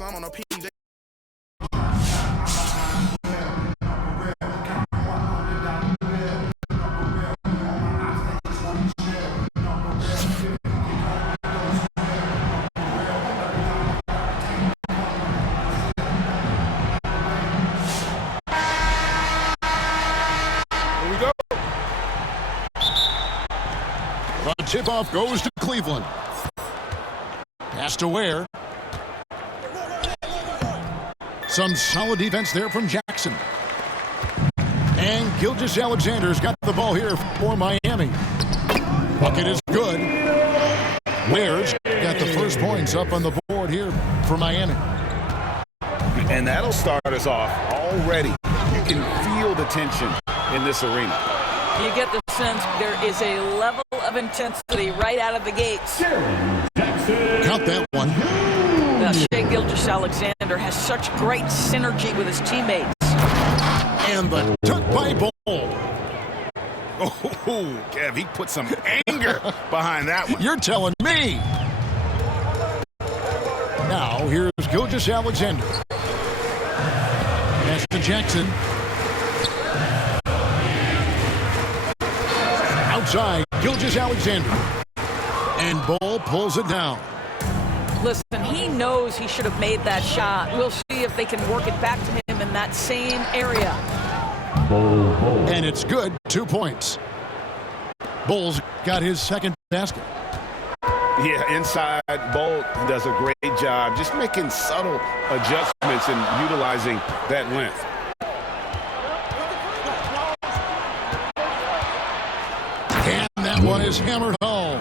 I'm on a PJ. Here we go. The tip-off goes to Cleveland. Pass to Ware. Some solid defense there from Jackson. And Gilgeous-Alexander's got the ball here for Miami. Bucket is good. Ware's got the first points up on the board here for Miami. And that'll start us off already. You can feel the tension in this arena. You get the sense there is a level of intensity right out of the gates. Count that one. Now, Shai Gilgeous-Alexander has such great synergy with his teammates. And the tuck by Ball. Oh, Kev, he put some anger behind that one. You're telling me. Now, here's Gilgeous-Alexander. Pass to Jackson. Outside, Gilgeous-Alexander. And Ball pulls it down. Listen, he knows he should have made that shot. We'll see if they can work it back to him in that same area. And it's good, 2 points. Bull's got his second basket. Yeah, inside, Bolt does a great job just making subtle adjustments and utilizing that length. And that one is hammered home.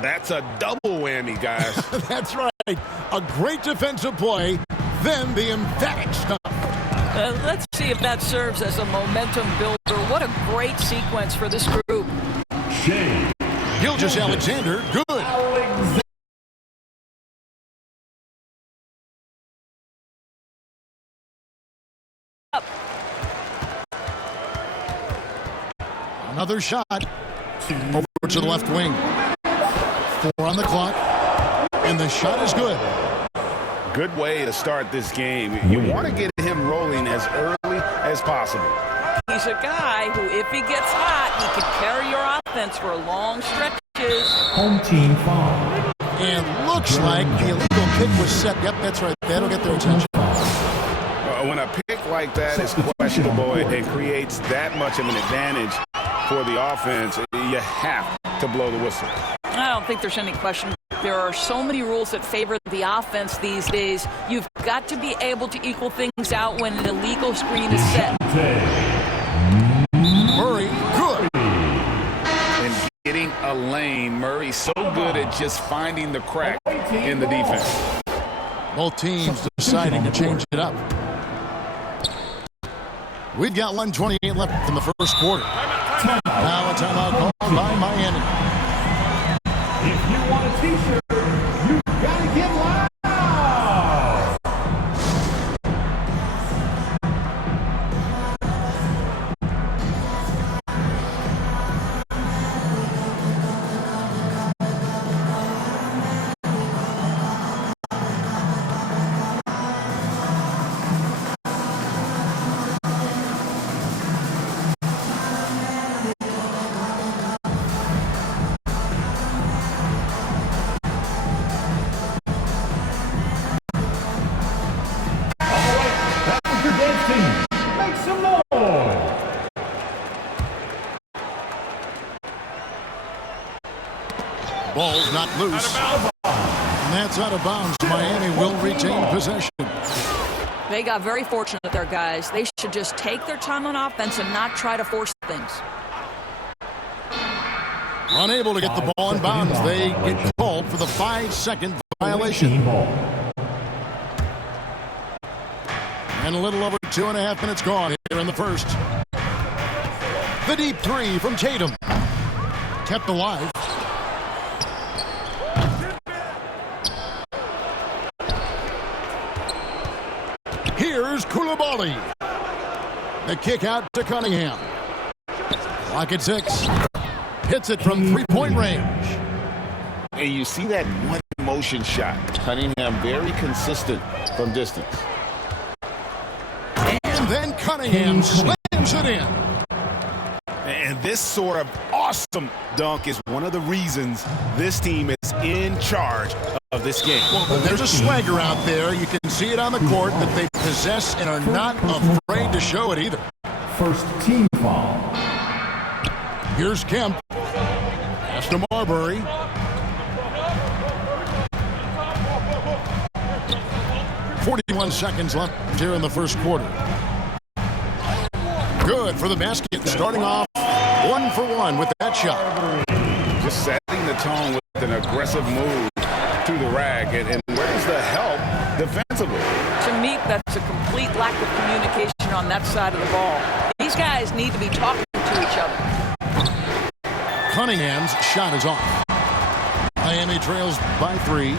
That's a double whammy, guys. That's right. A great defensive play, then the emphatic stuff. Let's see if that serves as a momentum builder. What a great sequence for this group. Gilgeous-Alexander, good. Another shot. Over to the left wing. 4 on the clock. And the shot is good. Good way to start this game. You want to get him rolling as early as possible. He's a guy who, if he gets hot, he can carry your offense for long stretches. Home team foul. And looks like the illegal kick was set. Yep, that's right. That'll get their attention. When a pick like that is questionable, it creates that much of an advantage for the offense. You have to blow the whistle. I don't think there's any question. There are so many rules that favor the offense these days. You've got to be able to equal things out when an illegal screen is set. Murray, good. And getting a lane, Murray's so good at just finding the crack in the defense. Both teams deciding to change it up. We've got 1:28 left in the first quarter. Now a timeout called by Miami. If you want a t-shirt, you gotta get loud. Ball's not loose. And that's out of bounds. Miami will retain possession. They got very fortunate there, guys. They should just take their time on offense and not try to force things. Unable to get the ball in bounds. They get called for the 5-second violation. And a little over 2.5 minutes gone here in the first. The deep three from Tatum. Kept alive. Here's Koulibaly. The kick out to Cunningham. Clock at 6. Hits it from 3-point range. And you see that one motion shot. Cunningham very consistent from distance. And then Cunningham slams it in. And this sort of awesome dunk is one of the reasons this team is in charge of this game. Well, there's a swagger out there. You can see it on the court that they possess and are not afraid to show it either. First team foul. Here's Kemp. Pass to Marbury. .41 seconds left here in the first quarter. Good for the basket. Starting off 1 for 1 with that shot. Just setting the tone with an aggressive move to the rack. And where's the help defensively? To me, that's a complete lack of communication on that side of the ball. These guys need to be talking to each other. Cunningham's shot is off. Miami trails by 3.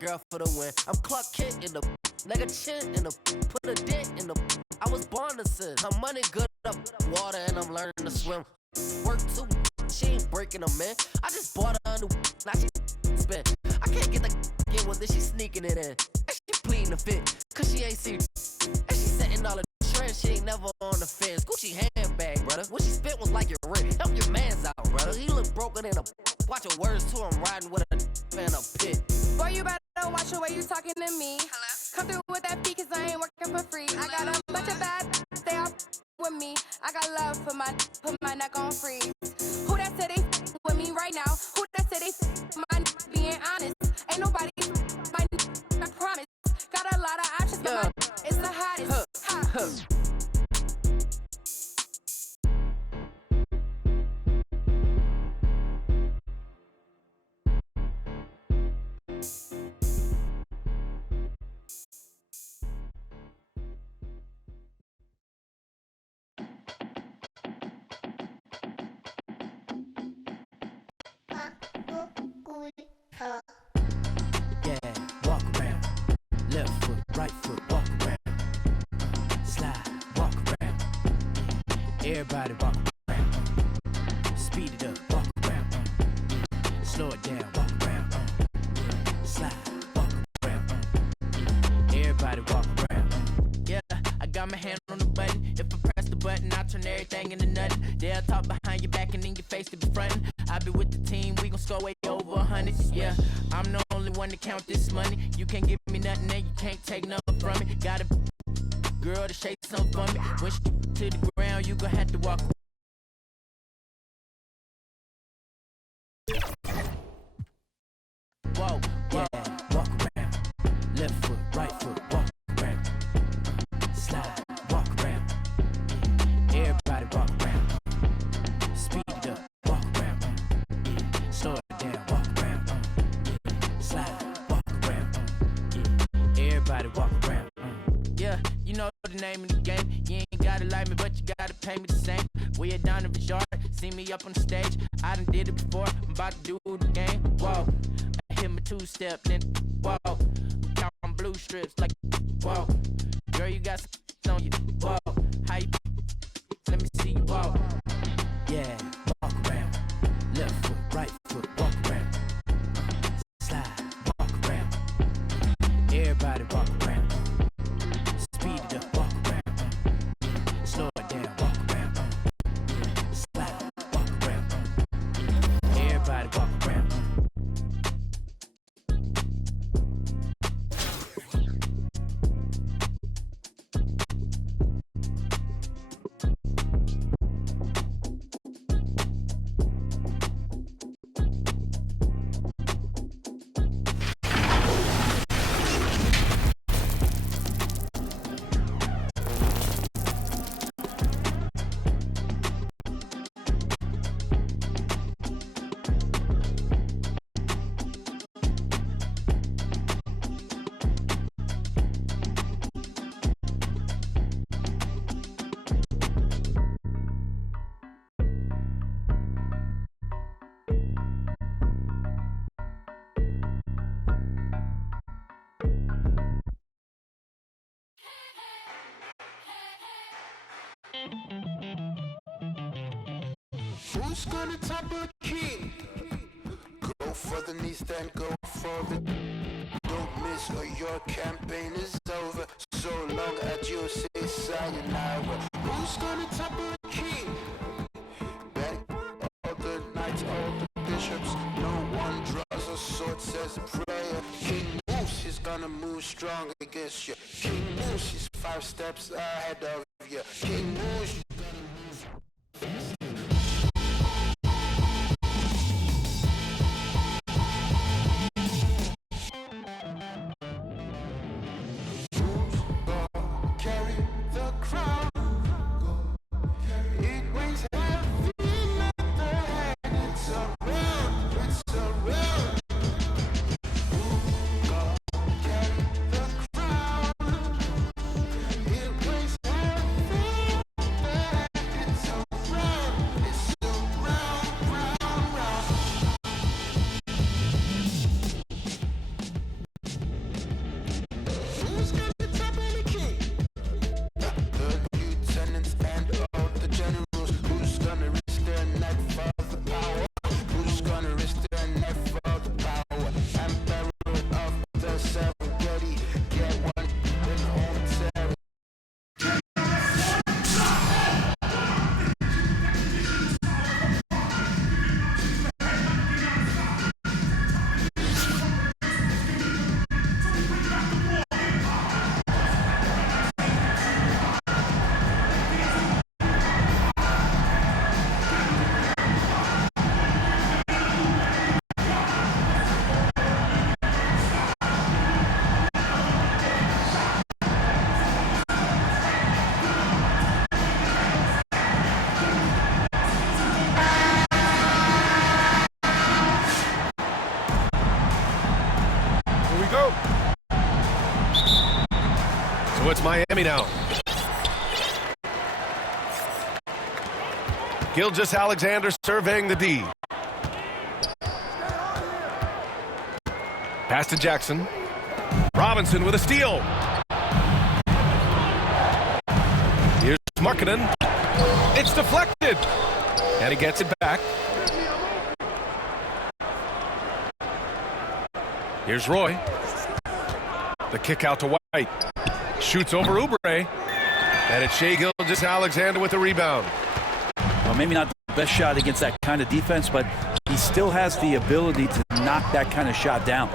Girl for the win. I'm Clark Kent in the nigga chin in the put a dent in the. I was born to sin. My money good up water and I'm learning to swim. Work too, she ain't breaking them in. I just bought her a new, now she spin. I can't get the in with this, she sneaking it in. And she pleading the fit, cause she ain't serious. And she setting all the trends, she ain't never on the fence. Gucci handbag, brother. What she spent was like your rent. Help your mans out, brother. He look broken in a. Watch your words to him, riding with a in a pit. Boy, you better watch the way you talking to me. Hello? Come through with that fee, cause I ain't working for free. Hello? I got a bunch of bad, stay off with me. I got love for put my neck on freeze. Who that said they with me right now? Who that said they my being honest? Ain't nobody my I promise. Got a lot of options, but my it's the hottest. Everybody walk around. Speed it up, walk around. Slow it down, walk around. Slide, walk around. Everybody walk around. Yeah, I got my hand on the button. If I press the button, I turn everything into nothing. They'll talk behind your back and in your face to be frontin'. I be with the team, we gon' score way over 100. Yeah, I'm the only one to count this money. You can't give me nothing and you can't take nothing from me. Got a girl to shake something for me. When she to the ground, you gon' have to walk. Whoa, yeah, walk around. Left foot, right foot, walk around. Slide, walk around. Everybody walk around. Speed it up, walk around. Slow it down, walk around. Slide, walk around. Everybody walk around. Yeah, you know the name of the game. You ain't gotta like me, but you gotta pay me the same. We are down in the yard, see me up on the stage. I done did it before, I'm about to do the game. Whoa, I hit my two-step, then whoa. Count on blue strips like whoa. Girl, you got some on you. Whoa, how you? Let me see you walk. Yeah, walk around. Left foot, right foot, walk around. Slide, walk around. Everybody walk around. Speed it up, walk around. Slow it down, walk around. Slide, walk around. Everybody walk around. Who's gonna top a king? Go for the knees, then go for the. Don't miss or your campaign is over. So long adieu, say sayonara. Who's gonna top a king? Back all the knights, all the bishops. No one draws a sword, says a prayer. King moves, he's gonna move strong against you. King moves, he's 5 steps ahead of you. King moves, he's gonna move fast. So it's Miami now. Gilgeous-Alexander surveying the D. Pass to Jackson. Robinson with a steal. Here's Markkanen. It's deflected. And he gets it back. Here's Roy. The kick out to White. Shoots over Oubre. And it's Shai Gilgeous-Alexander with the rebound. Well, maybe not the best shot against that kind of defense, but he still has the ability to knock that kind of shot down.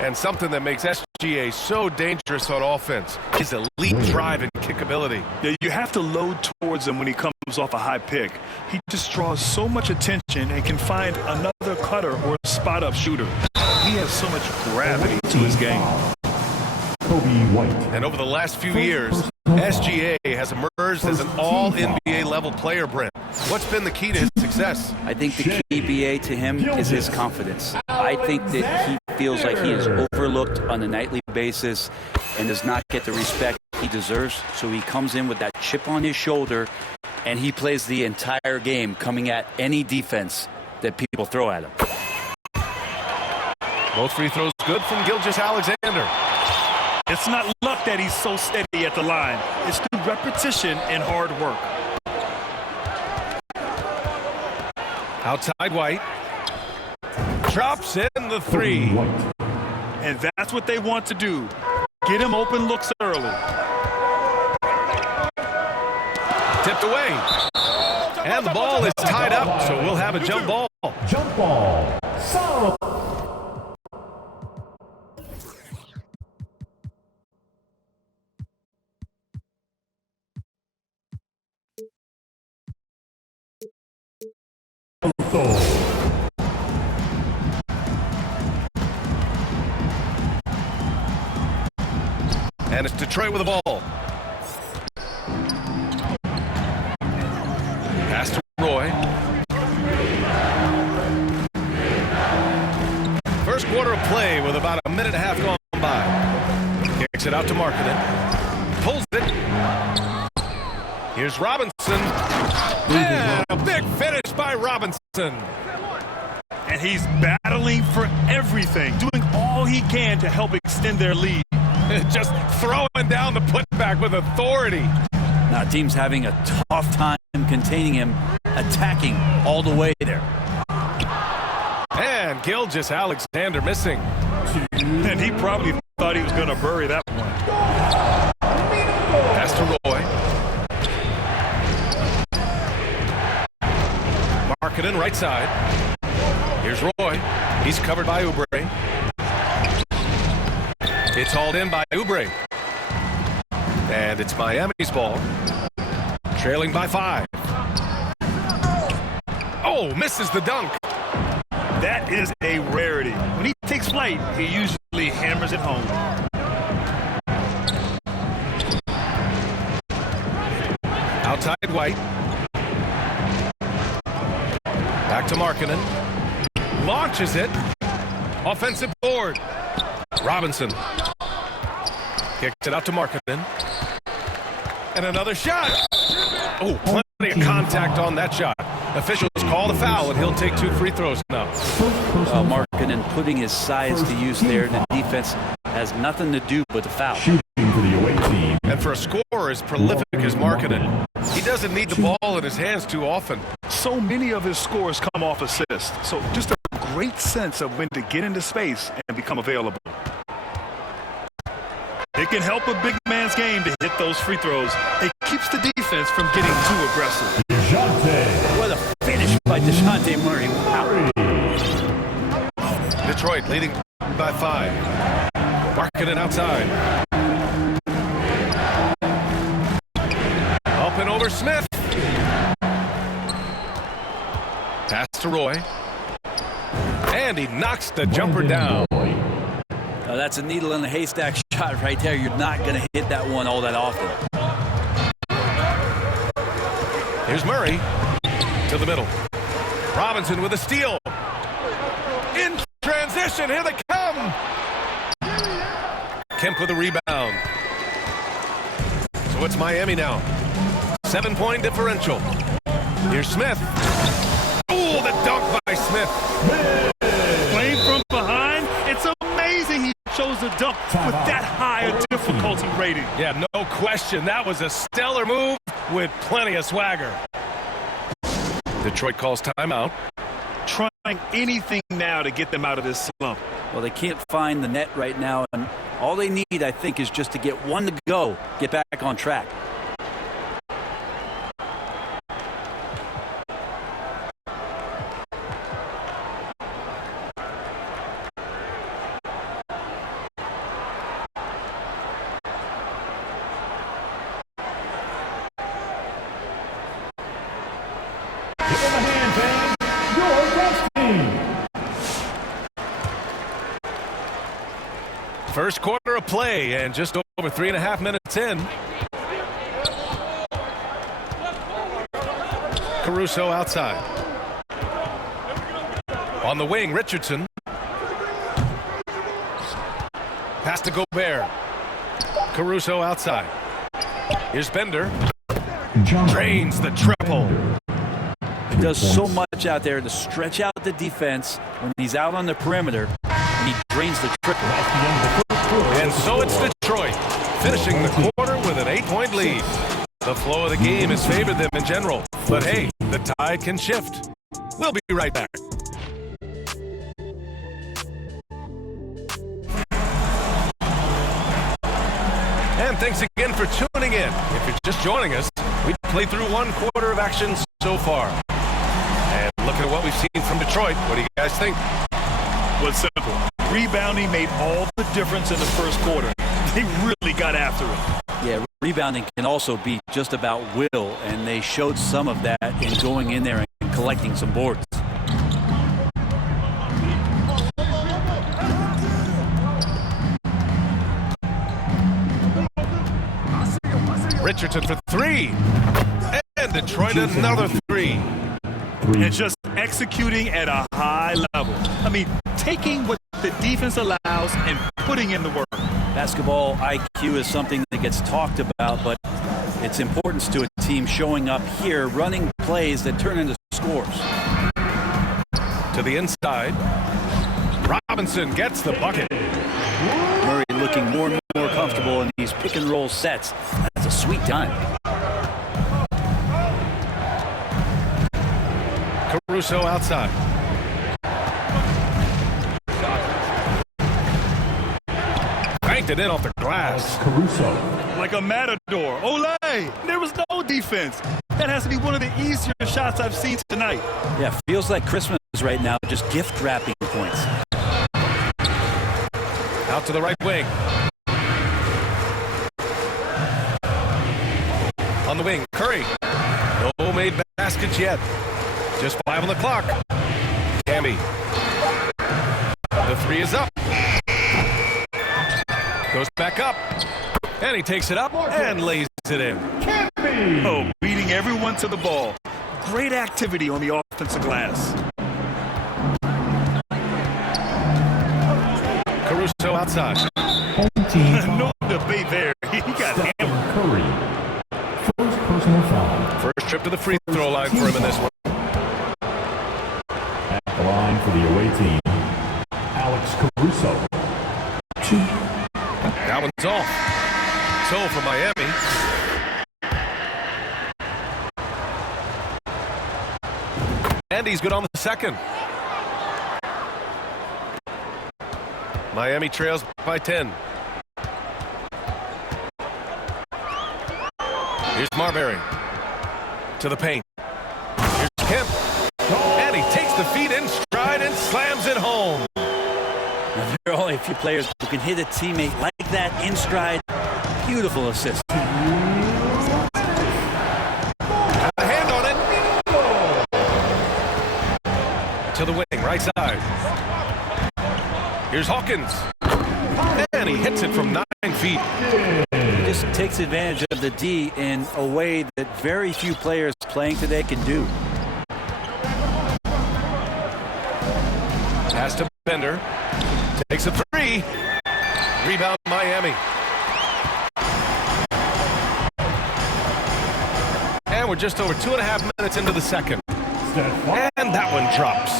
And something that makes SGA so dangerous on offense is elite drive and kickability. Yeah, you have to load towards him when he comes off a high pick. He just draws so much attention and can find another cutter or spot-up shooter. He has so much gravity to his game. And over the last few years, SGA has emerged as an all-NBA level player, Brent. What's been the key to his success? I think the key, BA, to him is his confidence. I think that he feels like he is overlooked on a nightly basis and does not get the respect he deserves. So he comes in with that chip on his shoulder, and he plays the entire game coming at any defense that people throw at him. Both free throws good from Gilgeous-Alexander. It's not luck that he's so steady at the line. It's through repetition and hard work. Outside White. Drops in the three. And that's what they want to do. Get him open looks early. Tipped away. And the ball is tied up, so we'll have a jump ball. Jump ball. Solid. And it's Detroit with the ball. Pass to Roy. First quarter of play with about a minute and a half gone by. Kicks it out to Markkanen. Pulls it. Here's Robinson. And a big finish by Robinson. And he's battling for everything, doing all he can to help extend their lead. Just throwing down the putback with authority. Now, team's having a tough time containing him, attacking all the way there. And Gilgeous-Alexander missing. And he probably thought he was going to bury that one. Pass to Roy. Markkanen right side. Here's Roy. He's covered by Oubre. It's hauled in by Oubre. And it's Miami's ball. Trailing by 5. Oh, misses the dunk. That is a rarity. When he takes flight, he usually hammers it home. Outside White. Back to Markkanen. Launches it. Offensive board. Robinson. Kicks it out to Markkanen. And another shot. Oh, plenty of contact on that shot. Officials call the foul, and he'll take 2 free throws now. Markkanen putting his size to use there. The defense has nothing to do but the foul. And for a scorer as prolific as Markkanen, he doesn't need the ball in his hands too often. So many of his scores come off assists. So just a great sense of when to get into space and become available. It can help a big man's game to hit those free throws. It keeps the defense from getting too aggressive. What a finish by DeJounte Murray. Wow. Detroit leading by 5. Markkanen outside. Up and over Smith. Pass to Roy. And he knocks the jumper down. That's a needle in a haystack shot right there. You're not going to hit that one all that often. Here's Murray to the middle. Robinson with a steal. In transition, here they come. Kemp with a rebound. So it's Miami now. 7-point differential. Here's Smith. Oh, the dunk by Smith. Playing from behind, it's amazing he chose a dunk with that high a difficulty rating. Yeah, no question. That was a stellar move. with plenty of swagger. Detroit calls timeout. Trying anything now to get them out of this slump. Well, they can't find the net right now, and all they need, I think, is just to get one to go, get back on track. First quarter of play and just over 3.5 minutes in. Caruso outside. On the wing, Richardson. Pass to Gobert. Caruso outside. Here's Bender. Drains the triple. He does so much out there to stretch out the defense when he's out on the perimeter, and he drains the triple. And so it's Detroit, finishing the quarter with an 8-point lead. The flow of the game has favored them in general, but hey, the tide can shift. We'll be right back. And thanks again for tuning in. If you're just joining us, we've played through one quarter of action so far. And looking at what we've seen from Detroit, what do you guys think? Well, it's simple. Rebounding made all the difference in the first quarter. They really got after it. Yeah, rebounding can also be just about will, and they showed some of that in going in there and collecting some boards. Richardson for three. And Detroit another three. And just executing at a high level. I mean, taking what the defense allows and putting in the work. Basketball IQ is something that gets talked about, but its importance to a team showing up here, running plays that turn into scores. To the inside. Robinson gets the bucket. Murray looking more and more comfortable in these pick and roll sets. That's a sweet time. Caruso outside. Banked it in off the glass. Caruso. Like a matador. Olay! There was no defense. That has to be one of the easier shots I've seen tonight. Yeah, feels like Christmas right now, just gift wrapping points. Out to the right wing. On the wing, Curry. No made baskets yet. Just 5 on the clock. Camby. The three is up. Goes back up. And he takes it up and lays it in. Oh, beating everyone to the ball. Great activity on the offensive glass. Caruso outside. No debate there. He got hammered. Curry. First personal foul. First trip to the free throw line for him in this one. At the line for the away team, Alex Caruso. 2. That one's off. So for Miami. And he's good on the second. Miami trails by 10. Here's Marbury. To the paint. Here's Kemp. And he takes the feet in stride and slams it home. Now, there are only a few players who can hit a teammate like that in stride. Beautiful assist. A hand on it. To the wing, right side. Here's Hawkins. And he hits it from 9 feet. He just takes advantage of the D in a way that very few players playing today can do. Pass to Bender. Takes a three. Rebound Miami. And we're just over 2.5 minutes into the second. And that one drops.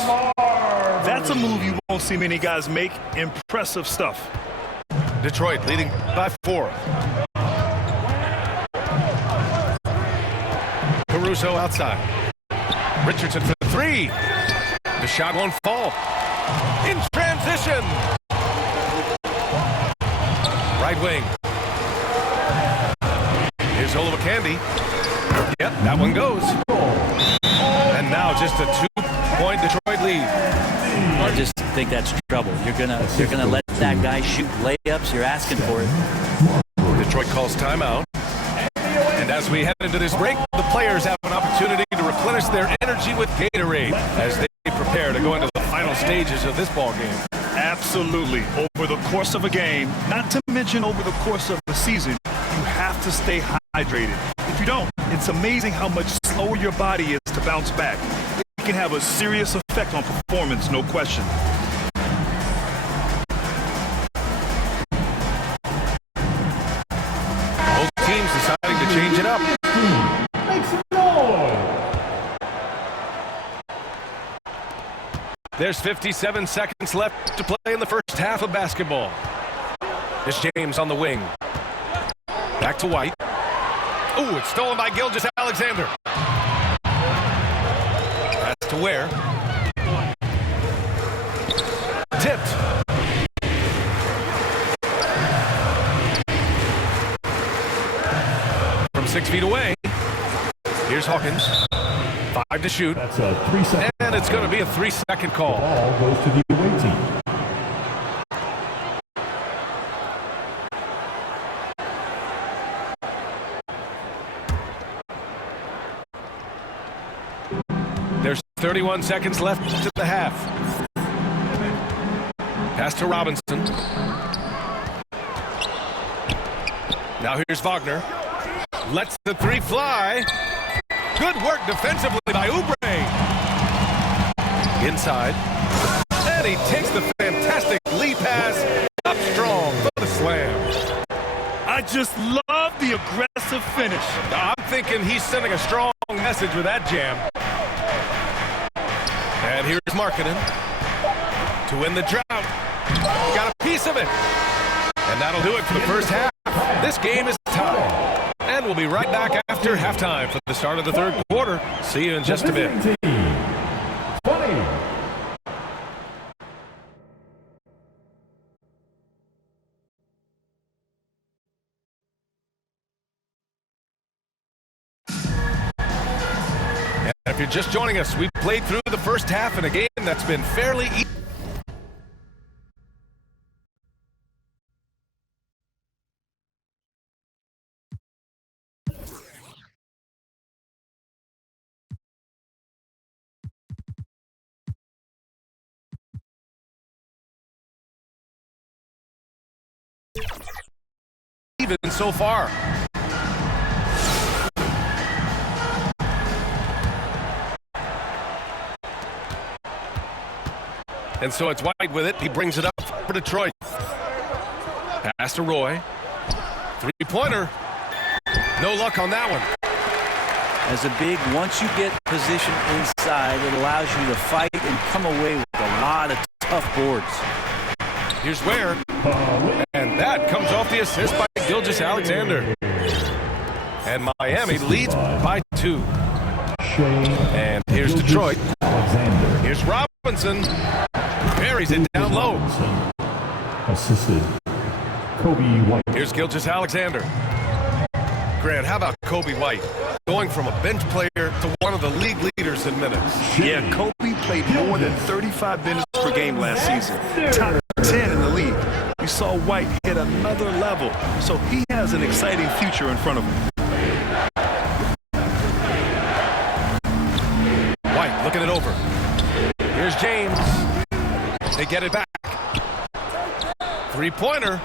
That's a move you won't see many guys make. Impressive stuff. Detroit leading by 4. Caruso outside. Richardson for the three. The shot won't fall. In transition. Right wing. Here's Olowokandi. Yep, that one goes. And now just a 2-point Detroit lead. I just think that's trouble. You're gonna let that guy shoot layups. You're asking for it. Detroit calls timeout. And as we head into this break, the players have an opportunity to replenish their energy with Gatorade as they prepare to go into the final stages of this ball game. Absolutely. Over the course of a game, not to mention over the course of the season, you have to stay hydrated. If you don't, it's amazing how much slower your body is to bounce back. It can have a serious effect on performance, no question. Both teams deciding to change it up. Make some noise. There's 57 seconds left to play in the first half of basketball. There's James on the wing. Back to White. Ooh, it's stolen by Gilgeous-Alexander. That's to Ware. Tipped. From 6 feet away. Here's Hawkins. 5 to shoot. That's a 3-second. And it's going to be a 3-second call. Ball goes to the away team. There's 31 seconds left to the half. Pass to Robinson. Now here's Wagner. Lets the three fly. Good work defensively by Oubre. Inside. And he takes the fantastic lead pass. Up strong for the slam. I just love the aggressive finish. I'm thinking he's sending a strong message with that jam. And here's Markkanen to win the drought. Got a piece of it. And that'll do it for the first half. This game is tied. And we'll be right back after halftime for the start of the third quarter. See you in just a bit. 20. And if you're just joining us, we played through the first half in a game that's been fairly easy. Even so far. And so it's White with it. He brings it up for Detroit. Pass to Roy. Three-pointer. No luck on that one. As a big, once you get position inside, it allows you to fight and come away with a lot of tough boards. Here's Ware. And that comes off the assist by Gilgeous-Alexander. And Miami leads by 2. And here's Detroit. Here's Robinson. Buries it down low. Assisted Kobe White. Here's Gilgeous-Alexander. Grant, how about Kobe White? Going from a bench player to one of the league leaders in minutes. Yeah, Kobe played more than 35 minutes per game last season. Top 10 in the league. We saw White hit another level, so he has an exciting future in front of him. White looking it over. Here's James. They get it back. Three-pointer.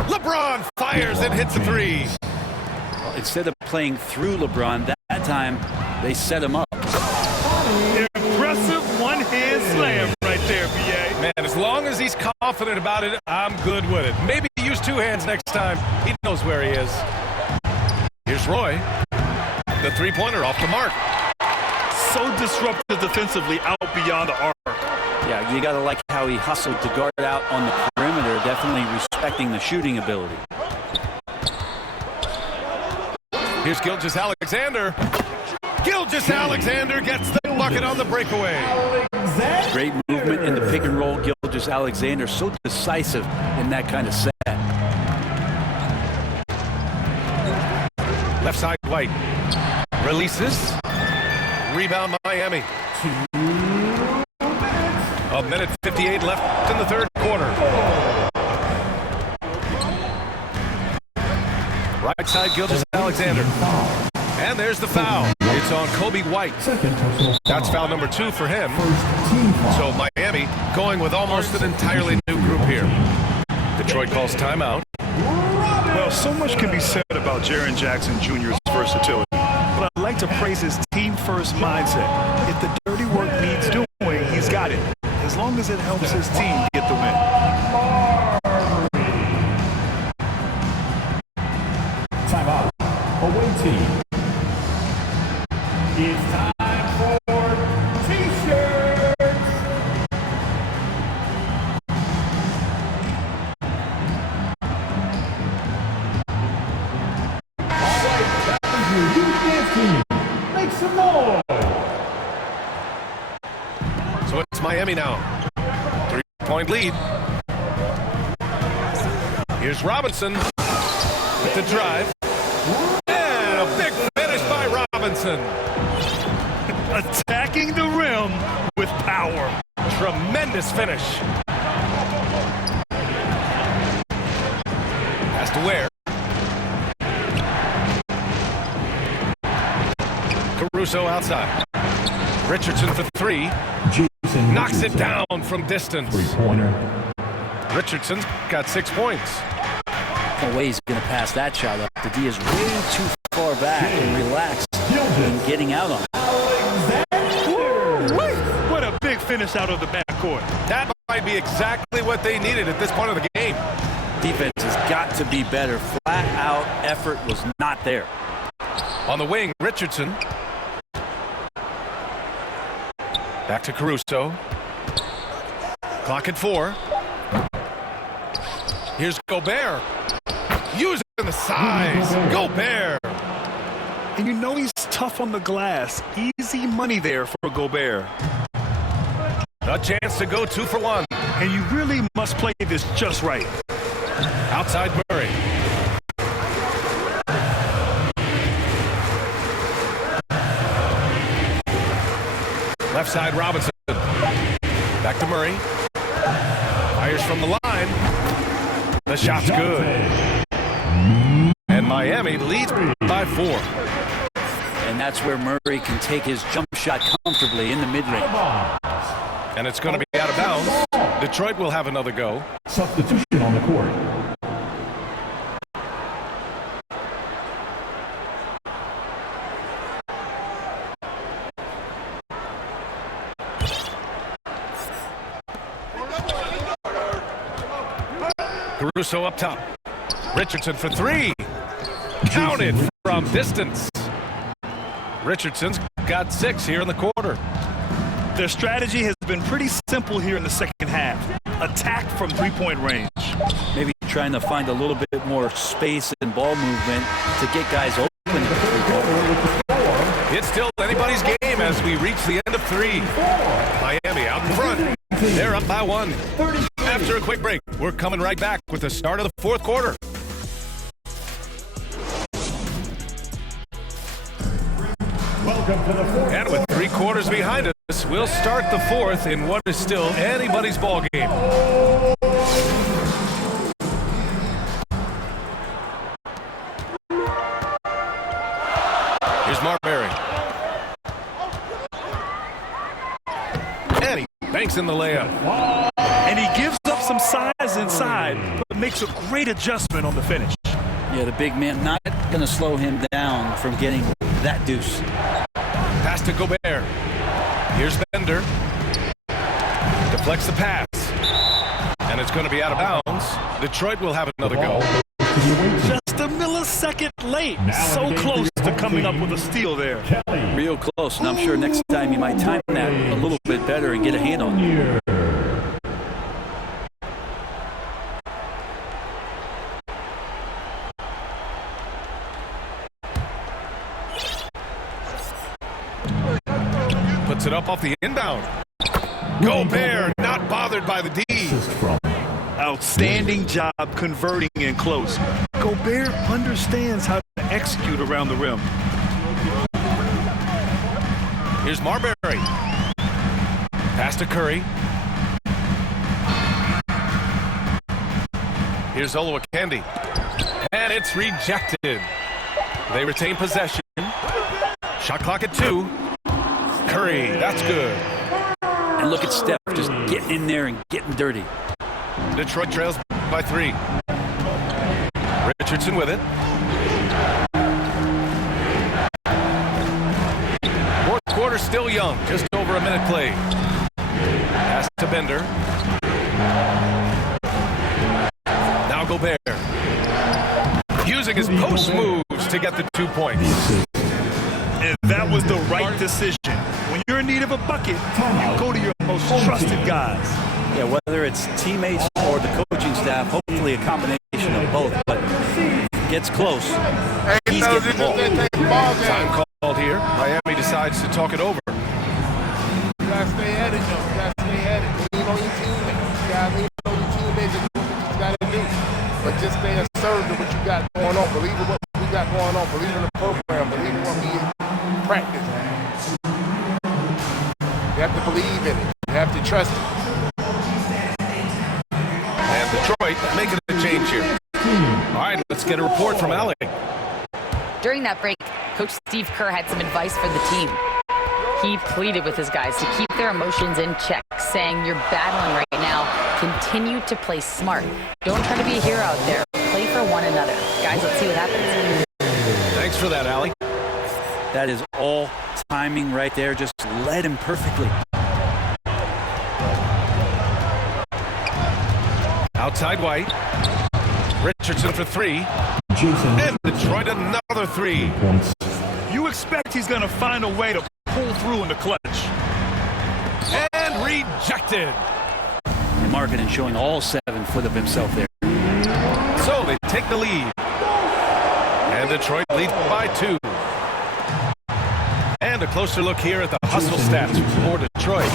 LeBron fires and hits a three. Well, instead of playing through LeBron, that time they set him up. Impressive one-hand slam right there, B.A. Man, as long as he's confident about it, I'm good with it. Maybe use two hands next time. He knows where he is. Here's Roy. The three-pointer off the mark. So disruptive defensively out beyond the arc. Yeah, you got to like how he hustled to guard out on the perimeter, definitely respecting the shooting ability. Here's Gilgeous-Alexander. Gilgeous-Alexander gets the bucket on the breakaway. Great movement in the pick and roll. Gilgeous-Alexander so decisive in that kind of set. Left side, White. Releases. Rebound, Miami. 1:58 left in the third quarter. Right side, Gilgeous-Alexander. And there's the foul. It's on Kobe White. That's foul number 2 for him. So Miami going with almost an entirely new group here. Detroit calls timeout. Well, so much can be said about Jaren Jackson Jr.'s versatility, but I'd like to praise his team-first mindset. If the dirty work needs doing, he's got it, as long as it helps his team get the win. Timeout. Away team. It's time for T-shirts. All right, challenge your youth dance team. Make some noise. So it's Miami now. 3-point lead. Here's Robinson with the drive. And a big finish by Robinson. Attacking the rim with power. Tremendous finish. Pass to Ware. Caruso outside. Richardson for 3. Knocks it down from distance. Three-pointer. Richardson's got 6 points. No way he's going to pass that shot up. The D is way too far back and relaxed and getting out on it. What a big finish out of the backcourt. That might be exactly what they needed at this point of the game. Defense has got to be better. Flat out effort was not there. On the wing, Richardson. Back to Caruso. Clock at 4. Here's Gobert. Using the size. Gobert. And you know he's tough on the glass. Easy money there for Gobert. A chance to go 2 for 1. And you really must play this just right. Outside Murray. Left side Robinson. Back to Murray. Fires from the line. The shot's good. And Miami leads by 4. And that's where Murray can take his jump shot comfortably in the mid-range. And it's going to be out of bounds. Detroit will have another go. Substitution on the court. Caruso up top. Richardson for 3. Counted from distance. Richardson's got 6 here in the quarter. Their strategy has been pretty simple here in the second half. Attack from three-point range. Maybe trying to find a little bit more space and ball movement to get guys open. It's still anybody's game as we reach the end of 3. Miami out in front. They're up by 1. After a quick break, we're coming right back with the start of the 4th quarter. Welcome to the 4th. And with 3 quarters behind us, we'll start the 4th in what is still anybody's ball game. Here's Marbury. And he banks in the layup. And he gives up some size inside, but makes a great adjustment on the finish. Yeah, the big man not going to slow him down from getting that deuce. Pass to Gobert. Here's Bender. Deflects the pass. And it's going to be out of bounds. Detroit will have another go. Just a millisecond late. So close to coming up with a steal there. Real close, and I'm sure next time you might time that a little bit better and get a hand on it. Puts it up off the inbound. Gobert not bothered by the D. Outstanding job converting in close. Gobert understands how to execute around the rim. Here's Marbury. Pass to Curry. Here's Olowokandi. And it's rejected. They retain possession. Shot clock at 2. Curry, that's good. And look at Steph just getting in there and getting dirty. Detroit trails by 3. Richardson with it. Fourth quarter still young, just over a minute played. Pass to Bender. Now Gobert. Using his post moves to get the 2 points. And that was the right decision. When you're in need of a bucket, you go to your most trusted guys. Yeah, whether it's teammates or the coaching staff, hopefully a combination of both. But gets close. He's getting the ball. Time called here. Miami decides to talk it over. You gotta stay at it, though. You gotta stay at it. Lean on your teammates. You gotta lean on your teammates and do what you gotta do. But just stay assertive to what you got going on. Believe in what we got going on. Believe in the program. Believe in what we practice. You have to believe in it. You have to trust it. And Detroit making a change here. All right, let's get a report from Allie. During that break, Coach Steve Kerr had some advice for the team. He pleaded with his guys to keep their emotions in check, saying, "You're battling right now. Continue to play smart. Don't try to be a hero out there. Play for one another." Guys, let's see what happens. Thanks for that, Allie. That is all timing right there. Just led him perfectly. Outside White. Richardson for 3. And Detroit another 3. You expect he's going to find a way to pull through in the clutch. And rejected. And Markkanen showing all 7 foot of himself there. So they take the lead. And Detroit leads by 2. And a closer look here at the hustle stats for Detroit.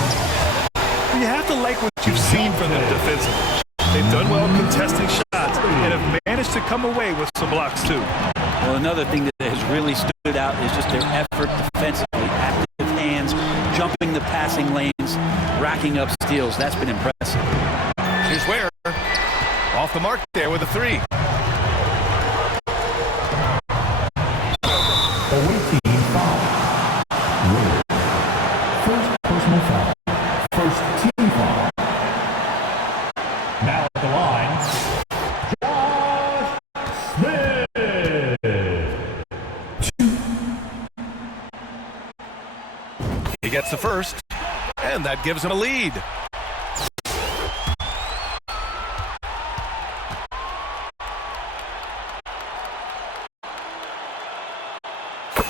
You have to like what you've seen from them defensively. They've done well contesting shots and have managed to come away with some blocks too. Well, another thing that has really stood out is just their effort defensively. Active hands, jumping the passing lanes, racking up steals. That's been impressive. Here's Ware. Off the mark there with a 3. Away team foul. Ware. First personal foul. First team foul. Now at the line, Josh Smith. He gets the first, and that gives him a lead.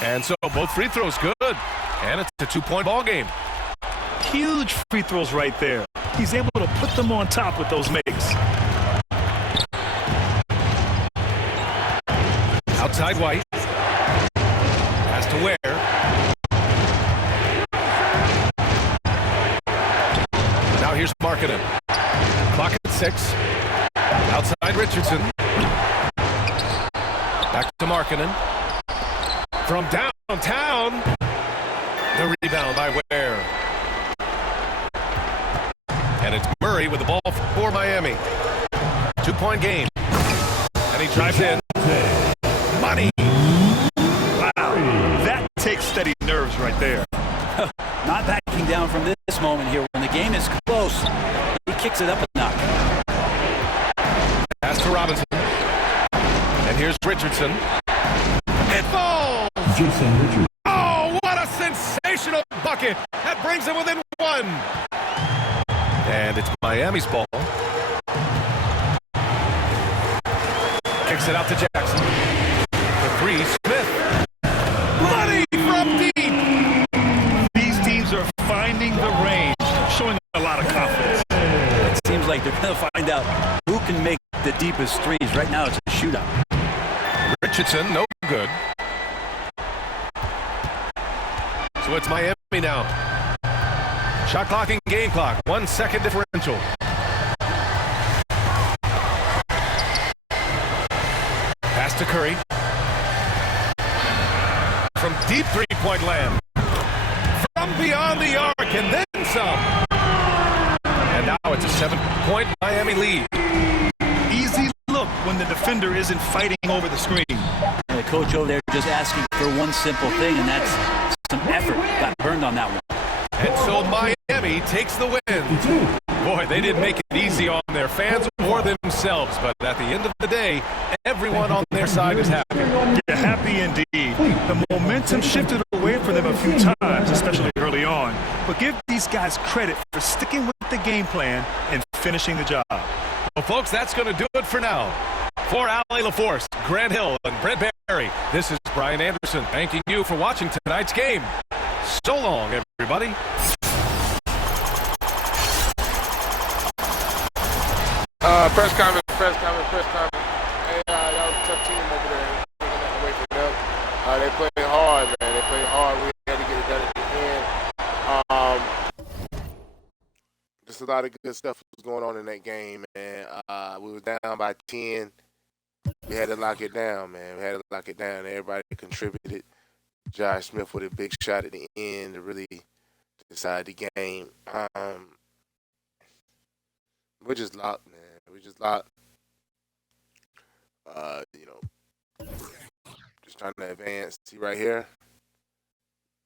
And so both free throws good, and it's a 2-point ball game. Huge free throws right there. He's able to put them on top with those makes. Outside White. Pass to Ware. Now here's Markkanen. Clock at 6. Outside Richardson. Back to Markkanen. From downtown. The rebound by Ware. And it's Murray with the ball for Miami. 2-point game. And he drives in. Money. Wow. That takes steady nerves right there. Not backing down from this moment here. When the game is close, he kicks it up a notch. Pass to Robinson. And here's Richardson. It falls! Jason Richardson. Oh, what a sensational bucket! That brings him within 1. And it's Miami's ball. Kicks it out to Jackson. The 3, Smith. Money from deep! These teams are finding the range, showing a lot of confidence. It seems like they're going to find out who can make the deepest threes. Right now, it's a shootout. Richardson, no good. So it's Miami now. Shot clock and game clock, 1 second differential. Pass to Curry. From deep three-point land. From beyond the arc and then some. And now it's a 7-point Miami lead. Easy look when the defender isn't fighting over the screen. The coach over there just asking for one simple thing, and that's some effort. Got burned on that one. And so Miami takes the win. Boy, they didn't make it easy on their fans or themselves, but at the end of the day, everyone on their side is happy. Yeah, happy indeed. The momentum shifted away from them a few times, especially early on. But give these guys credit for sticking with the game plan and finishing the job. Well, folks, that's going to do it for now. For Allie LaForce, Grant Hill, and Brent Barry, this is Brian Anderson thanking you for watching tonight's game. So long, everybody. Press conference. Hey, that was a tough team over there. Taking that away from them. They played hard, man. They played hard. We had to get it done at the end. Just a lot of good stuff was going on in that game, man. We were down by 10. We had to lock it down, man. We had to lock it down. Everybody contributed. Josh Smith with a big shot at the end to really decide the game. We're just locked, man. We just locked. Just trying to advance. See right here.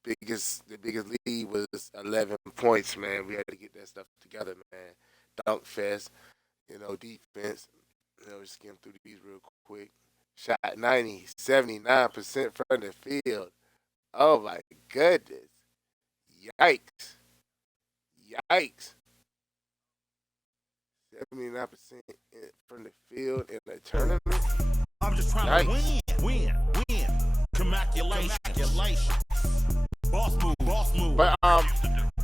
The biggest lead was 11 points, man. We had to get that stuff together, man. Dunk fest, defense. Just skim through these real quick. Shot 79% from the field. Oh my goodness. Yikes. 79% from the field in the tournament. I'm just trying to win. Commaculation. Boss move. But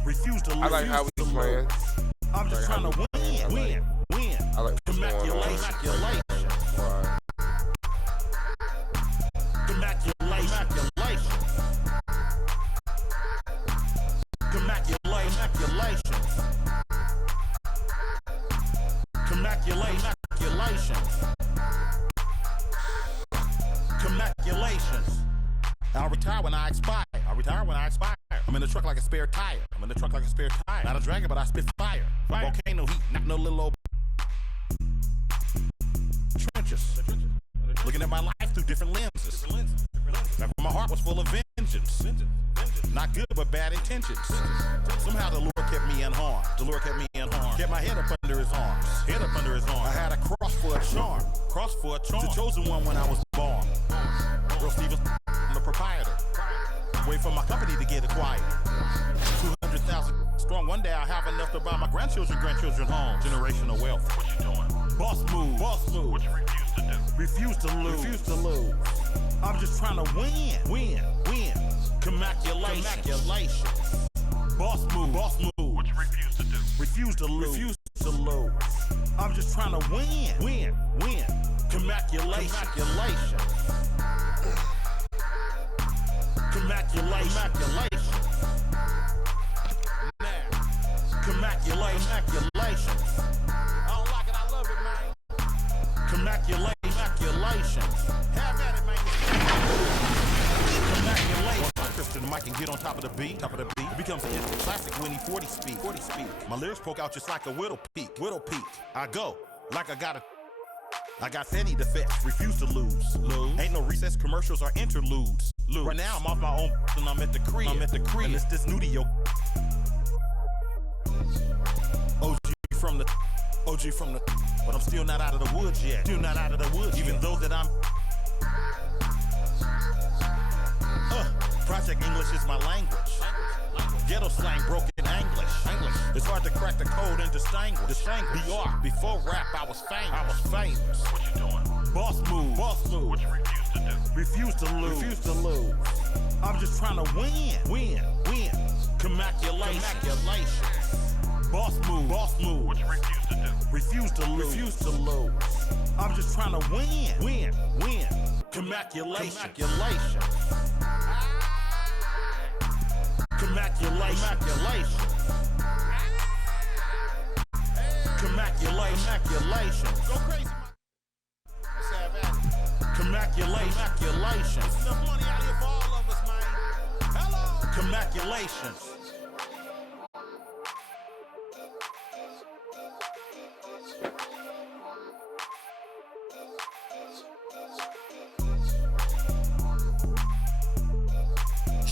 refuse to lose. I like how we playing. I'm just trying to win. I like what's going on. Commaculations. I'll retire when I expire. I'm in the truck like a spare tire. Not a dragon, but I spit fire. Volcano heat, not no little old trenches. Looking at my life through different lenses. Like when my heart was full of vengeance. Not good, but bad intentions. Somehow the Lord kept me unharmed. Kept my head up under his arms. I had a cross for a charm. The chosen one when I was born. Earl Stevens, the proprietor. Wait for my company to get acquired. 200,000 strong. One day I'll have enough to buy my grandchildren home. Generational wealth. What you doing? Boss move. What you refuse to lose. I'm just trying to win. Commaculation. Boss move. What you refuse to lose. I'm just trying to win. Commaculation. I don't like it, I love it, man. Commaculations. Have at it, man. Commaculations. Christian the mic and get on top of the beat. It becomes an instant classic when he 40 speed. My lyrics poke out just like a widow peak. I go like I got Fetty to fetch, refuse to lose. Ain't no recess commercials or interludes. Right now I'm off my own and I'm at the crib. And it's this new to your OG from the but I'm still not out of the woods yet. Even though that I'm Project English is my language. Ghetto slang, broken English. It's hard to crack the code and distinguish. BR, before rap, I was famous. What you doing? Boss move. What you refuse to lose. I'm just trying to win. Commaculation. Boss move. What you refuse to lose. I'm just trying to win. Commaculation. Commaculation. Congratulations. Go crazy. Let's have at it. Congratulations. There's enough money out here for all of us, man. Hello. Congratulations.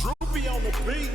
Droopy on the beat.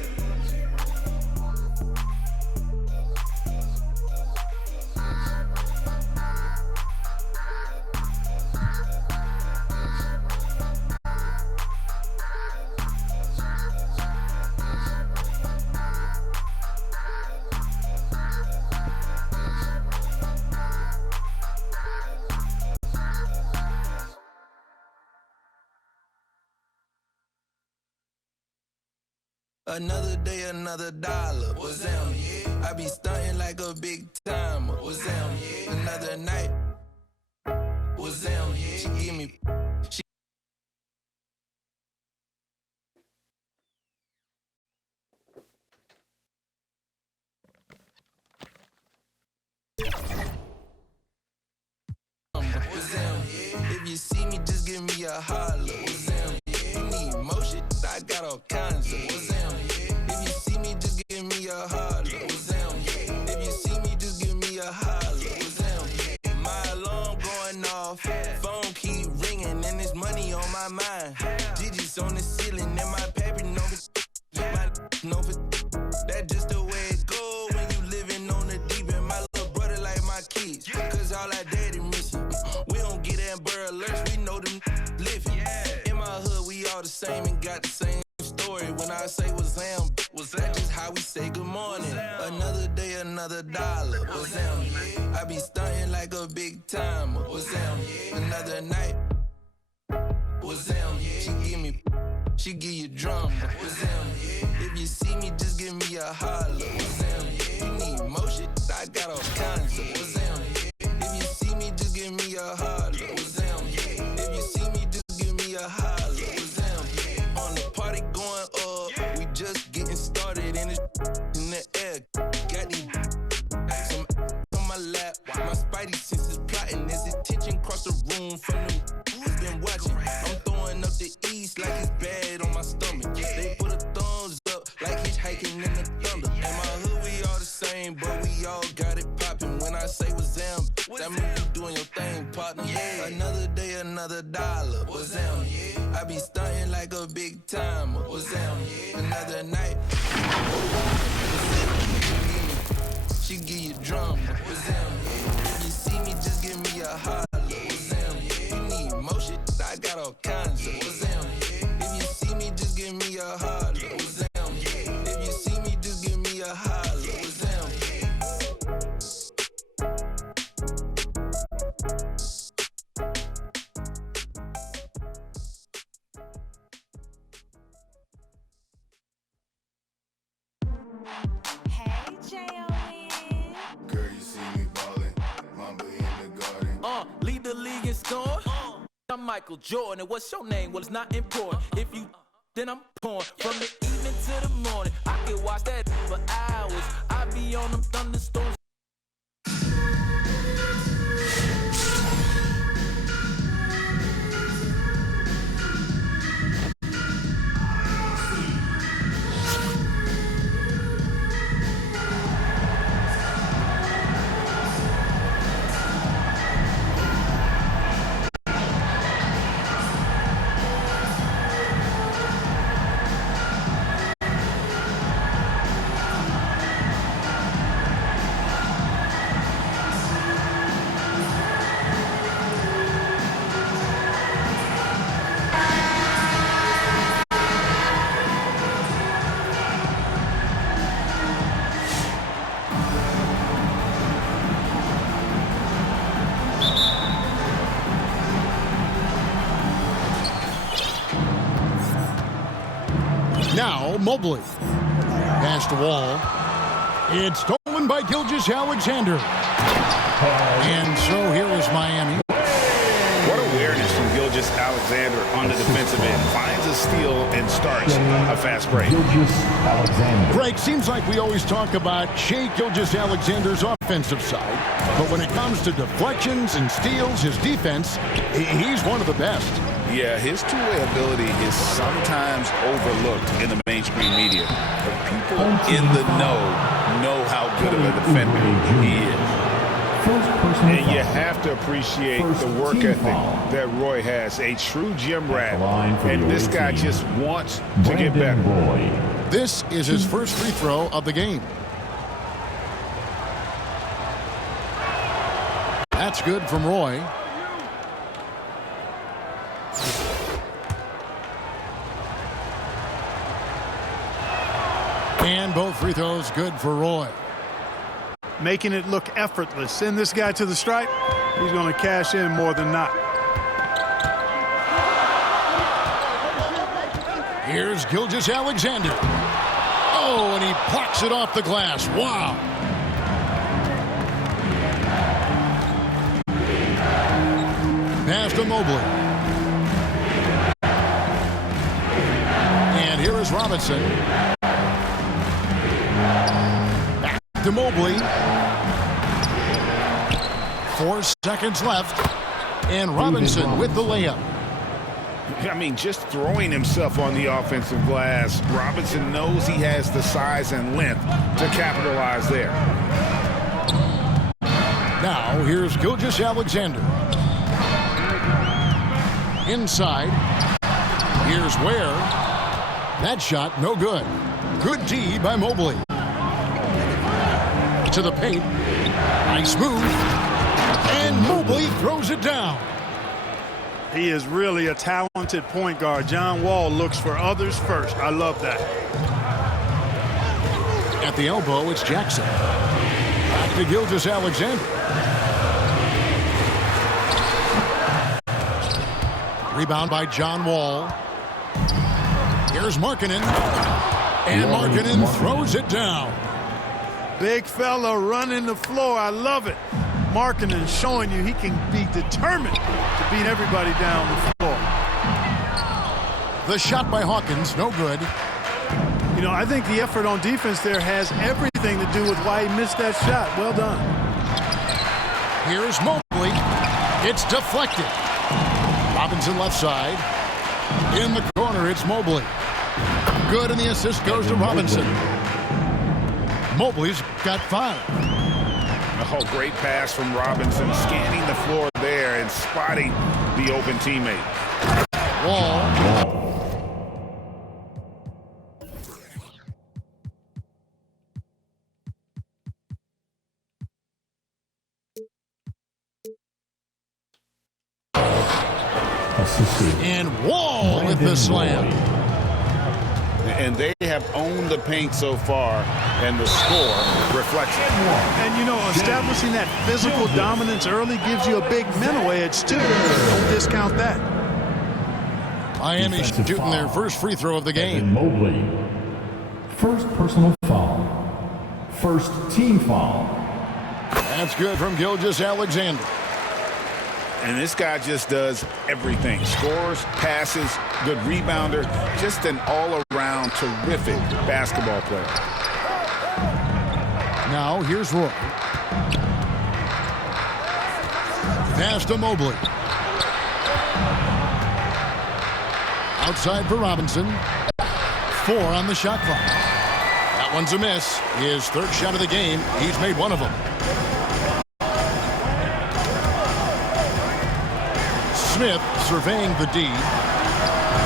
Another day, another dollar. What's them? Yeah. I be stunting like a big timer. What's them? Yeah. Another night. What's them? Yeah. She give me. She What's them? Yeah. If you see me, just give me a holler. What's them? Yeah. You need motion? I got all kinds of. What's them? If you see me, just give me a holler. What's them? If you see me, just give me a holler. What's them? My alarm going off, phone keep ringing, and there's money on my mind. Digits on the ceiling, and my paper no for that just the way it go when you living on the deep end. My little brother like my kids, cause all our daddy missing. We don't get Amber Alerts, we know them living. In my hood, we all the same and got the same story. When I say what's them, that just how we say good morning. Another day, another dollar. What's them? I be stunting like a big timer. What's them? Another night. What's them? She give you drama. What's them? If you see me, just give me a holler. What's them? You need motion? I got all kinds of. What's them? If you see me, just give me a holler. What's them? If you see me, just give me a holler. What's them? On the party going up, we just getting started in the air. Got these some on my lap. My spidey senses plotting. There's attention across the room from them who's been watching. I'm throwing up the east like it's bad on my stomach. They put a thumbs up like hitchhiking in the thunder. In my hood, we all the same, but we all got it popping. When I say what's them, that mean you doing your thing, partner. Another day, another dollar. What's them? I be stunting like a big timer. What's them? Another night. She give you drama. What's them? If you see me, just give me a holler. What's them? You need motion? I got all kinds of. What's them? If you see me, just give me a holler. What's them? If you see me, just give me a holler. What's them? Hey, J.O.N. Girl, you see me ballin', Mamba in the garden. Lead the league in scoring. I'm Michael Jordan, and what's your name? Well, it's not important. If you then I'm pouring from the evening to the morning. I can watch that for hours. I be on them thunderstorms. Now, Mobley. Past the wall. It's stolen by Gilgeous-Alexander. And so here is Miami. What awareness from Gilgeous Gilgeous-Alexander on the defensive end. Finds a steal and starts a fast break. Greg, seems like we always talk about Shai Gilgeous-Alexander's offensive side, but when it comes to deflections and steals, his defense, he's one of the best. Yeah, his two-way ability is sometimes overlooked in the mainstream media, but people in the know how good of a defender he is. And you have to appreciate the work ethic that Roy has. A true gym rat. And this guy just wants to get better. This is his first free throw of the game. That's good from Roy. And both free throws good for Roy. Making it look effortless. Send this guy to the stripe. He's going to cash in more than not. Here's Gilgeous-Alexander. Oh, and he plucks it off the glass. Wow. Pass to Mobley. And here is Robinson. Back to Mobley. 4 seconds left. And Robinson with the layup. I mean, just throwing himself on the offensive glass. Robinson knows he has the size and length to capitalize there. Now, here's Gilgeous-Alexander. Inside. Here's Ware. That shot, no good. Good D by Mobley. To the paint. Nice move. And Mobley throws it down. He is really a talented point guard. John Wall looks for others first. I love that. At the elbow, it's Jackson. Back to Gilgeous-Alexander. Rebound by John Wall. Here's Markkanen. And Markkanen throws it down. Big fella running the floor. I love it. Markkanen showing you he can be determined to beat everybody down the floor. The shot by Hawkins, no good. You know, I think the effort on defense there has everything to do with why he missed that shot. Well done. Here's Mobley. It's deflected. Robinson left side. In the corner, it's Mobley. Good, and the assist goes to Robinson. Mobley's got 5. Oh, great pass from Robinson, scanning the floor there and spotting the open teammate. Wall. And Wall with the slam. And they have owned the paint so far, and the score reflects it. And, you know, establishing that physical dominance early gives you a big mental edge, too. Don't discount that. Miami shooting their first free throw of the game. Mobley. First personal foul. First team foul. That's good from Gilgeous-Alexander. And this guy just does everything. Scores, passes, good rebounder, just an all-around terrific basketball player. Now here's Roy. Pass to Mobley. Outside for Robinson. 4 on the shot clock. That one's a miss. His third shot of the game. He's made one of them. Smith surveying the D.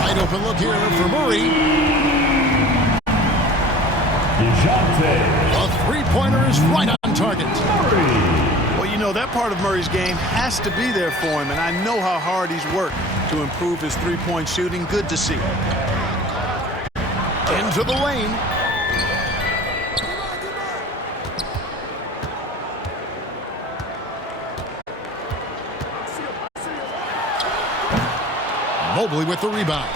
Wide open look here for Murray. A three-pointer is right on target. Well, you know, that part of Murray's game has to be there for him, and I know how hard he's worked to improve his three-point shooting. Good to see. Into the lane. Mobley with the rebound.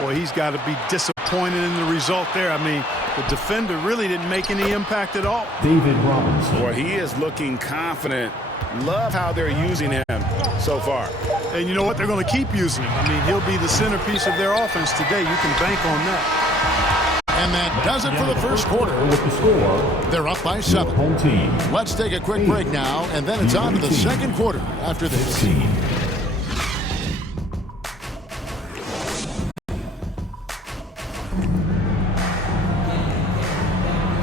Boy, he's got to be disappointed in the result there. I mean, the defender really didn't make any impact at all. David Robinson. Boy, he is looking confident. Love how they're using him so far. And you know what? They're going to keep using him. I mean, he'll be the centerpiece of their offense today. You can bank on that. And that does it for the first quarter. They're up by 7. Let's take a quick break now, and then it's on to the second quarter after this.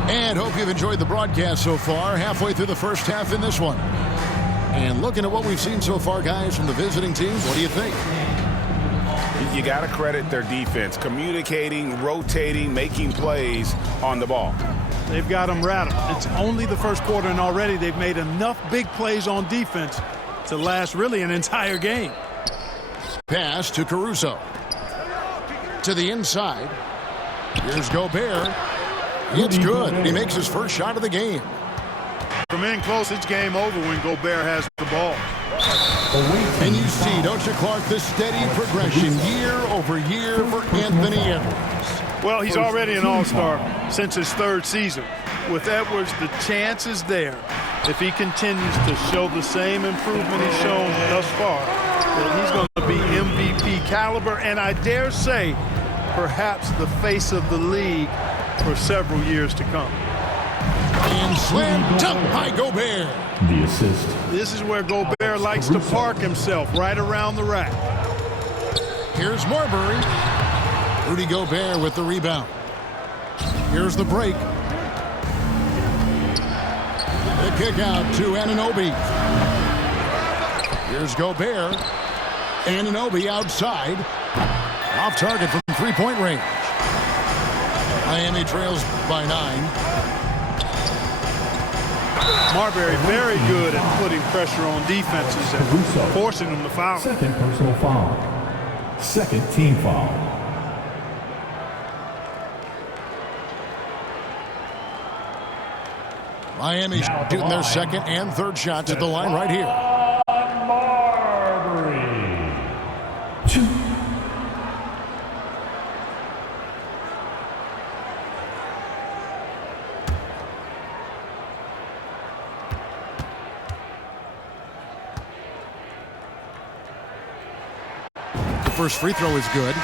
And hope you've enjoyed the broadcast so far. Halfway through the first half in this one. And looking at what we've seen so far, guys, from the visiting teams, what do you think? You got to credit their defense, communicating, rotating, making plays on the ball. They've got them rattled. It's only the first quarter, and already they've made enough big plays on defense to last really an entire game. Pass to Caruso. To the inside. Here's Gobert. It's good. He makes his first shot of the game. From in close, it's game over when Gobert has the ball. And you see, don't you, Clark, the steady progression year over year for Anthony Edwards. Well, he's already an all-star since his 3rd season. With Edwards, the chance is there, if he continues to show the same improvement he's shown thus far, that he's going to be MVP caliber, and I dare say, perhaps the face of the league for several years to come. And slam dunk by Gobert. The assist. This is where Gobert likes to park himself, right around the rack. Here's Marbury. Rudy Gobert with the rebound. Here's the break. The kick out to Anunoby. Here's Gobert. Anunoby outside. Off target from three-point range. Miami trails by 9. Marbury very good at putting pressure on defenses and forcing them to foul. Second personal foul. Second team foul. Miami shooting their second and third shots at the line right here. Marbury. 2. First free throw is good.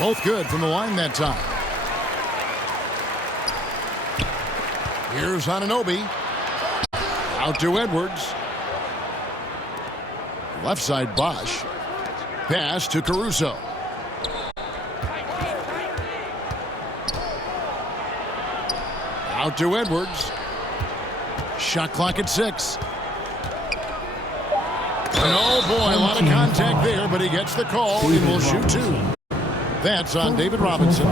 Both good from the line that time. Here's Anunoby. Out to Edwards. Left side Bosch. Pass to Caruso. Out to Edwards. Shot clock at 6. And oh boy, a lot of contact there, but he gets the call and will shoot 2. That's on David Robinson.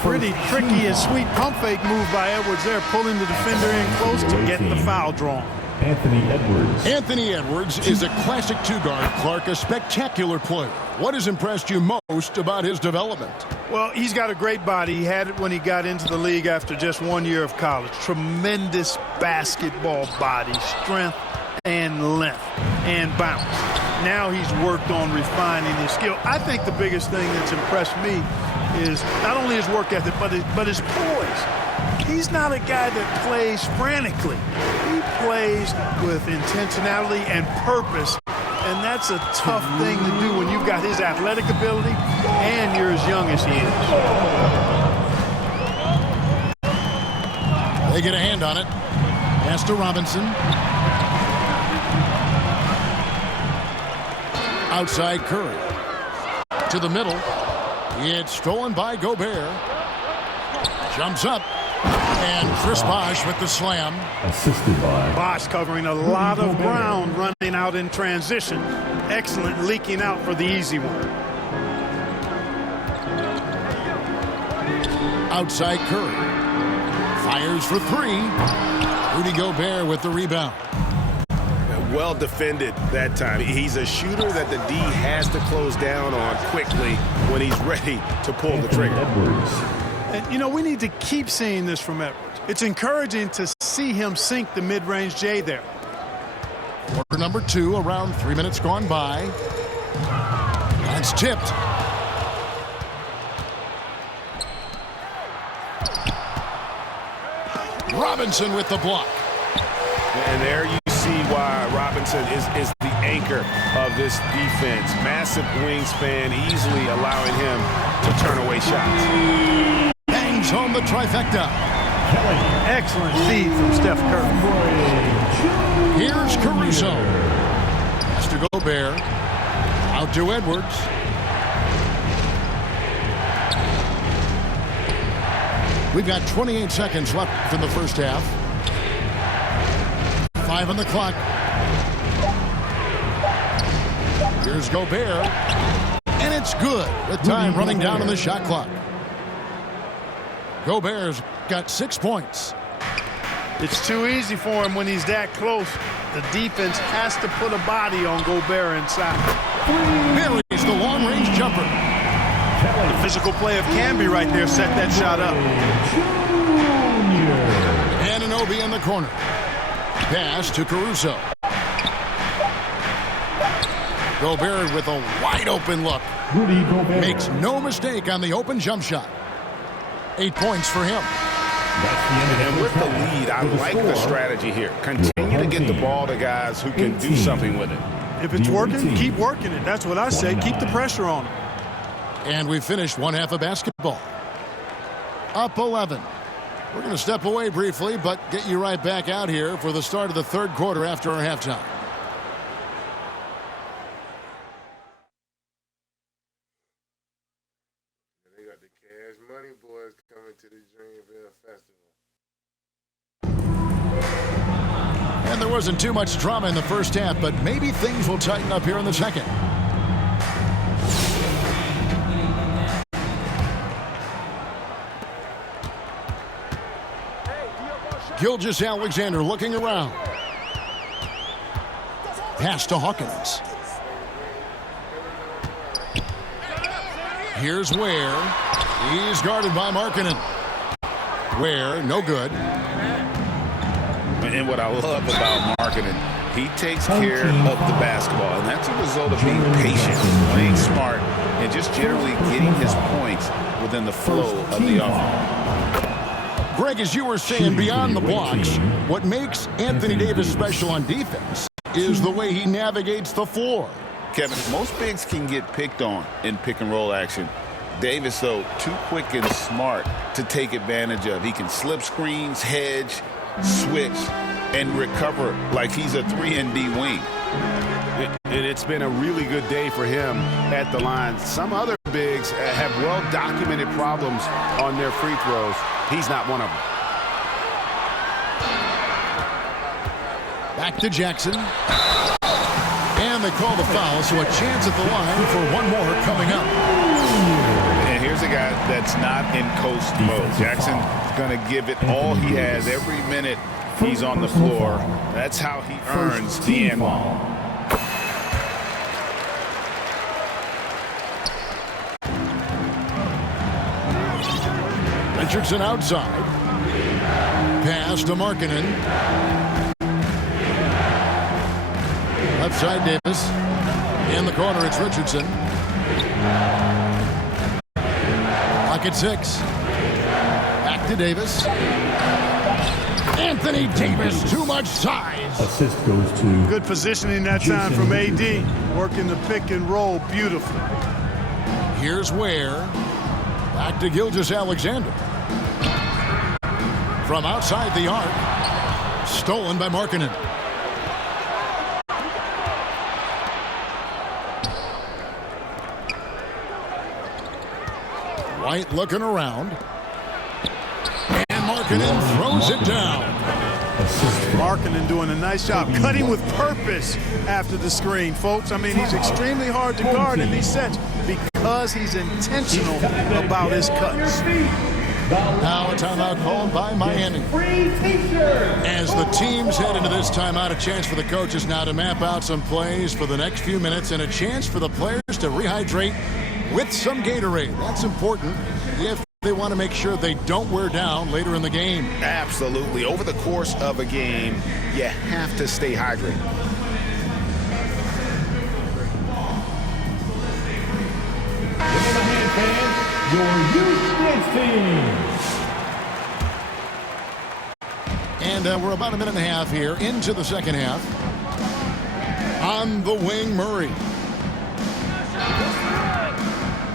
Pretty tricky and sweet pump fake move by Edwards there, pulling the defender in close to get the foul drawn. Anthony Edwards. Anthony Edwards is a classic 2-guard, Clark, a spectacular player. What has impressed you most about his development? Well, he's got a great body. He had it when he got into the league after just 1 year of college. Tremendous basketball body, strength and length and bounce. Now he's worked on refining his skill. I think the biggest thing that's impressed me is not only his work ethic, but his poise. He's not a guy that plays frantically. He plays with intentionality and purpose, and that's a tough thing to do when you've got his athletic ability and you're as young as he is. They get a hand on it. Pass to Robinson. Outside Curry. To the middle. It's stolen by Gobert. Jumps up. And Chris Bosch with the slam. Assisted by Bosch covering a lot of ground, running out in transition. Excellent leaking out for the easy one. Outside Curry. Fires for 3. Rudy Gobert with the rebound. Well defended that time. He's a shooter that the D has to close down on quickly when he's ready to pull the trigger. And, you know, we need to keep seeing this from Edwards. It's encouraging to see him sink the mid-range J there. Quarter number 2, around 3 minutes gone by. That's tipped. Robinson with the block. And there you see why Robinson is the anchor of this defense. Massive wingspan, easily allowing him to turn away shots. Bangs home the trifecta. Excellent feed from Steph Curry. Here's Caruso. Has to Gobert. Out to Edwards. We've got 28 seconds left in the first half. 5 on the clock. Here's Gobert. And it's good with time running down on the shot clock. Gobert's got 6 points. It's too easy for him when he's that close. The defense has to put a body on Gobert inside. Buries the long-range jumper. The physical play of Camby right there set that shot up. Anunoby in the corner. Pass to Caruso. Gobert with a wide-open look. Makes no mistake on the open jump shot. 8 points for him. And with the lead, I like the strategy here. Continue to get the ball to guys who can do something with it. If it's working, keep working it. That's what I say. Keep the pressure on him. And we finished one half of basketball. Up 11. We're going to step away briefly, but get you right back out here for the start of the third quarter after our halftime. They got the Cash Money boys coming to the StreamVille Festival. And there wasn't too much drama in the first half, but maybe things will tighten up here in the second. Gilgeous-Alexander looking around. Pass to Hawkins. Here's Ware. He's guarded by Markkanen. Ware, no good. And what I love about Markkanen, he takes care of the basketball, and that's a result of being patient, playing smart, and just generally getting his points within the flow of the offense. Greg, as you were saying, beyond the blocks, what makes Anthony Davis special on defense is the way he navigates the floor. Kevin, most bigs can get picked on in pick-and-roll action. Davis, though, too quick and smart to take advantage of. He can slip screens, hedge, switch, and recover like he's a 3-and-D wing. And it's been a really good day for him at the line. Some other bigs have well-documented problems on their free throws. He's not one of them. Back to Jackson. And they call the foul, so a chance at the line for one more coming up. And here's a guy that's not in coast mode. Jackson's going to give it all he has every minute he's on the floor. That's how he earns the and one. Richardson outside. Pass to Markkanen. Left side, Davis. In the corner, it's Richardson. Pocket 6. Back to Davis. Anthony Davis, too much size. Assist goes to good positioning that time from AD. Working the pick and roll beautifully. Here's Ware. Back to Gilgeous-Alexander. From outside the arc. Stolen by Markkanen. White looking around. And Markkanen throws it down. Markkanen doing a nice job cutting with purpose after the screen, folks. I mean, he's extremely hard to guard in these sets because he's intentional about his cuts. Now a timeout called by Miami. As the teams head into this timeout, a chance for the coaches now to map out some plays for the next few minutes and a chance for the players to rehydrate with some Gatorade. That's important if they want to make sure they don't wear down later in the game. Absolutely. Over the course of a game, you have to stay hydrated. your youth dance team. And we're about a minute and a half here into the second half. On the wing, Murray.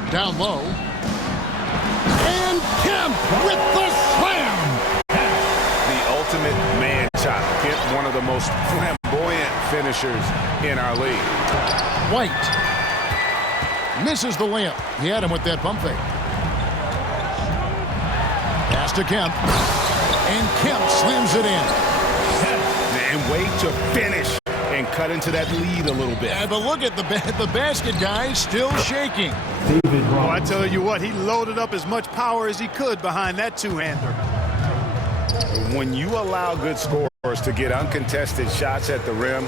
Down low. And Kemp with the slam. The ultimate man chop. Kemp, one of the most flamboyant finishers in our league. White misses the layup. He had him with that pump fake. Pass to Kemp. And Kemp slams it in. And wait to finish and cut into that lead a little bit. Yeah, but look at the basket, guys, still shaking. Well, I tell you what, he loaded up as much power as he could behind that two-hander. When you allow good scorers to get uncontested shots at the rim,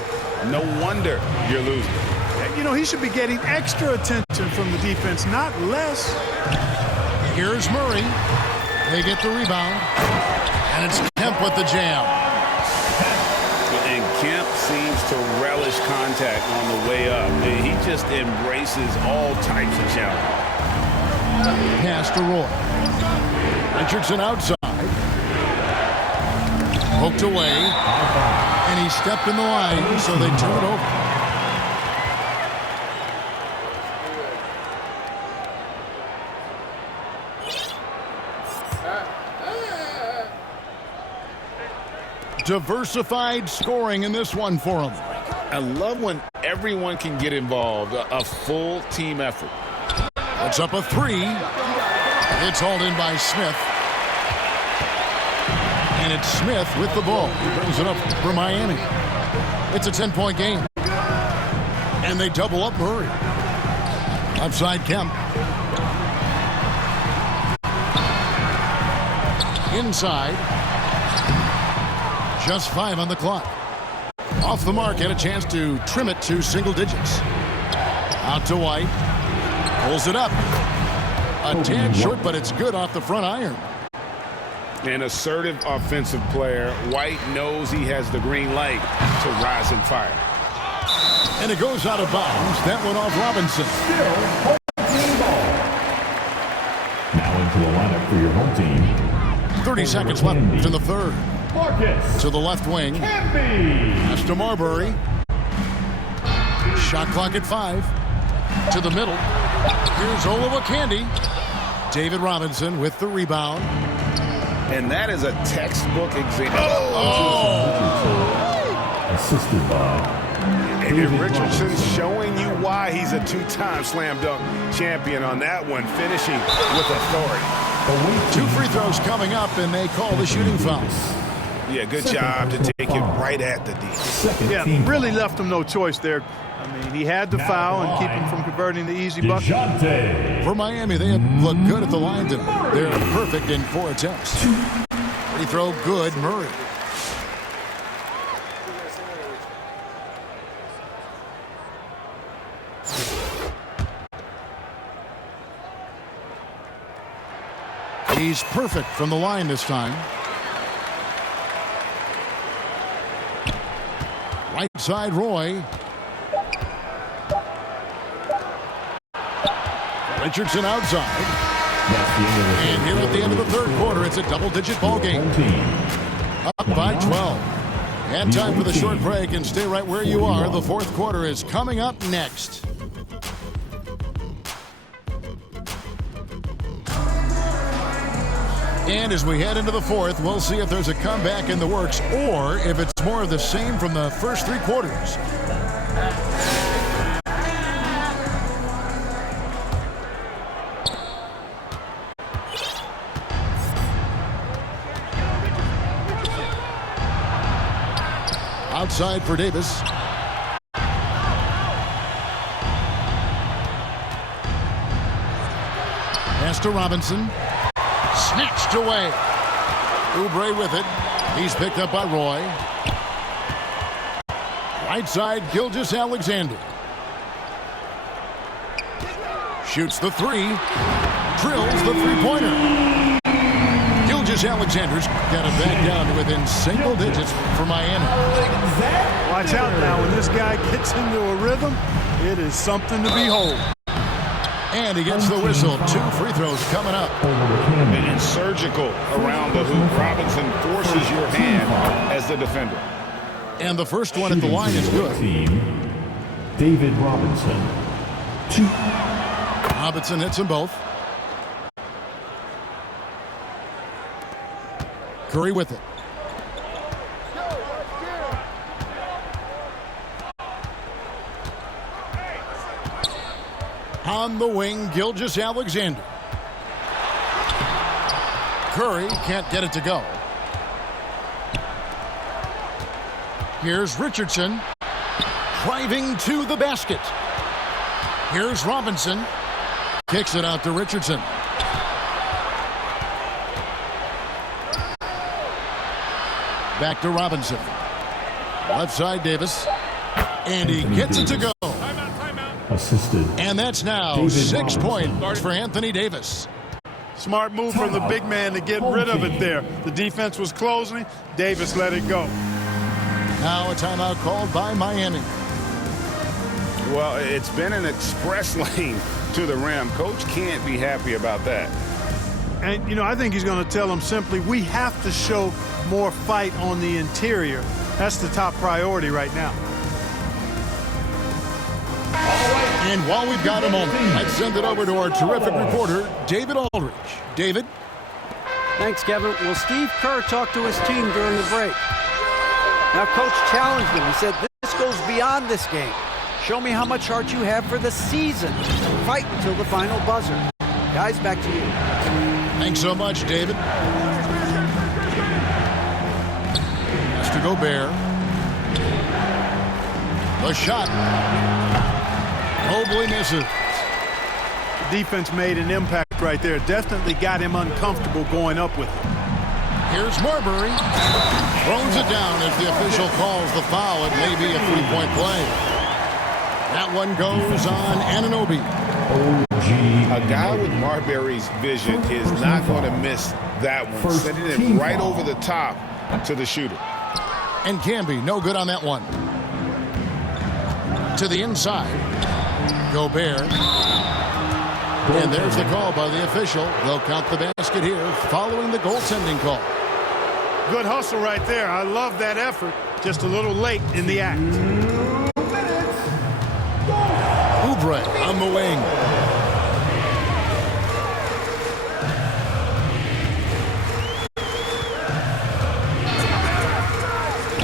no wonder you're losing. You know, he should be getting extra attention from the defense, not less. Here's Murray. They get the rebound. And it's Kemp with the jam. And Kemp seems to relish contact on the way up. He just embraces all types of challenge. Pass to Roy. Richardson outside. Poked away. And he stepped in the line, so they turn it over. Diversified scoring in this one for him. I love when everyone can get involved, a full team effort. It's up a three. It's hauled in by Smith. And it's Smith with the ball. He brings it up for Miami. It's a 10-point game. And they double up Murray. Outside Kemp. Inside. Just 5 on the clock. Off the mark, had a chance to trim it to single digits. Out to White. Pulls it up. A tad short, but it's good off the front iron. An assertive offensive player. White knows he has the green light to rise and fire. And it goes out of bounds. That one off Robinson. Now into the lineup for your home team. 30 seconds left in the third. To the left wing. Pass to Marbury. Shot clock at 5. To the middle. Here's Olowokandi. David Robinson with the rebound. And that is a textbook example. Assisted by And Richardson showing you why he's a 2-time slam dunk champion on that one, finishing with authority. 2 free throws coming up, and they call the shooting foul. Yeah, good job to take it right at the D. Yeah, really left him no choice there. I mean, he had to foul and keep him from converting the easy bucket. For Miami, they look good at the line tonight. They're perfect in 4 attempts. Free throw good, Murray. He's perfect from the line this time. Right side, Roy. Richardson outside. And here at the end of the third quarter, it's a double-digit ball game. Up by 12. And time for the short break, and stay right where you are. The fourth quarter is coming up next. And as we head into the fourth, we'll see if there's a comeback in the works or if it's more of the same from the first 3 quarters. Outside for Davis. Pass to Robinson. Snatched away. Oubre with it. He's picked up by Roy. Right side, Gilgeous-Alexander. Shoots the 3. Drills the 3-pointer. Gilgeous-Alexander's got it back down to within single digits for Miami. Watch out now. When this guy gets into a rhythm, it is something to behold. And he gets the whistle. 2 free throws coming up. And surgical around the hoop. Robinson forces your hand as the defender. And the first one at the line is good. David Robinson. 2. Robinson hits them both. Curry with it. On the wing, Gilgeous-Alexander. Curry can't get it to go. Here's Richardson driving to the basket. Here's Robinson. Kicks it out to Richardson. Back to Robinson. Left side, Davis. And he gets it to go. Assisted. And that's now David 6 Robinson. points for Anthony Davis. Smart move from the big man to get rid of it there. The defense was closing. Davis let it go. Now a timeout called by Miami. Well, it's been an express lane to the rim. Coach can't be happy about that. And, you know, I think he's going to tell them simply, we have to show more fight on the interior. That's the top priority right now. And while we've got a moment, let's send it over to our terrific reporter, David Aldridge. David? Thanks, Kevin. Well, Steve Kerr talked to his team during the break. Now, Coach challenged him. He said, this goes beyond this game. Show me how much heart you have for the season. Fight until the final buzzer. Guys, back to you. Thanks so much, David. Has to go Bear. The shot. Mobley misses. The defense made an impact right there. Definitely got him uncomfortable going up with it. Here's Marbury. Throws it down as the official calls the foul. It may be a 3-point play. That one goes on Anunoby. A guy with Marbury's vision is not going to miss that one. Sending it right over the top to the shooter. And Camby, no good on that one. To the inside. Gobert. And there's the call by the official. They'll count the basket here following the goaltending call. Good hustle right there. I love that effort. Just a little late in the act. Oubre on the wing.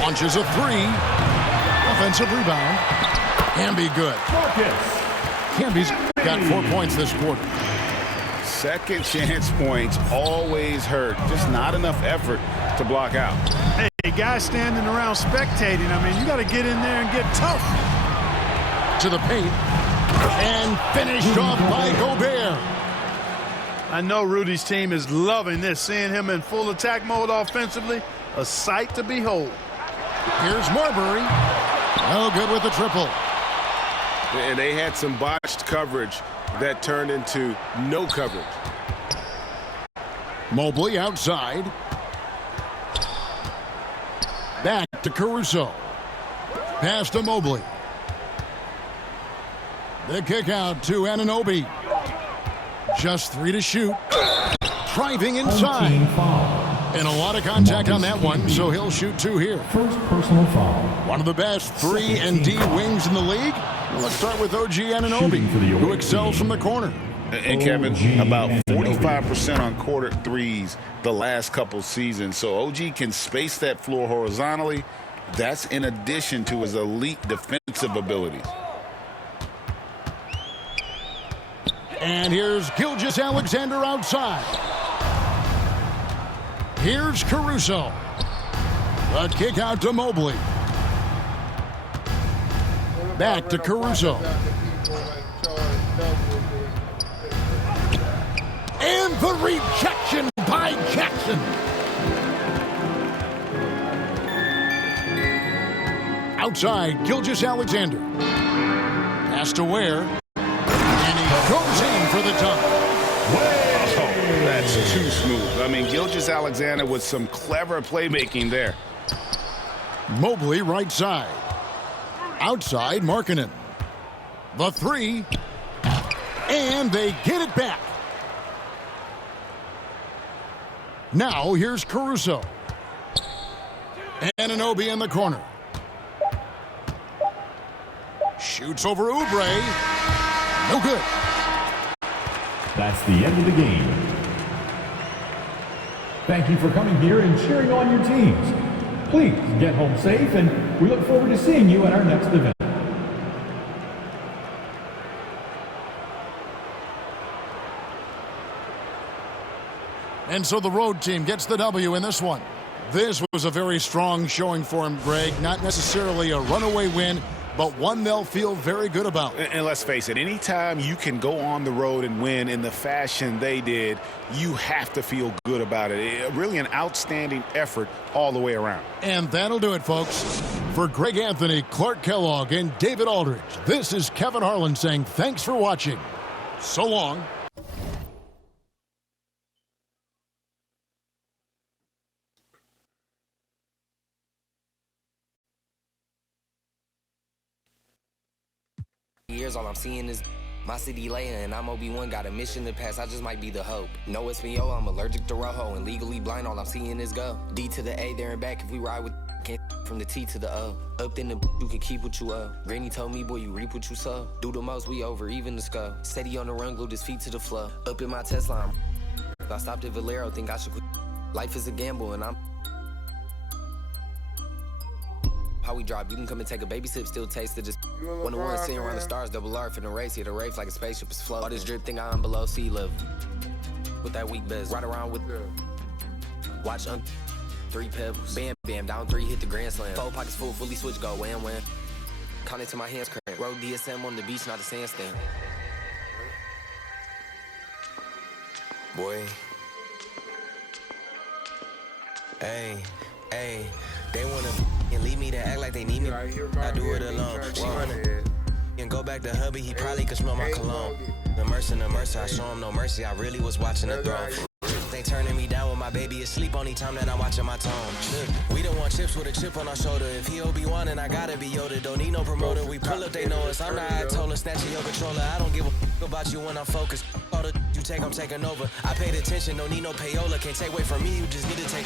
Launches a 3. Offensive rebound. Camby good. Camby's got 4 points this quarter. Second chance points always hurt. Just not enough effort to block out. Hey, guys standing around spectating. I mean, you got to get in there and get tough. To the paint. And finished off by Gobert. I know Rudy's team is loving this. Seeing him in full attack mode offensively, a sight to behold. Here's Marbury. No good with the triple. And they had some botched coverage that turned into no coverage. Mobley outside. Back to Caruso. Pass to Mobley. The kick out to Anunoby. Just 3 to shoot. Driving inside. And a lot of contact on that one, so he'll shoot 2 here. First personal foul. One of the best 3 and D wings in the league. Well, let's start with OG Anunoby, who excels from the corner. And Kevin, about 45% on quarter threes the last couple seasons. So OG can space that floor horizontally. That's in addition to his elite defensive abilities. And here's Gilgeous-Alexander outside. Here's Caruso. The kick out to Mobley. Back to Caruso. And the rejection by Jackson. Outside, Gilgeous-Alexander. Pass to Ware. And he goes in for the dunk. Oh, that's too smooth. I mean, Gilgeous-Alexander with some clever playmaking there. Mobley right side. Outside, Markkanen. The 3. And they get it back. Now here's Caruso. Anunoby in the corner. Shoots over Oubre. No good. That's the end of the game. Thank you for coming here and cheering on your teams. Please get home safe, and we look forward to seeing you at our next event. And so the road team gets the W in this one. This was a very strong showing for him, Greg. Not necessarily a runaway win, but one they'll feel very good about. And let's face it, anytime you can go on the road and win in the fashion they did, you have to feel good about it. Really an outstanding effort all the way around. And that'll do it, folks. For Greg Anthony, Clark Kellogg, and David Aldridge, this is Kevin Harlan saying thanks for watching. So long. Years, all I'm seeing is my city laying, and I'm OB1, got a mission to pass, I just might be the hope. No C.E.O, I'm allergic to Rojo, and legally blind, all I'm seeing is go. D to the A, there and back, if we ride with can't from the T to the O. Up in the you can keep what you owe. Granny told me, boy, you reap what you sow. Do the most, we over, even the skull. Steady on the run, glued his feet to the floor. Up in my Tesla, I stopped at Valero, think I should quit. Life is a gamble, and I'm how we drop. You can come and take a baby sip, still taste it. Just one-to-one, sitting around the stars, double R in the race. Hit a race like a spaceship is floating. All this drip thing I'm below sea level. With that weak best, ride around with watch 3 pebbles. Bam, bam, down 3, hit the grand slam. 4 pockets full, fully switch, go wham, wham. Count it to my hands cramp. Road DSM on the beach, not a sandstand. Boy. Hey, hey, they wanna and leave me to act like they need me. I do it alone. And go back to hubby, he probably could smell my cologne. The mercy, I show him no mercy. I really was watching the throne. They turning me down when my baby is asleep. Only time that I'm watching my tone. We don't want chips with a chip on our shoulder. If he Obi-Wan, then I gotta be Yoda. Don't need no promoter. We pull up, they know us. I'm not Ayatollah, snatching your controller. I don't give a about you when I'm focused. All the you take, I'm taking over. I paid attention, don't need no payola. Can't take away from me, you just need to take.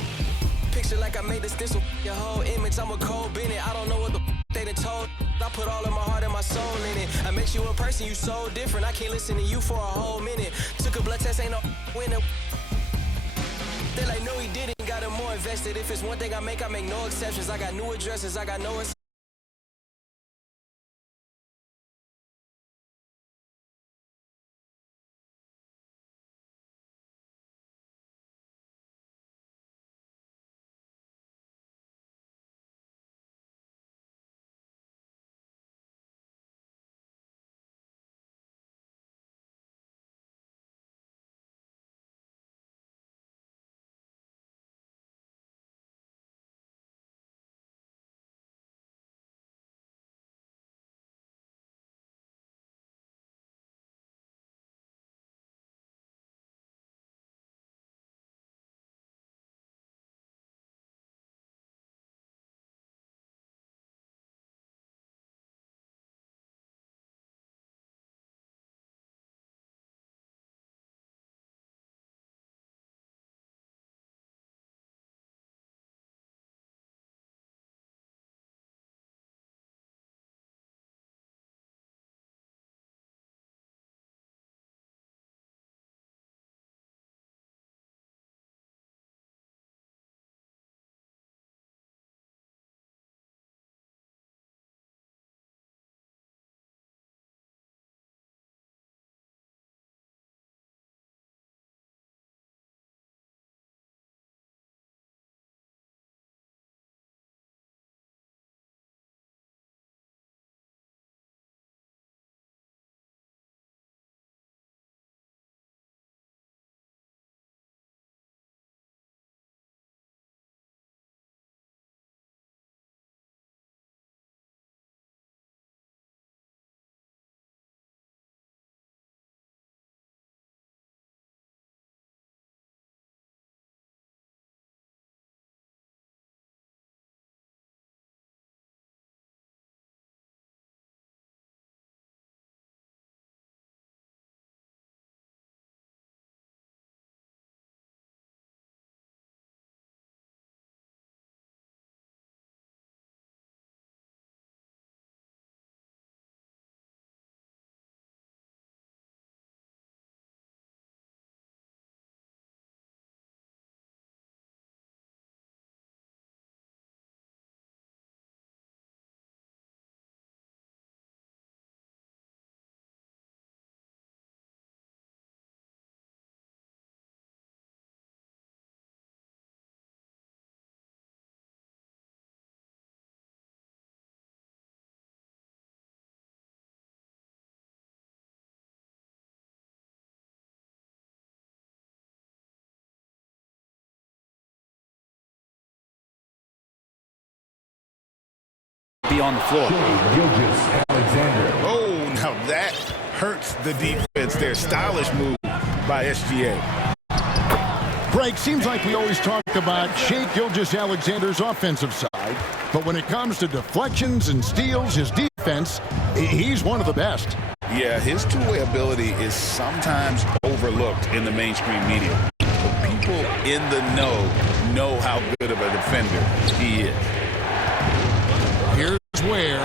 Picture like I made this stencil. Your whole image, I'm a cold Bennett. I don't know what the they done told. I put all of my heart and my soul in it. I make you a person, you so different. I can't listen to you for a whole minute. Took a blood test, ain't no winner. They like, no, he didn't. Got him more invested. If it's one thing I make no exceptions. I got new addresses, I got no be on the floor. Oh, now that hurts the defense there. Stylish move by SGA. Greg, seems like we always talk about Shai Gilgeous-Alexander's offensive side, but when it comes to deflections and steals, his defense, he's one of the best. Yeah, his two-way ability is sometimes overlooked in the mainstream media. But people in the know how good of a defender he is. Here's where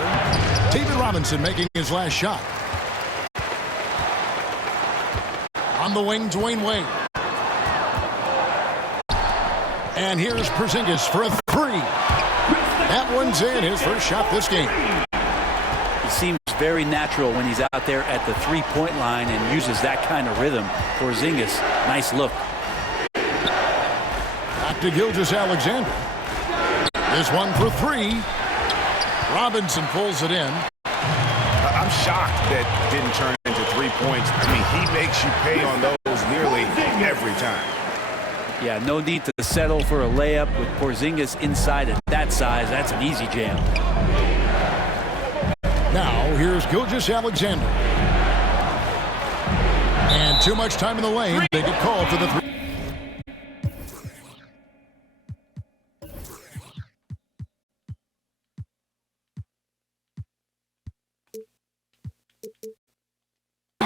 David Robinson making his last shot. On the wing, Dwayne Wade. And here's Porzingis for a three. That one's in, his first shot this game. He seems very natural when he's out there at the three-point line and uses that kind of rhythm. Porzingis, nice look. Back to Gilgeous-Alexander. This one for three. Robinson pulls it in. I'm shocked that didn't turn into 3 points. I mean, he makes you pay on those nearly every time. Yeah, no need to settle for a layup with Porzingis inside at that size. That's an easy jam. Now, here's Gilgeous-Alexander. And too much time in the lane. They get called for the three.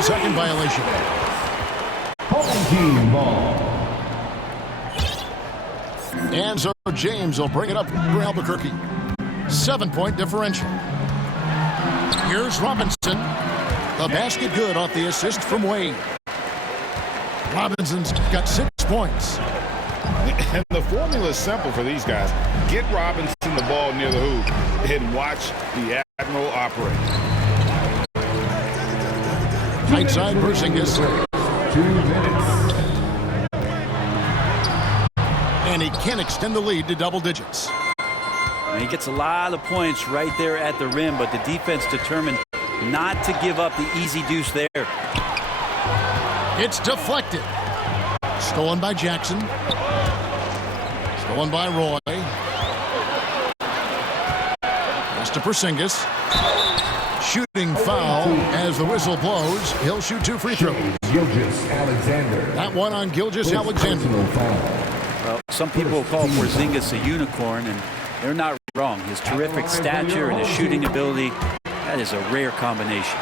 Second violation. Home team ball. And so James will bring it up for Albuquerque. 7-point differential. Here's Robinson. The basket good off the assist from Wade. Robinson's got 6 points. And the formula is simple for these guys. Get Robinson the ball near the hoop and watch the Admiral operate. Right side, Porzingis. 2 minutes. And he can extend the lead to double digits. And he gets a lot of points right there at the rim, but the defense determined not to give up the easy deuce there. It's deflected. Stolen by Jackson. Stolen by Roy. Pass to Porzingis. Shooting foul as the whistle blows. He'll shoot 2 free throws. Gilgeous-Alexander. That one on Gilgeous-Alexander. Well, some people will call Porzingis a unicorn, and they're not wrong. His terrific stature and his shooting ability, that is a rare combination.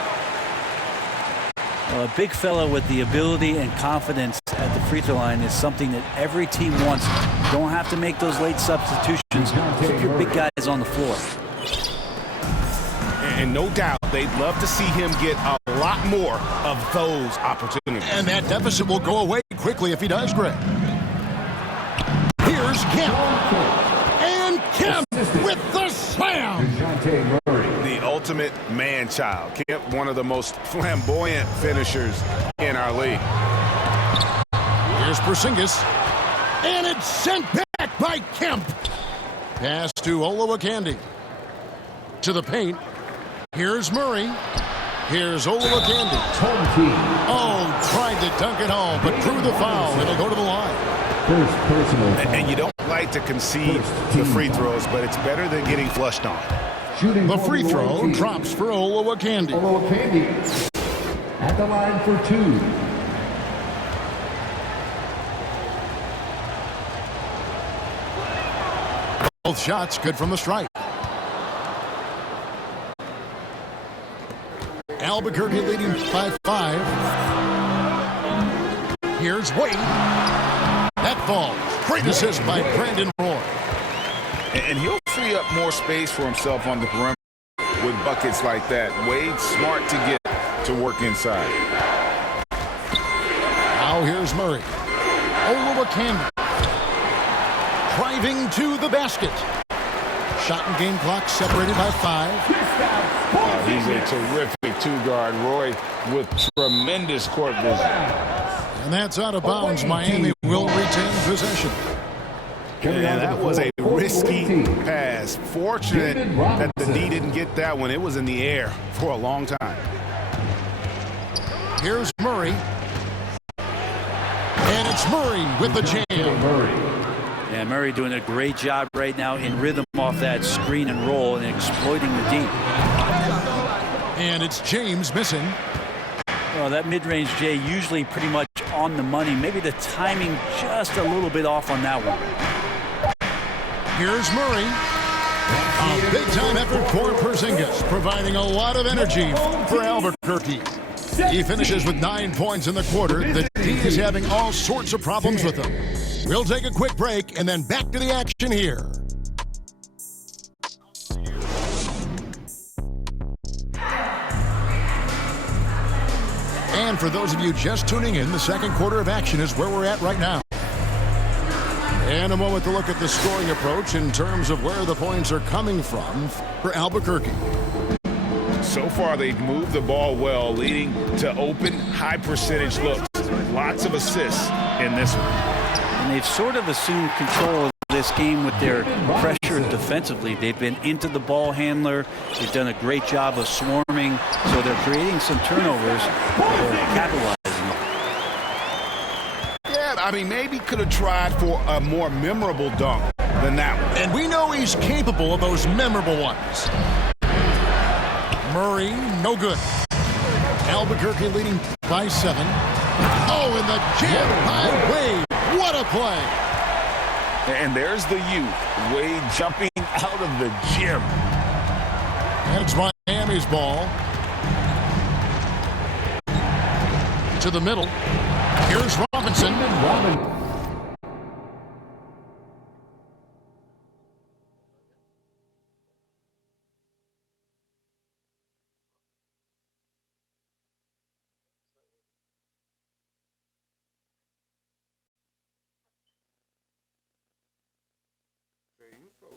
Well, a big fella with the ability and confidence at the free throw line is something that every team wants. You don't have to make those late substitutions. Keep your big guys on the floor. And no doubt, they'd love to see him get a lot more of those opportunities. And that deficit will go away quickly if he does, Greg. Here's Kemp. And Kemp with the slam. The ultimate man-child. Kemp, one of the most flamboyant finishers in our league. Here's Porzingis. And it's sent back by Kemp. Pass to Olowokandi. To the paint. Here's Murray. Here's Olowokandi. Oh, tried to dunk it home, but drew the foul. It'll go to the line. First personal foul. And you don't like to concede the free throws, but it's better than getting flushed on. Shooting the free throw drops for Olowokandi. At the line for 2. Both shots good from the stripe. Albuquerque leading by 5. Here's Wade. That falls. Great assist by Brandon Roy. And he'll free up more space for himself on the perimeter with buckets like that. Wade's smart to get to work inside. Now here's Murray. Olowokandi. Driving to the basket. Shot and game clock separated by 5. He's a terrific two-guard. Roy with tremendous court vision. And that's out of bounds. Miami will retain possession. Yeah, that was a risky pass. Fortunate that the D didn't get that one. It was in the air for a long time. Here's Murray. And it's Murray with the jam. Yeah, Murray doing a great job right now in rhythm off that screen and roll and exploiting the deep. And it's James missing. Well, that mid-range J usually pretty much on the money. Maybe the timing just a little bit off on that one. Here's Murray. A big-time effort for Porzingis, providing a lot of energy for Albuquerque. He finishes with 9 points in the quarter. The D is having all sorts of problems with him. We'll take a quick break and then back to the action here. And for those of you just tuning in, the second quarter of action is where we're at right now. And a moment to look at the scoring approach in terms of where the points are coming from for Albuquerque. So far, they've moved the ball well, leading to open, high-percentage looks. Lots of assists in this one. And they've sort of assumed control of this game with their pressure defensively. They've been into the ball handler. They've done a great job of swarming, so they're creating some turnovers. They're capitalizing. Yeah, I mean, maybe could have tried for a more memorable dunk than that one. And we know he's capable of those memorable ones. Murray, no good. Albuquerque leading by 7. Oh, and the jam by Wade. What a play. And there's the youth, Wade jumping out of the gym. And it's Miami's ball. To the middle. Here's Robinson.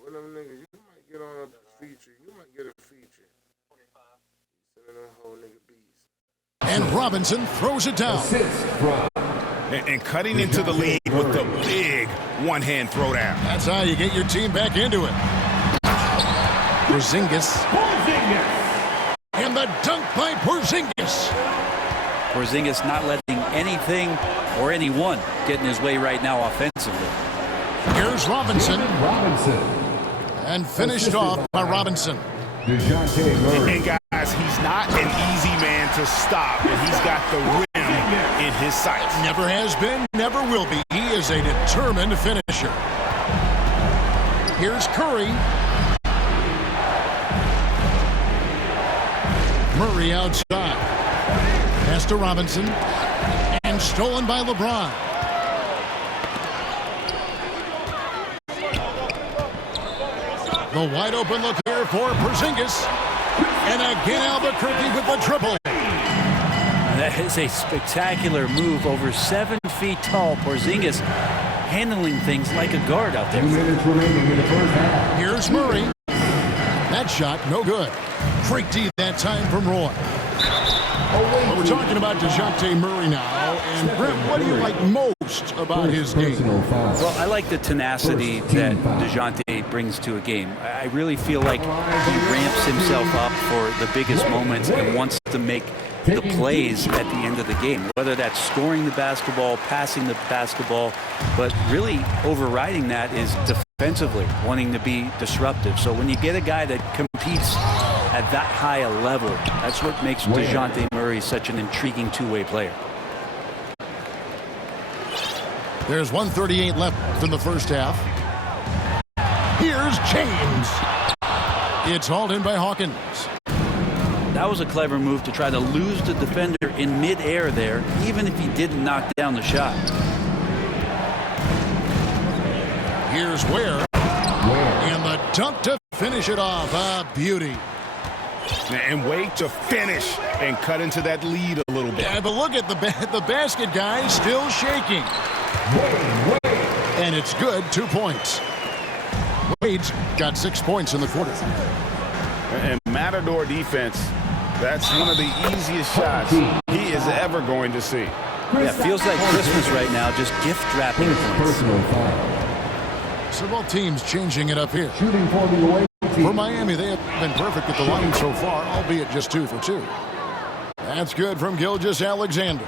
With them niggas, you might get on a feature. You might get a feature. Sending them whole nigga bees. And Robinson throws it down. And cutting into the lead with the big one-hand throwdown. That's how you get your team back into it. Porzingis. And the dunk by Porzingis. Porzingis not letting anything or anyone get in his way right now offensively. Here's Robinson. And finished off by Robinson. And guys, he's not an easy man to stop, and he's got the rim in his sights. Never has been, never will be. He is a determined finisher. Here's Curry. Murray outside. Pass to Robinson. And stolen by LeBron. The wide open look here for Porzingis. And again Albuquerque with the triple. That is a spectacular move. Over 7 feet tall. Porzingis handling things like a guard out there. 2 minutes remaining in the first half. Here's Murray. That shot, no good. Great D that time from Roy. Well, we're talking about DeJounte Murray now. And Brent, what do you like most about his game? Well, I like the tenacity that DeJounte brings to a game. I really feel like he ramps himself up for the biggest moments and wants to make the plays at the end of the game, whether that's scoring the basketball, passing the basketball, but really overriding that is defensively wanting to be disruptive. So when you get a guy that competes at that high a level, that's what makes DeJounte Murray such an intriguing two-way player. There's 1:38 left in the first half. Here's James. It's hauled in by Hawkins. That was a clever move to try to lose the defender in midair there, even if he didn't knock down the shot. Here's Ware. And the dunk to finish it off. A beauty. And wait to finish and cut into that lead a little bit. Yeah, but look at the basket guy still shaking. And it's good, 2 points. Wade's got 6 points in the quarter. And Matador defense, that's one of the easiest shots he is ever going to see. Yeah, it feels like Christmas right now, just gift wrapping points. So both teams changing it up here. Shooting for the away team. For Miami, they have been perfect at the line so far, albeit just 2 for 2. That's good from Gilgeous-Alexander.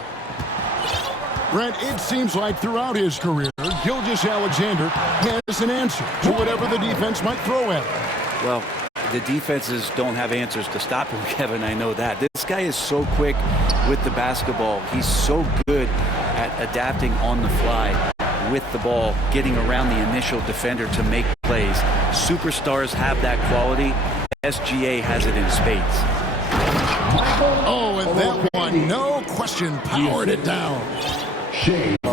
Brent, it seems like throughout his career, Gilgeous-Alexander has an answer to whatever the defense might throw at him. Well, the defenses don't have answers to stop him, Kevin. I know that. This guy is so quick with the basketball. He's so good at adapting on the fly with the ball, getting around the initial defender to make plays. Superstars have that quality. SGA has it in spades. Oh, and that one, no question, powered it down.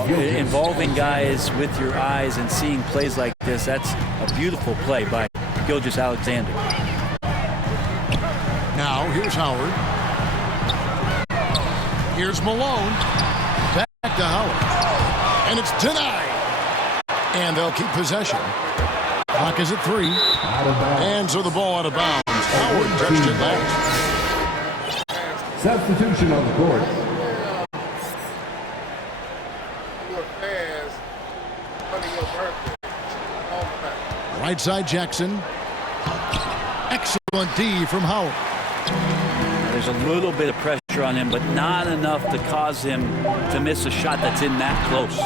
Involving guys with your eyes and seeing plays like this, that's a beautiful play by Gilgeous-Alexander. Now, here's Howard. Here's Malone. Back to Howard. And it's denied. And they'll keep possession. Clock is at 3. And so the ball out of bounds. Howard touched it last. Substitution on the court. Right side Jackson. Excellent D from Howard. There's a little bit of pressure on him, but not enough to cause him to miss a shot that's in that close.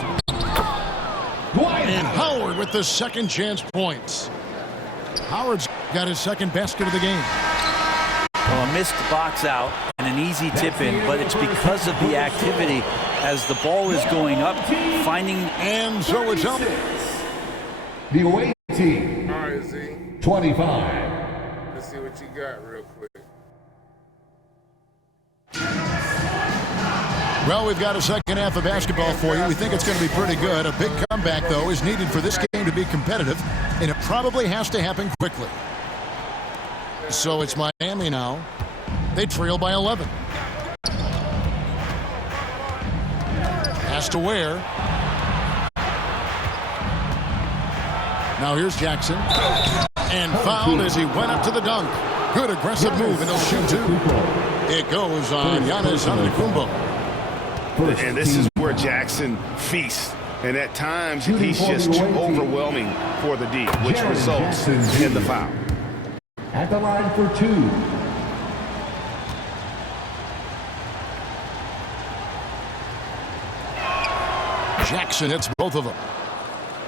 And Howard with the second chance points. Howard's got his second basket of the game. Well, a missed box out and an easy tip in, but it's because of the activity as the ball is going up, finding... And so it's up. The away team, 25. Let's see what you got real quick. Well, we've got a second half of basketball for you. We think it's going to be pretty good. A big comeback, though, is needed for this game to be competitive, and it probably has to happen quickly. So it's Miami now. They trail by 11. Pass to Ware. Now here's Jackson. And fouled as he went up to the dunk. Good aggressive move, and he'll shoot two. It goes on Giannis Antetokounmpo. And this is where Jackson feasts. And at times, he's just too overwhelming for the D, which results in the foul. At the line for 2. Jackson hits both of them.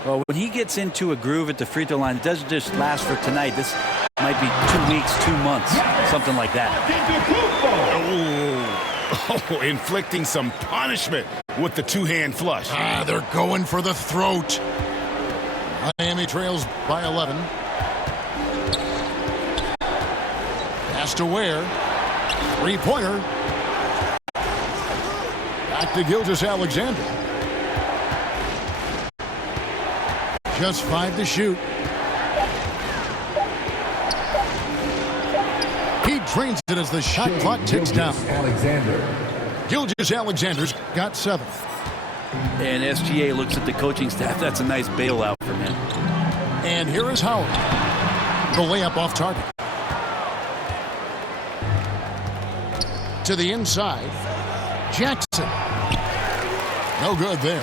Well, when he gets into a groove at the free throw line, it doesn't just last for tonight. This might be 2 weeks, 2 months, something like that. Oh, inflicting some punishment with the two-hand flush. They're going for the throat. Miami trails by 11. Pass to Ware. Three-pointer. Back to Gilgeous-Alexander. Just 5 to shoot. He drains it as the shot clock ticks down. Gilgeous-Alexander's got 7. And SGA looks at the coaching staff. That's a nice bailout from him. And here is Howard. The layup off target. To the inside. Jackson. No good there.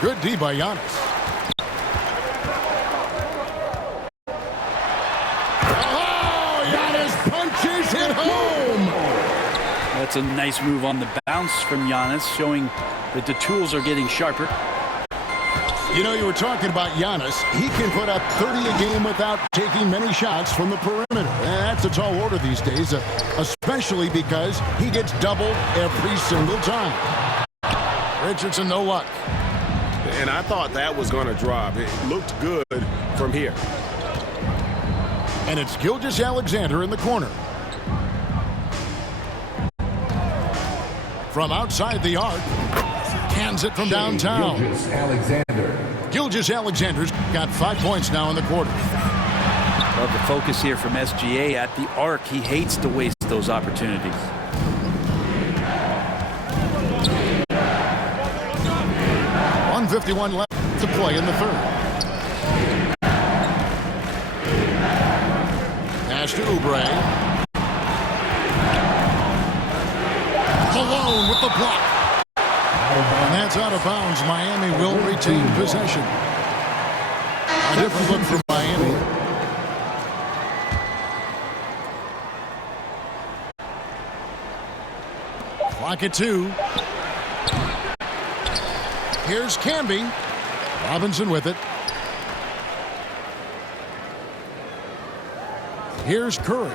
Good D by Giannis. Punches it home. That's a nice move on the bounce from Giannis, showing that the tools are getting sharper. You know, you were talking about Giannis. He can put up 30 a game without taking many shots from the perimeter. And that's a tall order these days, especially because he gets doubled every single time. Richardson, no luck. And I thought that was going to drop. It looked good from here. And it's Gilgeous-Alexander in the corner. From outside the arc. Hands it from downtown. Gilgeous-Alexander's got 5 points now in the quarter. Love the focus here from SGA at the arc. He hates to waste those opportunities. .151 left to play in the third. Pass to Oubre. Malone with the block. And that's out of bounds. Miami will retain possession. A different look for Miami. Clock at 2. Here's Camby. Robinson with it. Here's Curry.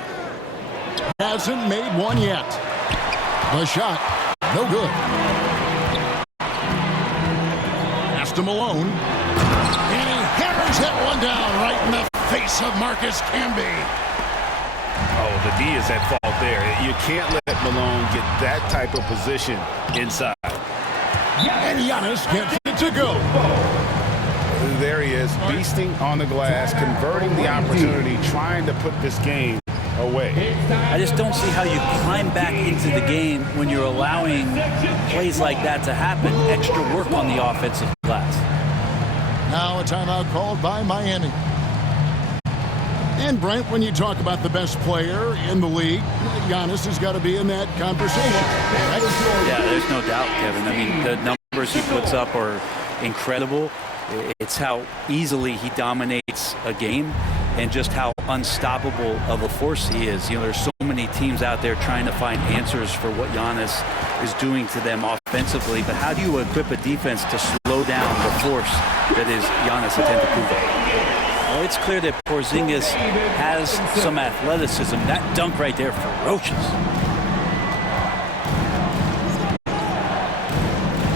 Hasn't made one yet. The shot, no good. Pass to Malone. And he hammers that one down right in the face of Marcus Camby. Oh, the D is at fault there. You can't let Malone get that type of position inside. And Giannis gets it to go. There he is, beasting on the glass, converting the opportunity, trying to put this game away. I just don't see how you climb back into the game when you're allowing plays like that to happen. Extra work on the offensive glass. Now a timeout called by Miami. And Brent, when you talk about the best player in the league, Giannis has got to be in that conversation. Right? Yeah, there's no doubt, Kevin. I mean, the numbers he puts up are incredible. It's how easily he dominates a game and just how unstoppable of a force he is. You know, there's so many teams out there trying to find answers for what Giannis is doing to them offensively, but how do you equip a defense to slow down the force that is Giannis Antetokounmpo? Well, it's clear that Porzingis has some athleticism. That dunk right there, ferocious.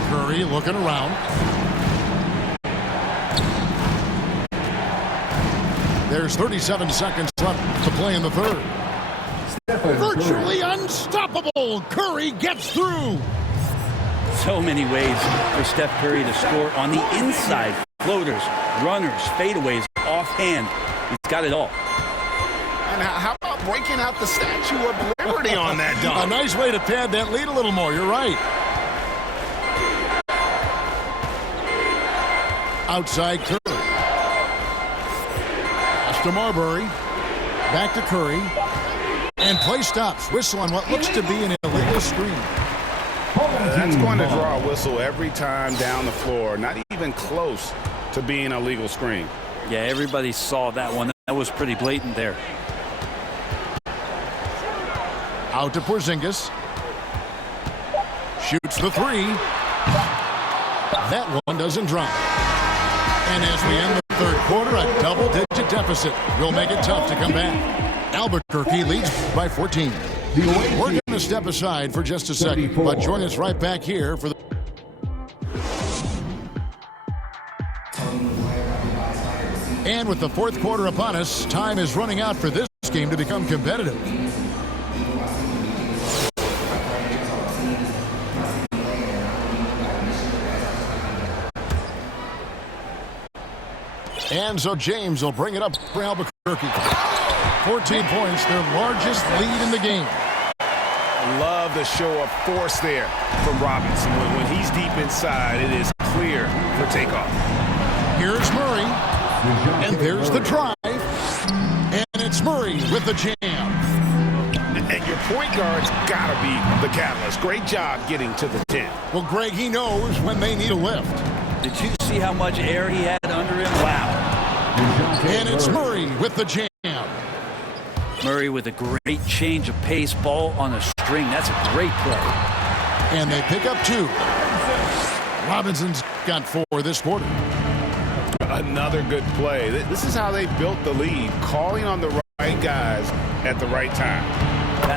Curry looking around. There's 37 seconds left to play in the third. Virtually unstoppable. Curry gets through. So many ways for Steph Curry to score on the inside. Floaters, runners, fadeaways, offhand. He's got it all. And how about breaking out the Statue of Liberty on that dunk? A nice way to pad that lead a little more. You're right. Outside Curry. To Marbury, back to Curry, and play stops. Whistle on what looks to be an illegal screen. That's going to draw a whistle every time down the floor. Not even close to being a legal screen. Yeah, everybody saw that one. That was pretty blatant there. Out to Porzingis. Shoots the three. That one doesn't drop. And as we end the third quarter, a double-digit deficit will make it tough to come back. Albuquerque leads by 14. We're going to step aside for just a second, but join us right back here for the... And with the fourth quarter upon us, time is running out for this game to become competitive. And so James will bring it up for Albuquerque. 14 points, their largest lead in the game. Love the show of force there from Robinson. When he's deep inside, it is clear for takeoff. Here's Murray. And there's the drive. And it's Murray with the jam. And your point guard's got to be the catalyst. Great job getting to the 10. Well, Greg, he knows when they need a lift. Did you see how much air he had under him? Wow. And it's Murray with the jam. Murray with a great change of pace, ball on a string. That's a great play. And they pick up two. Robinson's got 4 this quarter. Another good play. This is how they built the lead, calling on the right guys at the right time.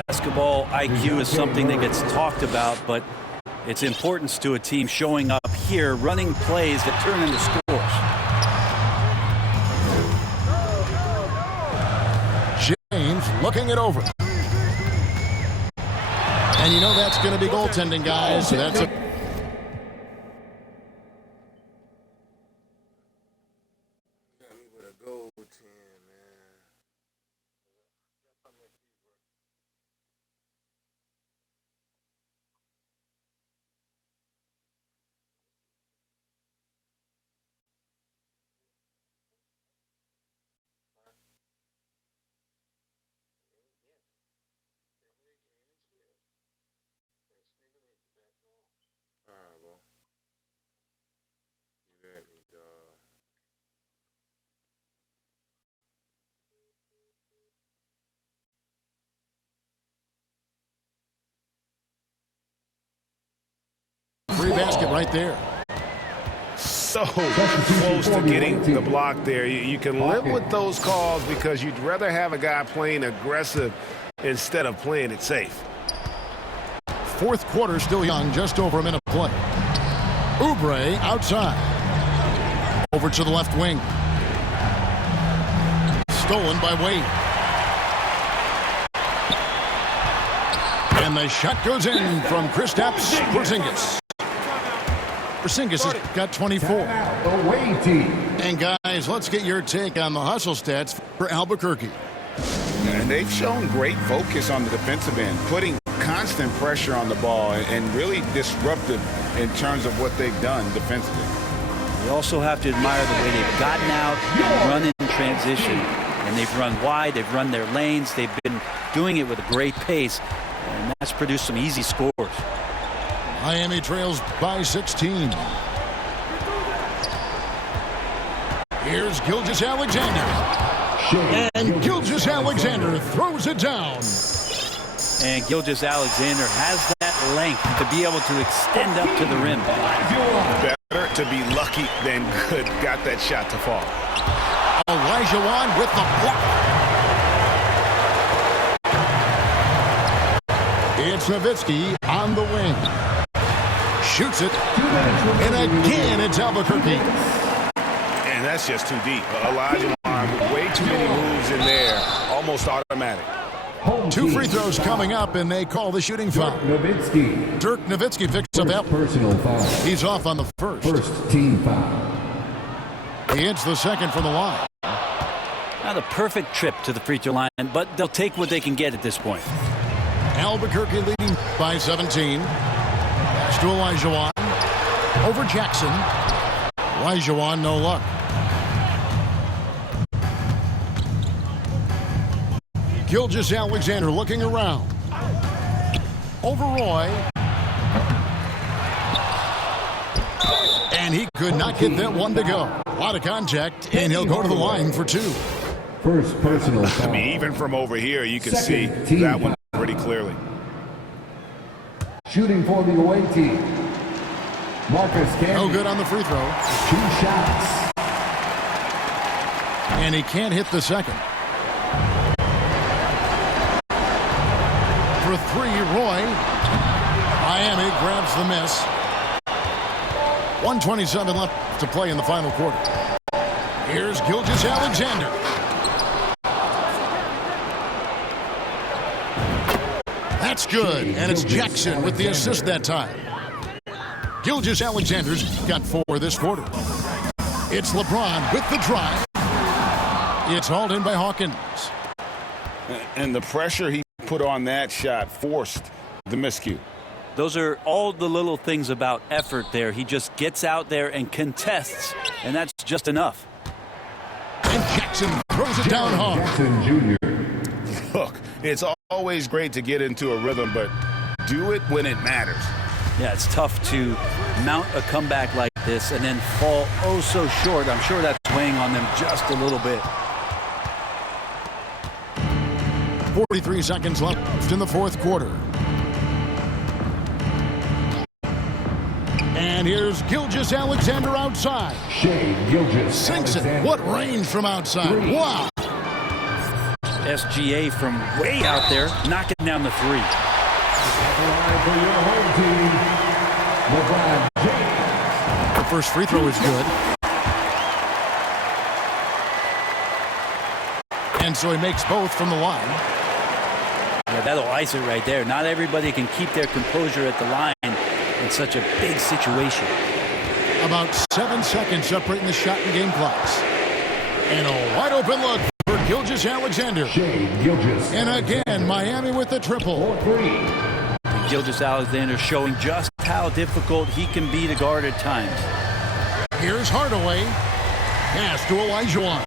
Basketball IQ is something that gets talked about, but its importance to a team showing up here, running plays that turn into scores. James looking it over. And you know that's going to be goaltending, guys. So that's a... Free basket right there. so close to getting the block there. You can live with those calls because you'd rather have a guy playing aggressive instead of playing it safe. Fourth quarter still young, just over a minute to play. Oubre outside. Over to the left wing. Stolen by Wade. And the shot goes in from Kristaps Porzingis. Porzingis has got 24. Away team. And guys, let's get your take on the hustle stats for Albuquerque. And they've shown great focus on the defensive end, putting constant pressure on the ball and really disruptive in terms of what they've done defensively. You also have to admire the way they've gotten out and run in transition. And they've run wide, they've run their lanes, they've been doing it with a great pace, and that's produced some easy scores. Miami trails by 16. Here's Gilgeous-Alexander. And Gilgeous-Alexander throws it down. And Gilgeous-Alexander has that length to be able to extend up to the rim. Better to be lucky than good. Got that shot to fall. Olajuwon with the block. It's Nowitzki on the wing. Shoots it. And again, it's Albuquerque. And that's just too deep. Olajuwon, way too many moves in there. Almost automatic. 2 free throws coming up, and they call the shooting foul. Dirk Nowitzki picks up that. Personal foul. He's off on the first. First team foul. He hits the second from the line. Not a perfect trip to the free throw line, but they'll take what they can get at this point. Albuquerque leading by 17. Pass to Olajuwon. Over Jackson. Olajuwon, no luck. Gilgeous-Alexander looking around. Over Roy. And he could not get that one to go. A lot of contact, and he'll go to the line for 2. First personal foul. I mean, even from over here, you can see Team that one foul. pretty clearly. Shooting for the away team. Marcus Camby. No good on the free throw. 2 shots. And he can't hit the second. For 3, Roy. Miami grabs the miss. 1:27 left to play in the final quarter. Here's Gilgeous-Alexander. That's good, and it's Jackson with the assist that time. Gilgeous-Alexander's got 4 this quarter. It's LeBron with the drive. It's hauled in by Hawkins. And the pressure he put on that shot forced the miscue. Those are all the little things about effort there. He just gets out there and contests, and that's just enough. And Jackson throws it down hard. Jackson Jr. Look, it's always great to get into a rhythm, but do it when it matters. Yeah, it's tough to mount a comeback like this and then fall oh so short. I'm sure that's weighing on them just a little bit. 43 seconds left in the fourth quarter. And here's Gilgeous-Alexander outside. Shea Gilgeous. Sinks it. What range from outside. Wow. SGA from way out there, knocking down the 3. For your home team, LeBron James. The first free throw is good. And so he makes both from the line. Yeah, that'll ice it right there. Not everybody can keep their composure at the line in such a big situation. About 7 seconds separating the shot and game clocks. And a wide open look for Gilgeous-Alexander. Shea Gilgeous. And again, Miami with the triple. Gilgeous-Alexander showing just how difficult he can be to guard at times. Here's Hardaway. Pass to Olajuwon.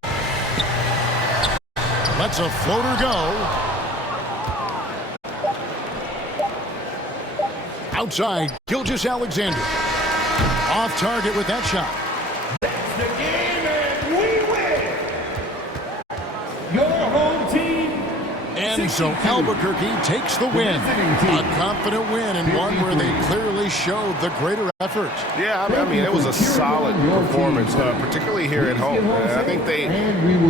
Lets a floater go. Outside, Gilgeous-Alexander. Off target with that shot. That's the game, and we win. Your home team. And And so Albuquerque takes the win. A confident win and one where they clearly showed the greater effort. Yeah, I mean, it was a solid performance, particularly here at home. I think they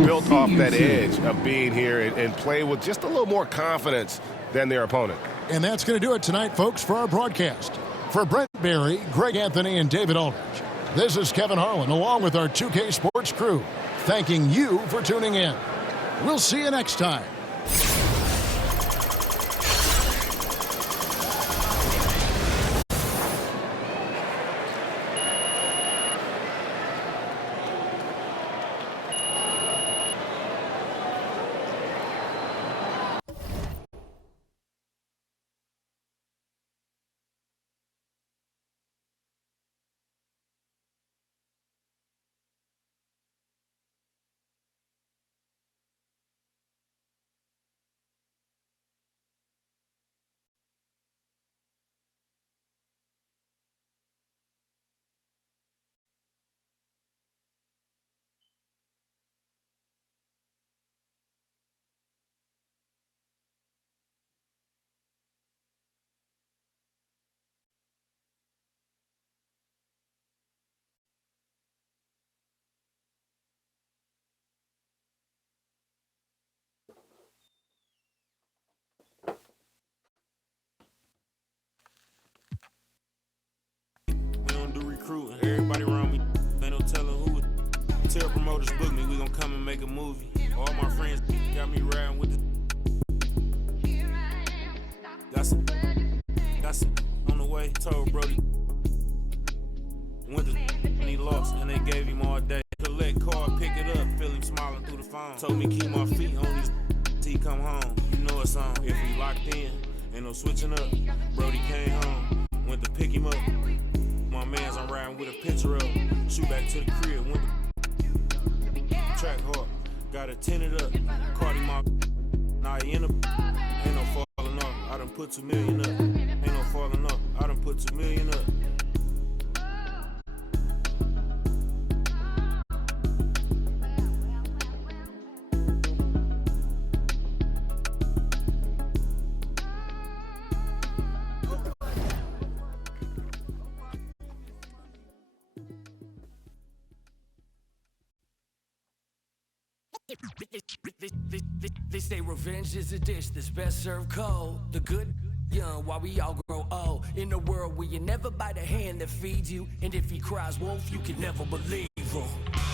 built off that edge of being here and play with just a little more confidence than their opponent. And that's going to do it tonight, folks, for our broadcast. For Brent Berry, Greg Anthony, and David Aldridge, this is Kevin Harlan, along with our 2K Sports crew, thanking you for tuning in. We'll see you next time. Recruiting. Everybody around me, ain't no telling who. Tell promoters book me, we gon' come and make a movie. All my friends got me riding with the. Got some on the way. Told Brody went to and he lost, and they gave him all day. Collect card, pick it up, feel him smiling through the phone. Told me keep my feet on these till he come home. You know it's on. If we locked in, ain't no switching up. Brody came home, went to pick him up. My mans, I'm riding with a picture of. Shoot back to the crib, went to track hard. Got it tinted up, caught him off. Now he in a. Ain't no falling off. I done put 2 million up. Ain't no falling off. I done put 2 million up. They say revenge is a dish that's best served cold. The good young while we all grow old. In a world where you never bite a hand that feeds you, and if he cries wolf, you can never believe him.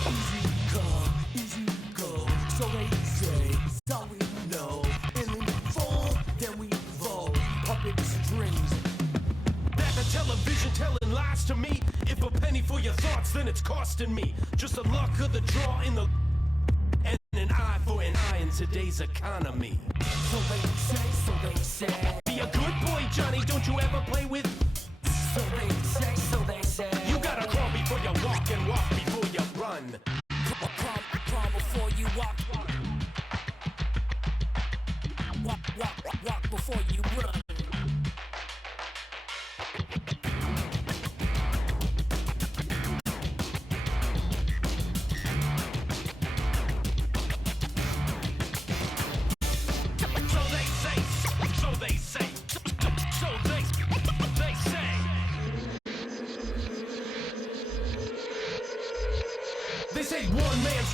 Easy come, easy go. So they say, so we know. And when we fall, then we evolve. Puppet strings. Back the television telling lies to me. If a penny for your thoughts, then it's costing me. Just the luck of the draw in the. And an eye for an eye in today's economy. So they say. Be a good boy, Johnny, don't you ever play with. So they say. You gotta crawl before you walk and walk before you run. Crawl before you walk. Walk before you run.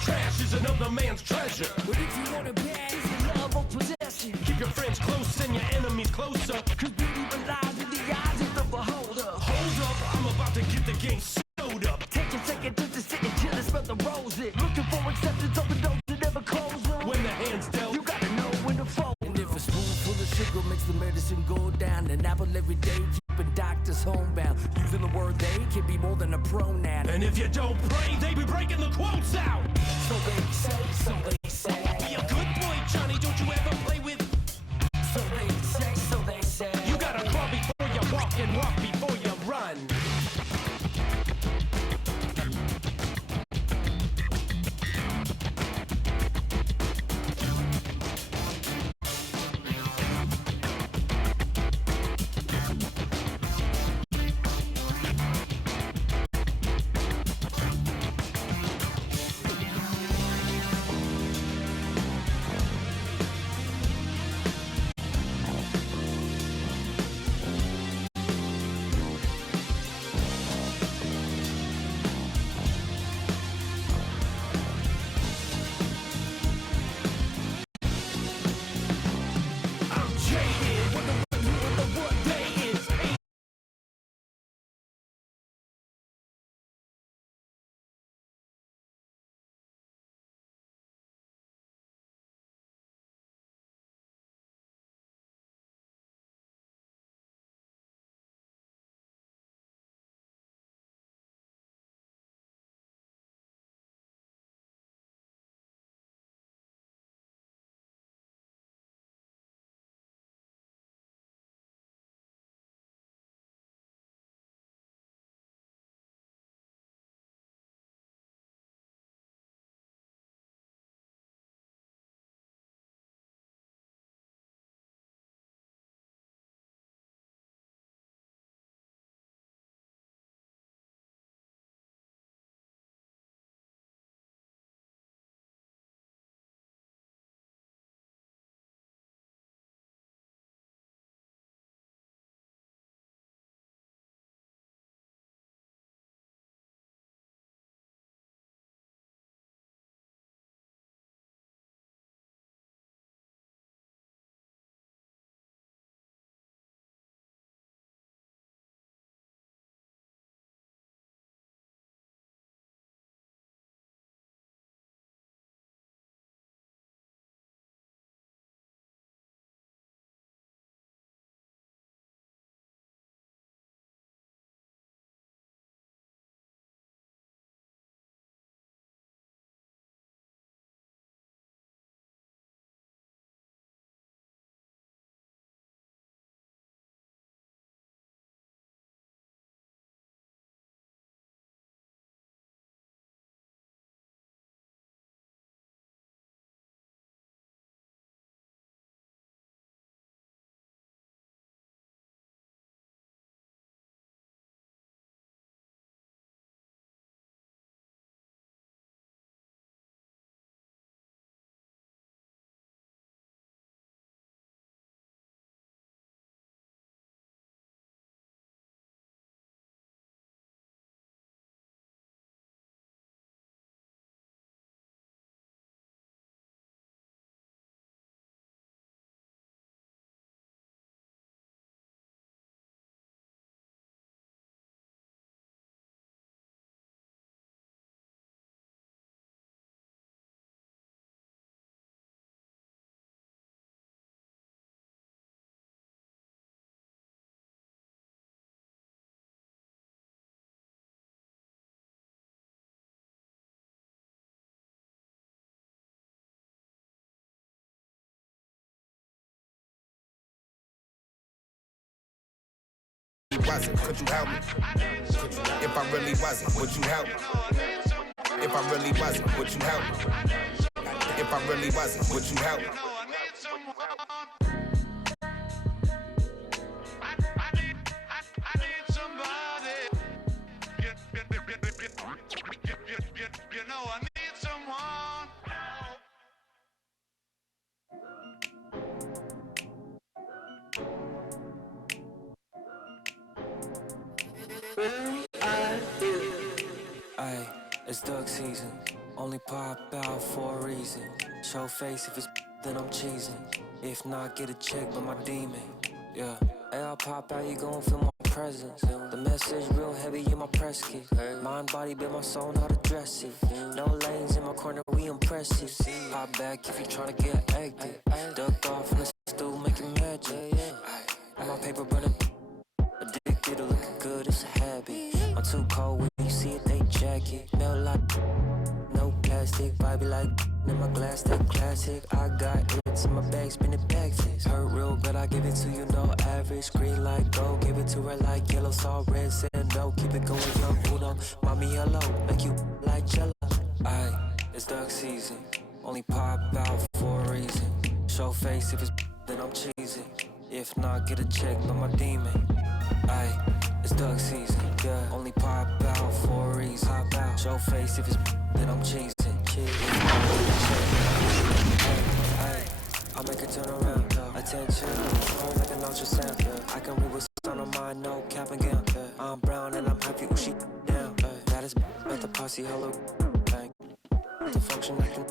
Trash is another man's treasure. But if you want it bad, it's a love or possession. Keep your friends close and your enemies closer. Cause beauty relies in the eyes of the beholder. Hold up, I'm about to get the game sewed up. Take a second just to sit and chill and smell the roses. Looking for acceptance of the doors that never close up. When the hand's dealt, you gotta know when to fold. And if a spoonful of sugar makes the medicine go down, an apple every day keeping doctors homebound. Using the word they can be more than a pronoun. And if you don't pray, they be breaking the quotes out. So they say. Be a good boy, Johnny, don't you ever play with. So they say. You gotta crawl before you walk and walk before you run. wasn't, could you help me? If I really wasn't, would you help me? If I really wasn't, would you help me? If I really wasn't, would you help me? Aye, it's duck season. Only pop out for a reason. Show face if it's then I'm cheesing. If not, get a check by my demon. Yeah. Hey, I'll pop out, you gon' feel my presence. The message real heavy in my press kit. Mind, body, build my soul, how to dress it. No lanes in my corner, we impressive. Pop back if you tryna get active. Ducked off in the stool, making magic. My paper burning. Addicted to looking good, it's a habit. I'm too cold when you see it, they jacket. Melt like no plastic, vibe like in my glass, that classic. I got hits in my bag, spinning backflips. Hurt real good, I give it to you, no average. Green like gold, give it to her like yellow. Saw red, said no, keep it going, young Uno. Mommy, hello, make you like jello. Aye, it's duck season, only pop out for a reason. Show face if it's then I'm cheesing. If not, get a check by my demon. Aye, it's duck season, yeah. Only pop out for a reason. Pop out, show face if it's then I'm cheesing. I'll make it turn around. Attention, home like an ultrasound. I can read what's on her mind, no cap again. I'm brown and I'm happy with she down. That is at the posse, hello. The function I can.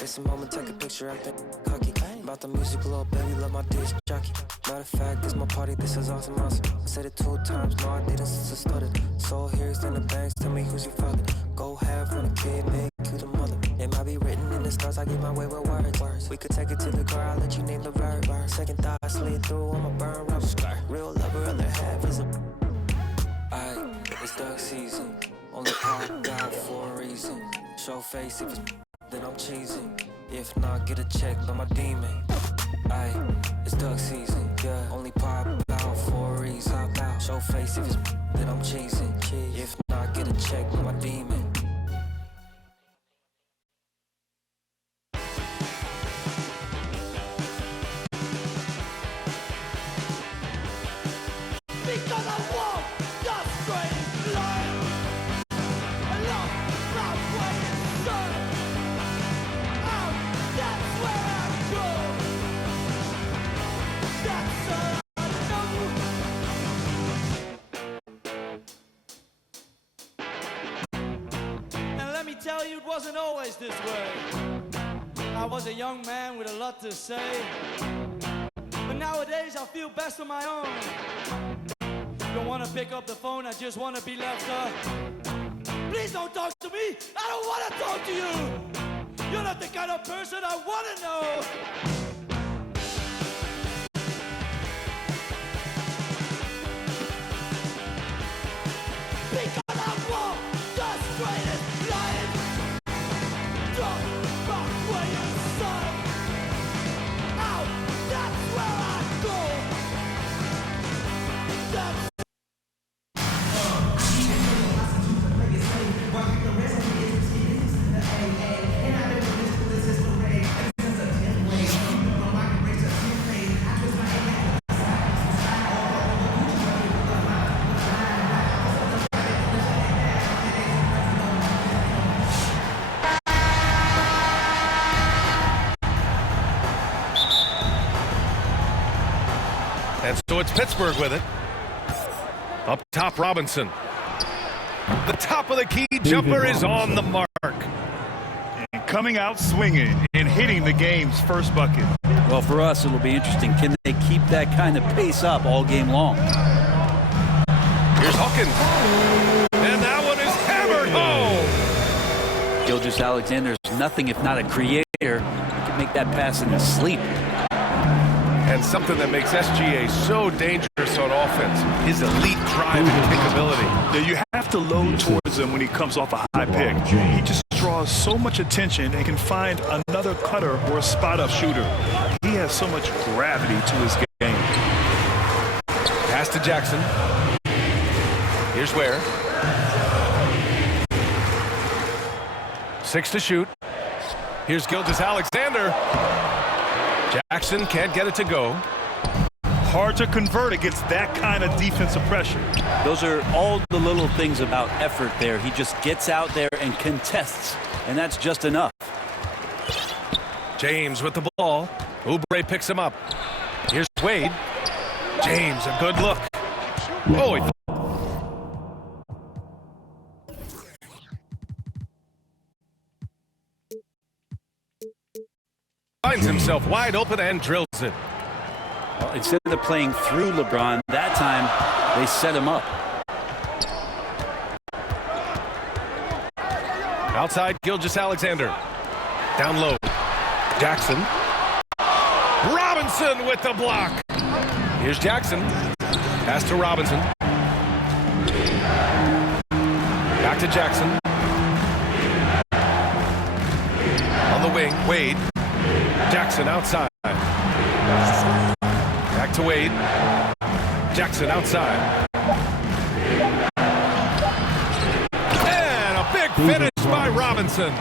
It's a moment, take a picture, acting cocky. About the music, little baby, love my disc jockey. Matter of fact, this my party, this is awesome. I said it 2 times, no I didn't since I started. Soul here's in the banks, tell me who's your father. Go half on a kid, make you the mother. It might be written in the stars, I get my way with words. We could take it to the car, I'll let you name the verb. Second thought, I slid through on my burn rubber. Real lover, other half is a. Aye, it's duck season, only pop out for a reason. Show face if it's then I'm cheesing. If not, get a check by my demon. Aye, it's duck season, yeah. Only pop out for a reason. Pop out, show face if it's then I'm cheesing. If not, get a check by my demon. Because I walk the straight line along my way sun. That's where I go. That's all I know. And let me tell you, it wasn't always this way. I was a young man with a lot to say, but nowadays I feel best on my own. Don't wanna pick up the phone, I just wanna be left up. Please don't talk to me, I don't wanna talk to you. You're not the kind of person I wanna know. Because I walk the straightest line. Don't fuck where you son. Out, that's where I go. That's And so it's Pittsburgh with it. Up top, Robinson. The top of the key jumper is on the mark. And coming out swinging and hitting the game's first bucket. Well, for us, it'll be interesting. Can they keep that kind of pace up all game long? Here's Hawkins. And that one is hammered home. Gilgeous-Alexander's nothing if not a creator. He can make that pass in his sleep. And something that makes SGA so dangerous on offense, his elite drive and kickability. Yeah, you have to load towards him when he comes off a high pick. He just draws so much attention and can find another cutter or a spot-up shooter. He has so much gravity to his game. Pass to Jackson. Here's Ware. 6 to shoot. Here's Gilgeous-Alexander. Jackson can't get it to go. Hard to convert against that kind of defensive pressure. Those are all the little things about effort there. He just gets out there and contests, and that's just enough. James with the ball. Oubre picks him up. Here's Wade. James, a good look. Oh, he finds himself wide open and drills it. Well, instead of playing through LeBron, that time they set him up. Outside, Gilgeous-Alexander. Down low. Jackson. Robinson with the block. Here's Jackson. Pass to Robinson. Back to Jackson. On the wing, Wade. Jackson outside. Back to Wade. Jackson outside. And a big finish by Robinson.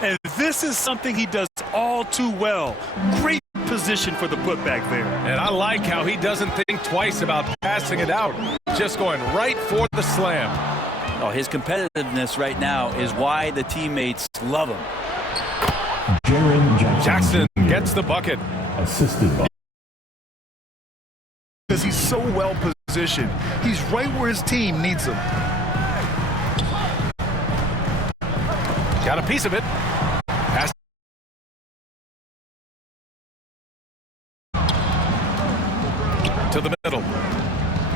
And this is something he does all too well. Great position for the putback there. And I like how he doesn't think twice about passing it out. Just going right for the slam. Oh, his competitiveness right now is why the teammates love him. Jackson gets the bucket. Assisted by because he's so well positioned. He's right where his team needs him. Got a piece of it. Pass to the middle.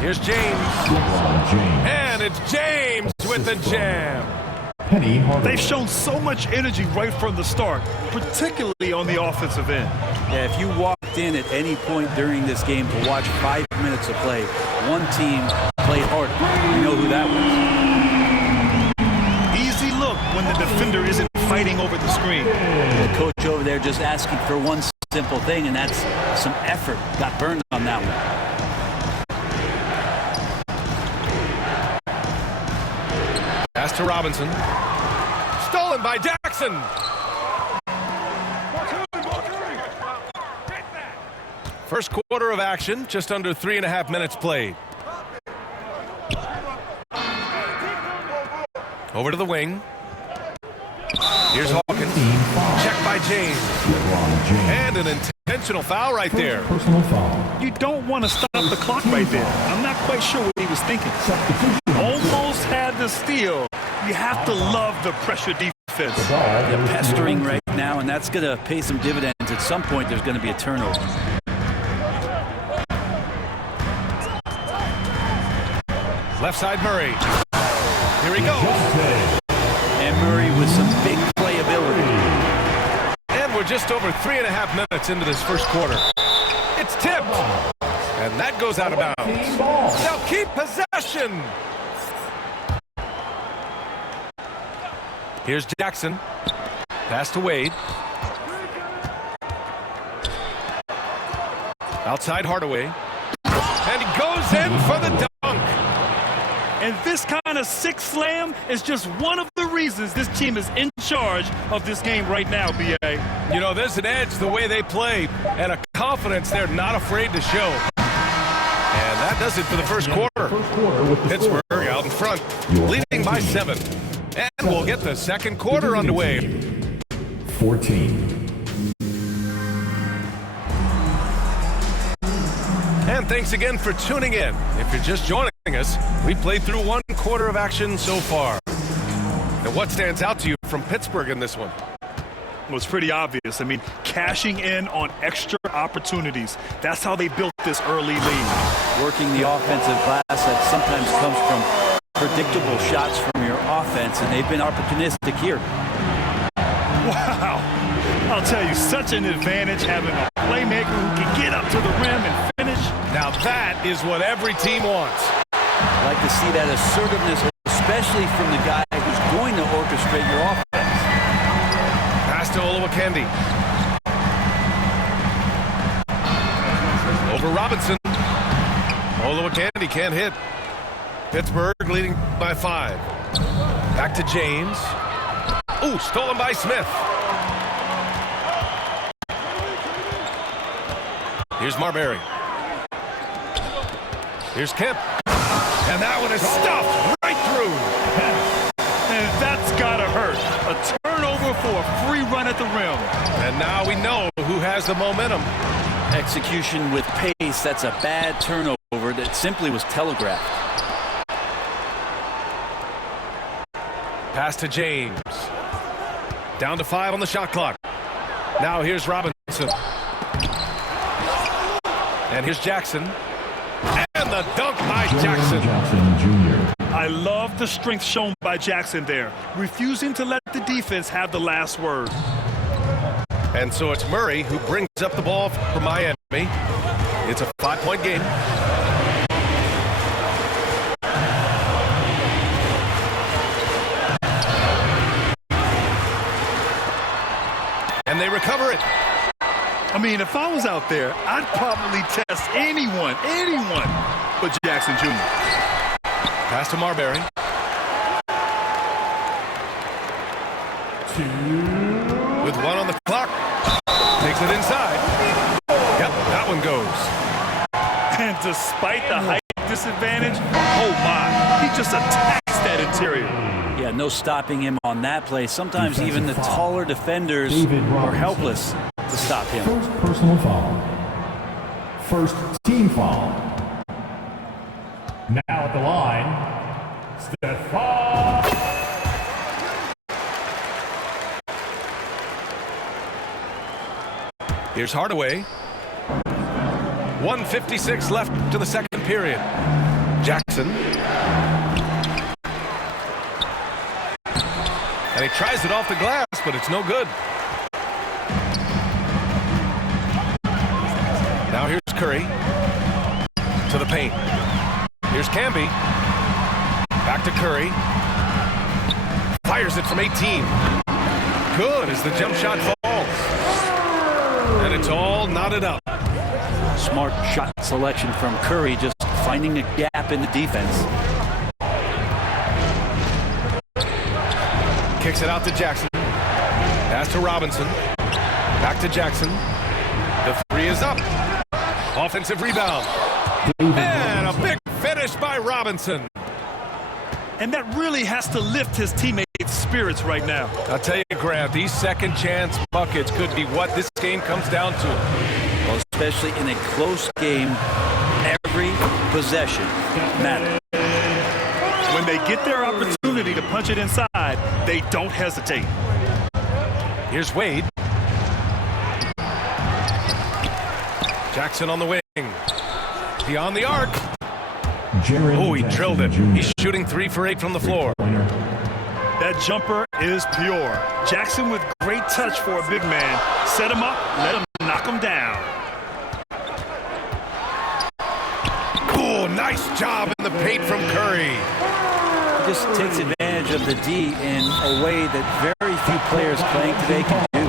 Here's James. And it's James with the jam. They've shown so much energy right from the start, particularly on the offensive end. Yeah, if you walked in at any point during this game to watch 5 minutes of play, one team played hard. You know who that was. Easy look when the defender isn't fighting over the screen. The coach over there just asking for one simple thing, and that's some effort. Got burned on that one. Pass to Robinson. Stolen by Jackson. First quarter of action, just under 3.5 minutes played. Over to the wing. Here's Hawkins. Checked by James. And an intentional foul right there. personal foul. You don't want to stop the clock right there. I'm not quite sure what he was thinking. Almost had the steal. You have to love the pressure defense. They're pestering right now, and that's going to pay some dividends. At some point, there's going to be a turnover. Left side, Murray. Here he goes. And Murray with some big playability. And we're just over 3.5 minutes into this first quarter. It's tipped. And that goes out of bounds. They'll keep possession. Here's Jackson. Pass to Wade. Outside Hardaway. And he goes in for the dunk. And this kind of six slam is just one of the reasons this team is in charge of this game right now, B.A. You know, there's an edge the way they play and a confidence they're not afraid to show. And that does it for the first quarter. Pittsburgh out in front, leading by 7. And we'll get the second quarter underway. 14. And thanks again for tuning in. If you're just joining us, we played through 1 quarter of action so far. And what stands out to you from Pittsburgh in this one? Well, it's pretty obvious. I mean, cashing in on extra opportunities. That's how they built this early lead. Working the offensive glass that sometimes comes from predictable shots from your offense, and they've been opportunistic here. Wow. I'll tell you, such an advantage having a playmaker who can get up to the rim and finish. Now that is what every team wants. I like to see that assertiveness, especially from the guy who's going to orchestrate your offense. Pass to Olowokandi. Over Robinson. Olowokandi can't hit. Pittsburgh leading by 5. Back to James. Ooh, stolen by Smith. Here's Marbury. Here's Kemp. And that one is stuffed right through. And that's gotta hurt. A turnover for a free run at the rim. And now we know who has the momentum. Execution with pace, that's a bad turnover that simply was telegraphed. Pass to James. Down to 5 on the shot clock. Now here's Robinson. And here's Jackson. And the dunk by Jackson. I love the strength shown by Jackson there, refusing to let the defense have the last word. And so it's Murray who brings up the ball for Miami. It's a 5-point game. And they recover it. I mean, if I was out there, I'd probably test anyone but Jackson Jr. Pass to Marbury. 2. With 1 on the clock. Takes it inside. Yep, that one goes. And despite the height disadvantage, oh my, he just attacks that interior. Yeah, no stopping him on that play. Sometimes even the taller defenders are helpless to stop him. First personal foul. First team foul. Now at the line, Stephon. Here's Hardaway. 1:56 left to the second period. Jackson. And he tries it off the glass, but it's no good. Now here's Curry. To the paint. Here's Camby. Back to Curry. Fires it from 18. Good as the jump shot falls. And it's all knotted up. Smart shot selection from Curry, just finding a gap in the defense. Kicks it out to Jackson. Pass to Robinson. Back to Jackson. The 3 is up. Offensive rebound. And a big finish by Robinson. And that really has to lift his teammates' spirits right now. I'll tell you, Grant, these second chance buckets could be what this game comes down to. Well, especially in a close game, every possession matters. When they get their opportunity to punch it inside, they don't hesitate. Here's Wade. Jackson on the wing. Beyond the arc. Oh, he drilled it. He's shooting 3 for 8 from the floor. That jumper is pure. Jackson with great touch for a big man. Set him up, let him knock him down. Oh, nice job in the paint from Curry. He just takes advantage of the D in a way that very few players playing today can do.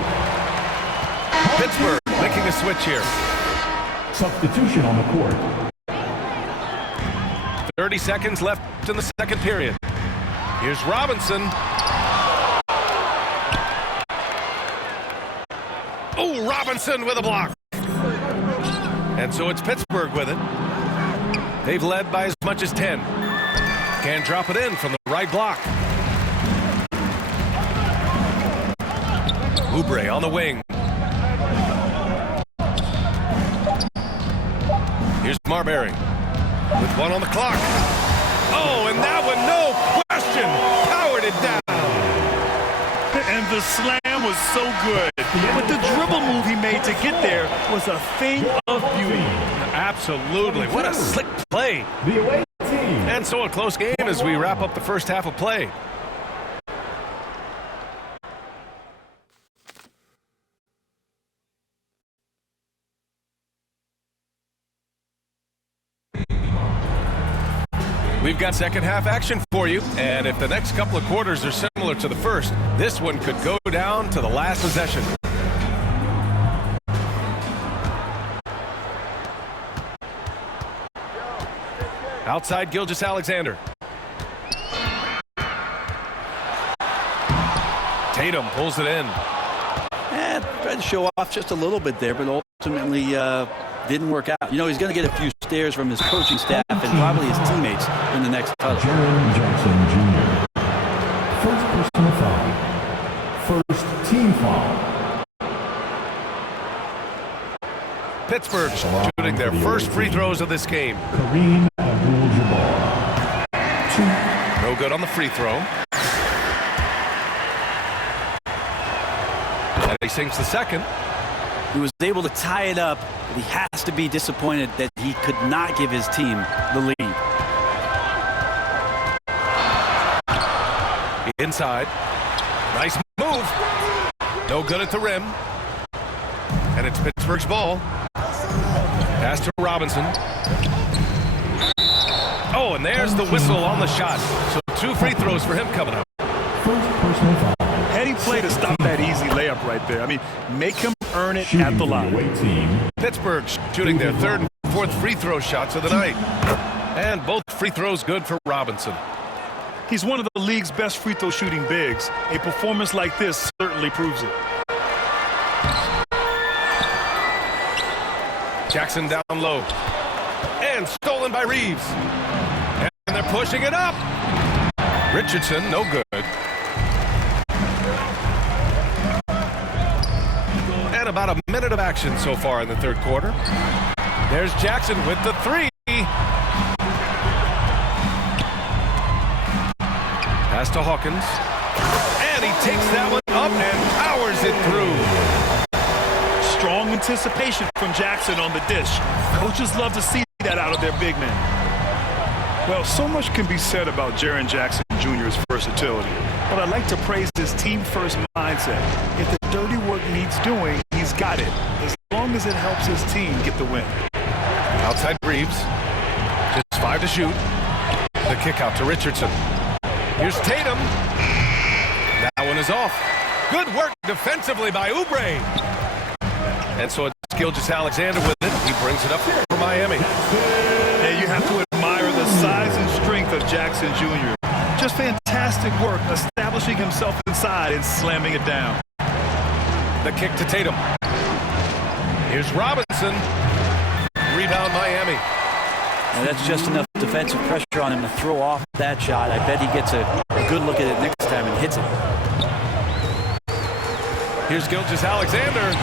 Pittsburgh making a switch here. Substitution on the court. 30 seconds left in the second period. Here's Robinson. Oh, Robinson with a block. And so it's Pittsburgh with it. They've led by as much as 10. Can't drop it in from the right block. Oubre on the wing. Here's Marbury with 1 on the clock. Oh, and that one, no question, powered it down. And the slam was so good. But the dribble move he made to get there was a thing of beauty. Absolutely. What a slick play. The away team. And so a close game as we wrap up the first half of play. We've got second half action for you, and if the next couple of quarters are similar to the first, this one could go down to the last possession. Outside Gilgeous-Alexander. Tatum pulls it in. Tried to show off just a little bit there, but ultimately didn't work out. You know, he's going to get a few stares from his coaching staff and probably his teammates in the next huddle. Jaren Jackson Jr. First personal foul. First team foul. Pittsburgh shooting their first free throws of this game. Kareem Abdul-Jabbar. No good on the free throw. And he sinks the second. He was able to tie it up, but he has to be disappointed that he could not give his team the lead. Inside. Nice move. No good at the rim. And it's Pittsburgh's ball. Pass to Robinson. Oh, and there's the whistle on the shot. So 2 free throws for him coming up. First personal foul. Heady play to stop that easy layup right there. I mean, make him earn it at the line. Pittsburgh shooting their 3rd and 4th free throw shots of the night. And both free throws good for Robinson. He's one of the league's best free throw shooting bigs. A performance like this certainly proves it. Jackson down low. And stolen by Reeves. And they're pushing it up. Richardson, no good. And about a minute of action so far in the 3rd quarter. There's Jackson with the 3. Pass to Hawkins. And he takes that one up and powers it through. Strong anticipation from Jackson on the dish. Coaches love to see that out of their big men. Well, so much can be said about Jaren Jackson Jr.'s versatility, but I'd like to praise his team-first mindset. If the dirty work needs doing, he's got it, as long as it helps his team get the win. Outside Reeves. Just 5 to shoot. The kick out to Richardson. Here's Tatum. That one is off. Good work defensively by Oubre. And so it's Gilgeous-Alexander with it. He brings it up here for Miami. And you have to admire the size and strength of Jackson Jr. Just fantastic work establishing himself inside and slamming it down. The kick to Tatum. Here's Robinson. Rebound Miami. And that's just enough defensive pressure on him to throw off that shot. I bet he gets a good look at it next time and hits it. Here's Gilgeous-Alexander.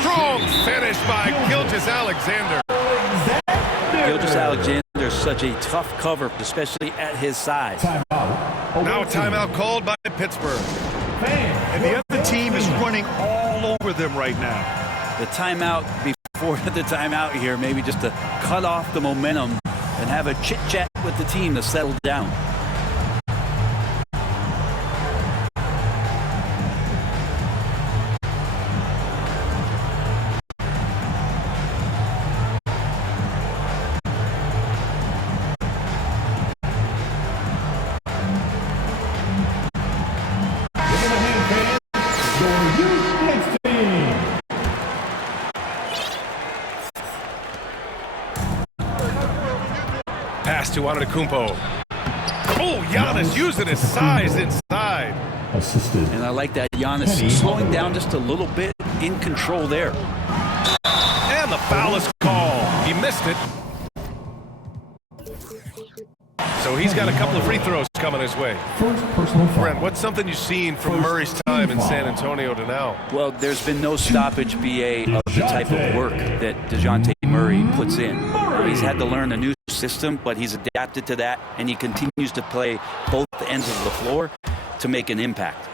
Strong finish by Gilgeous-Alexander. Gilgeous-Alexander is such a tough cover, especially at his size. Now a timeout called by Pittsburgh. And the other team is running all over them right now. The timeout before the timeout here, maybe just to cut off the momentum and have a chit-chat with the team to settle down. Pass to Antetokounmpo. Oh, Giannis using his size inside. Assisted. And I like that Giannis slowing down just a little bit, in control there. And the foul is called. He missed it. So he's got a couple of free throws coming his way. First personal foul. Brent, what's something you've seen from Murray's time in San Antonio to now? Well, there's been no stoppage, BA, of the type of work that DeJounte Murray puts in. He's had to learn a new system, but he's adapted to that, and he continues to play both ends of the floor to make an impact.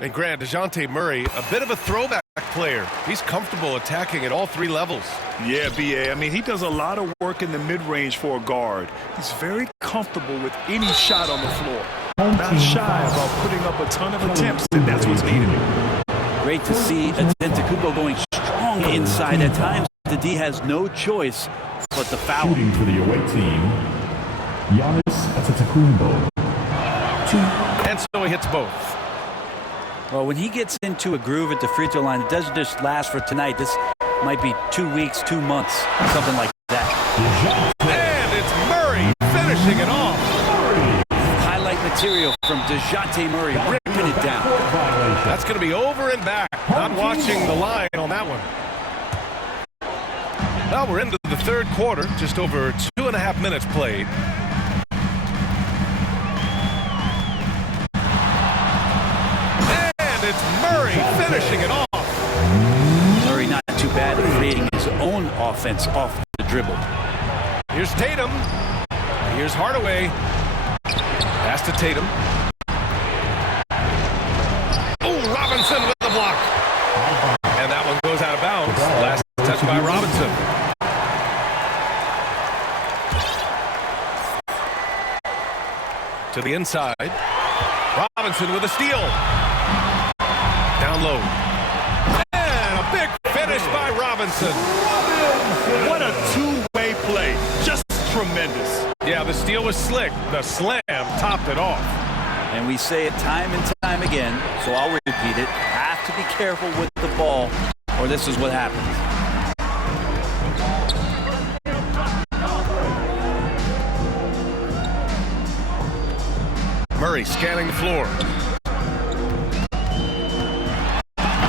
And Grant, DeJounte Murray, a bit of a throwback player. He's comfortable attacking at all 3 levels. Yeah, B.A. I mean, he does a lot of work in the mid-range for a guard. He's very comfortable with any shot on the floor. Not shy about putting up a ton of attempts, and that's what's needed. Great to see Antetokounmpo going strong inside. At times, the D has no choice but the foul. Shooting for the away team, Giannis Antetokounmpo. 2. And so he hits both. Well, when he gets into a groove at the free throw line, it doesn't just last for tonight. This might be 2 weeks, 2 months, something like that. And it's Murray finishing it off. Highlight material from DeJounte Murray, ripping pin it down. That's going to be over and back. Not watching the line on that one. Well, we're into the third quarter, just over 2.5 minutes played. And it's Murray finishing it off. Murray not too bad at creating his own offense off the dribble. Here's Tatum. Here's Hardaway. Pass to Tatum. Oh, Robinson with the block. And that one goes out of bounds. Last touch by Robinson. To the inside. Robinson with a steal. Down low. And a big finish by Robinson. What a two-way play. Just tremendous. Yeah, the steal was slick. The slam topped it off. And we say it time and time again, so I'll repeat it. Have to be careful with the ball, or this is what happens. Murray scanning the floor.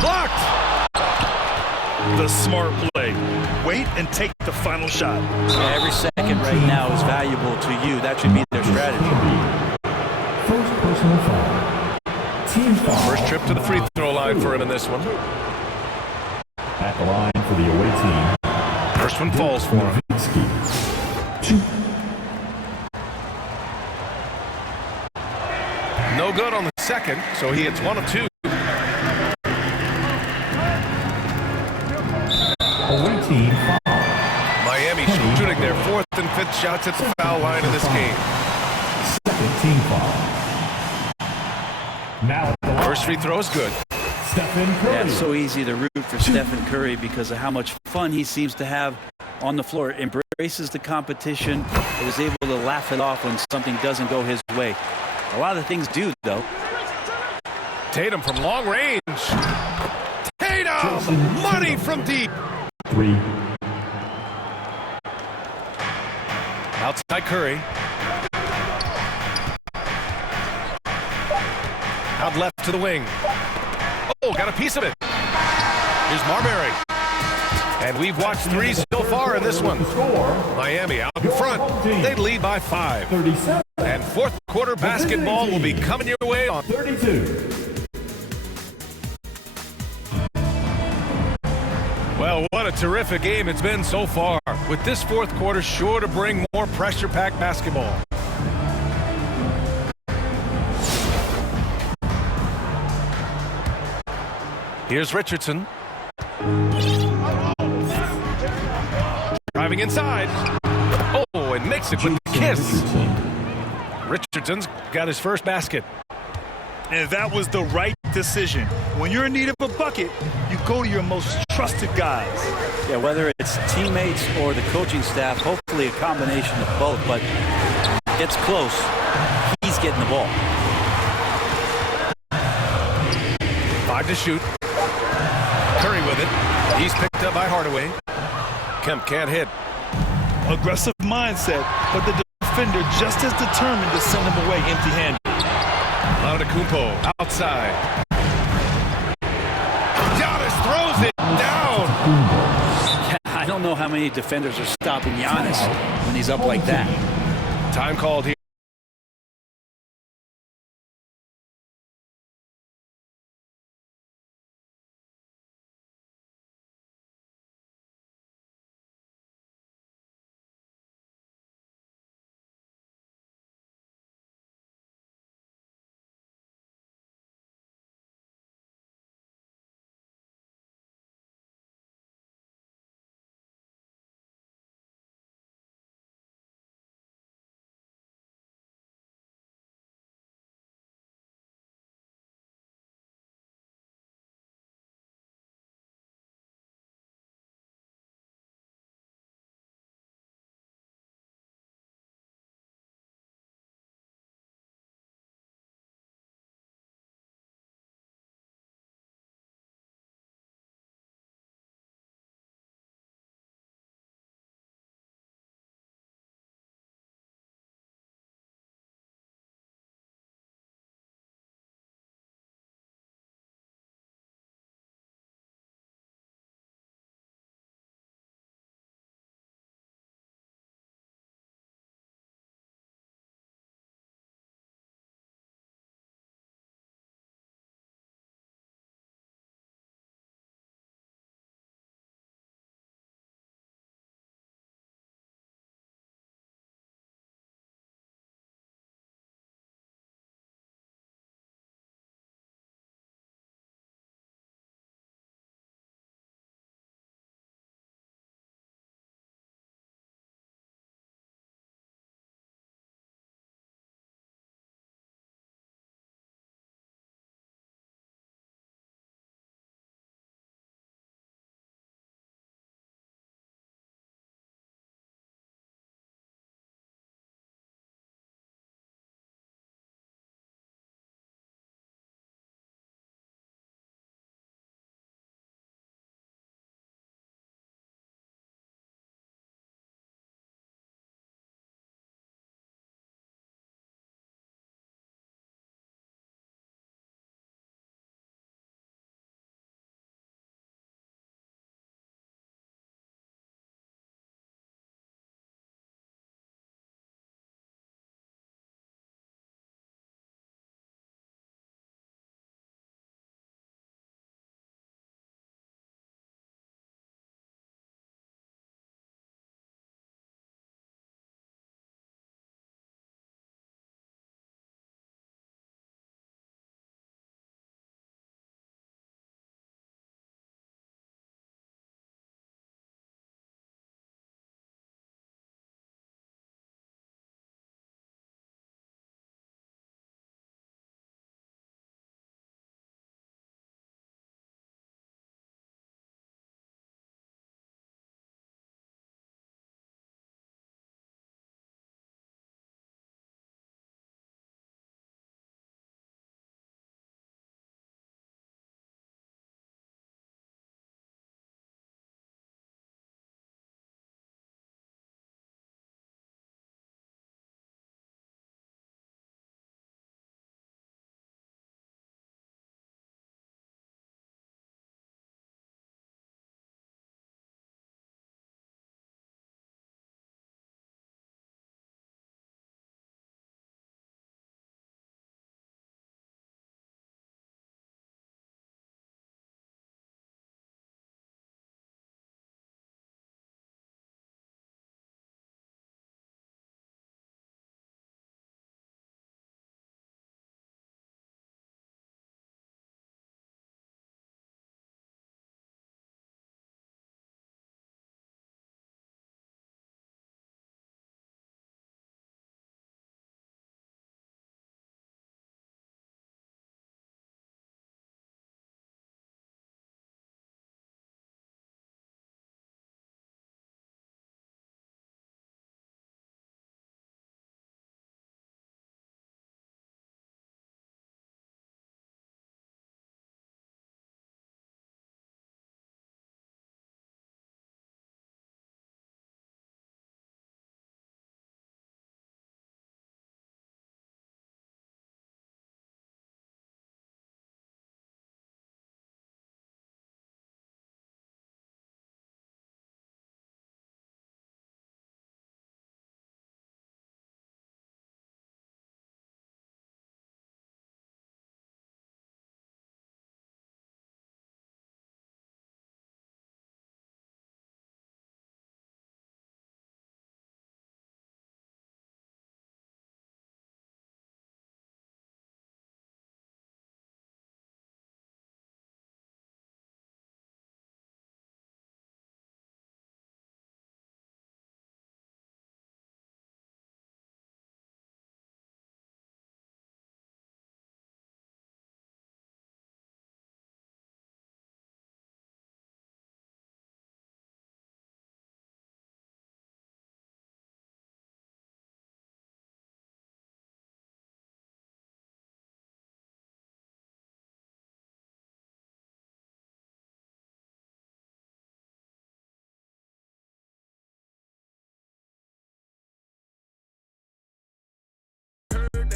Blocked! The smart play. Wait and take the final shot. Yeah, every second right now is valuable to you. That should be their strategy. First personal foul. Team foul. First trip to the free throw line for him in this one. At the line for the away team. First one falls for him. No good on the second, so he hits 1 of 2. Away team foul. Miami shooting their 4th and 5th shots at the foul line in this game. Second team foul. Now first free throw is good. Stephen Curry. Yeah, it's so easy to root for Stephen Curry because of how much fun he seems to have on the floor. Embraces the competition. He was able to laugh it off when something doesn't go his way. A lot of things do, though. Tatum from long range. Tatum! Money from deep. 3. Outside Curry. Out left to the wing. Oh, got a piece of it. Here's Marbury. And we've watched 3 so far in this one. Miami out in front. They lead by 5. 37. And fourth quarter basketball will be coming your way on 32. Well, what a terrific game it's been so far. With this fourth quarter sure to bring more pressure-packed basketball. Here's Richardson. Driving inside. Oh, and makes it with the kiss. Richardson's got his first basket. And that was the right decision. When you're in need of a bucket, you go to your most trusted guys. Yeah, whether it's teammates or the coaching staff, hopefully a combination of both, but gets close. He's getting the ball. 5 to shoot. Curry with it. He's picked up by Hardaway. Kemp can't hit. Aggressive mindset, but the defender just as determined to send him away empty-handed. Antetokounmpo outside. Giannis throws it down. I don't know how many defenders are stopping Giannis when he's up like that. Time called here.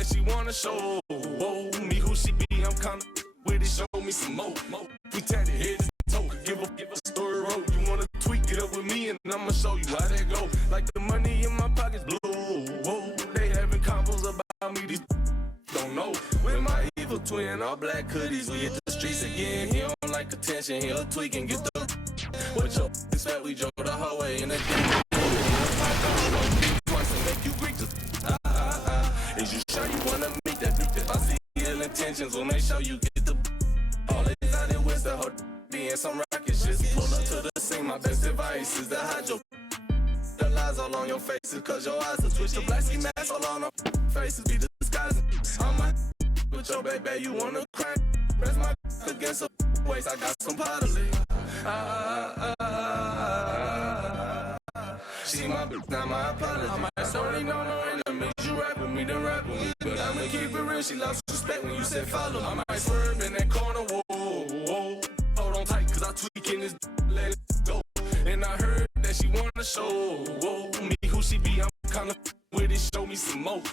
that she wanna show. Whoa, me who she be, I'm kinda with it, show me some more. We tatted head to toe, give a story road. You wanna tweak it up with me and I'ma show you how that go. Like the money in my pockets blue. Whoa, they having combos about me, these don't know. With my evil twin, all black hoodies, we hit the streets again. He don't like attention, he'll tweak and get the. What your is fat, we drove the whole way in the day. Twice and make you Greek to. Is you sure you wanna meet that bitch? If I see ill intentions, we'll make sure you get the. All it out there was the whole being some rocket shit. Pull up to the scene, my best advice is to hide your. The lies all on your faces, cause your eyes are twitched. The black ski mask all on our faces be disguising. I'm my with your baby, you wanna crack. Press my against her waist, I got some pottery. She my bitch, not my apology. I might sorry, no enemies. You rap with me, then rap with me. But I'ma keep it real, she lost respect when you said follow. I might swerve in that corner, whoa. Hold on tight, cause I tweaking this, let it go. And I heard that she wanna show, whoa. Me who she be, I'm kinda with it, show me some more.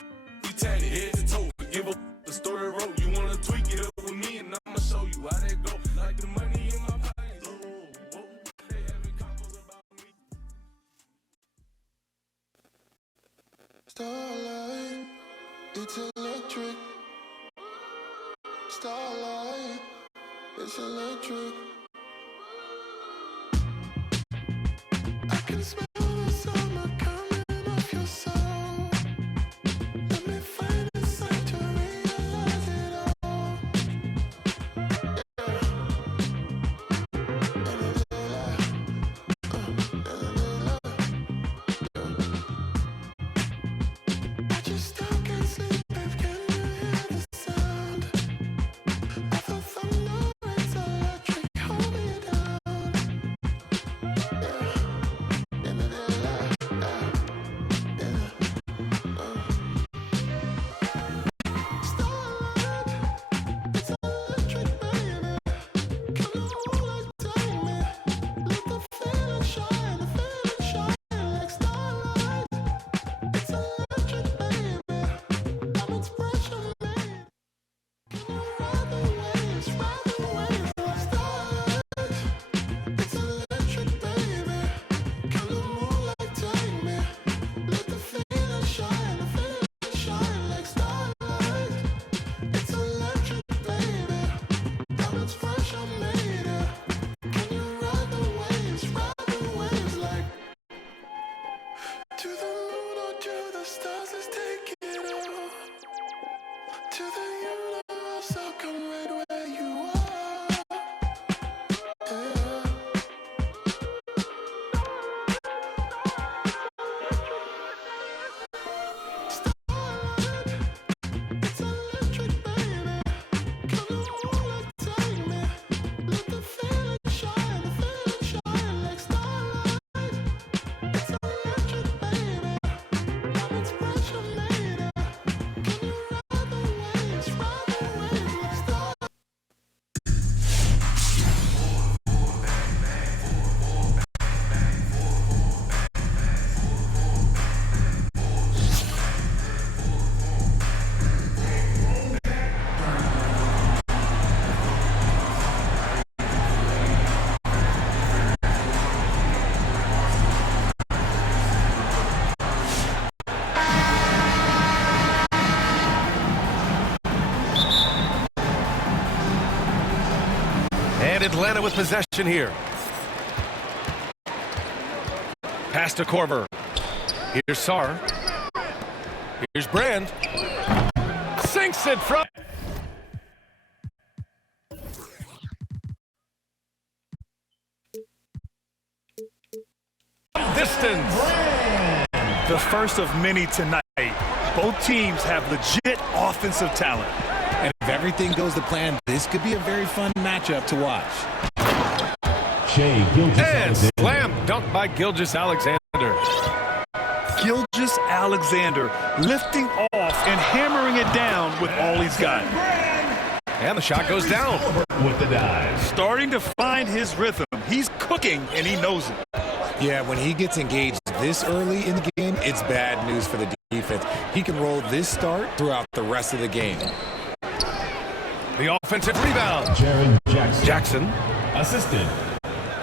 We tatted head to toe, give up the story road. You wanna tweak it up with me, and I'ma show you how that go. Like the money in my pockets, whoa. They having combos about me. Starlight, it's electric. Starlight, it's electric. I can smell the summer coming off your soul. Let me find a sign to realize it all. I just still can't sleep, babe. Can you hear the sound of the thunder? It's electric, hold me down. And Atlanta with possession here. Pass to Korver. Here's Sarr. Here's Brand. Sinks it from. Distance. The first of many tonight. Both teams have legit offensive talent. And if everything goes to plan, this could be a very fun matchup to watch. And slam dunk by Gilgeous-Alexander. Gilgeous-Alexander lifting off and hammering it down with all he's got. And the shot goes down. With the dive. Starting to find his rhythm. He's cooking, and he knows it. Yeah, when he gets engaged this early in the game, it's bad news for the defense. He can roll this start throughout the rest of the game. The offensive rebound. Jaren Jackson. Assisted.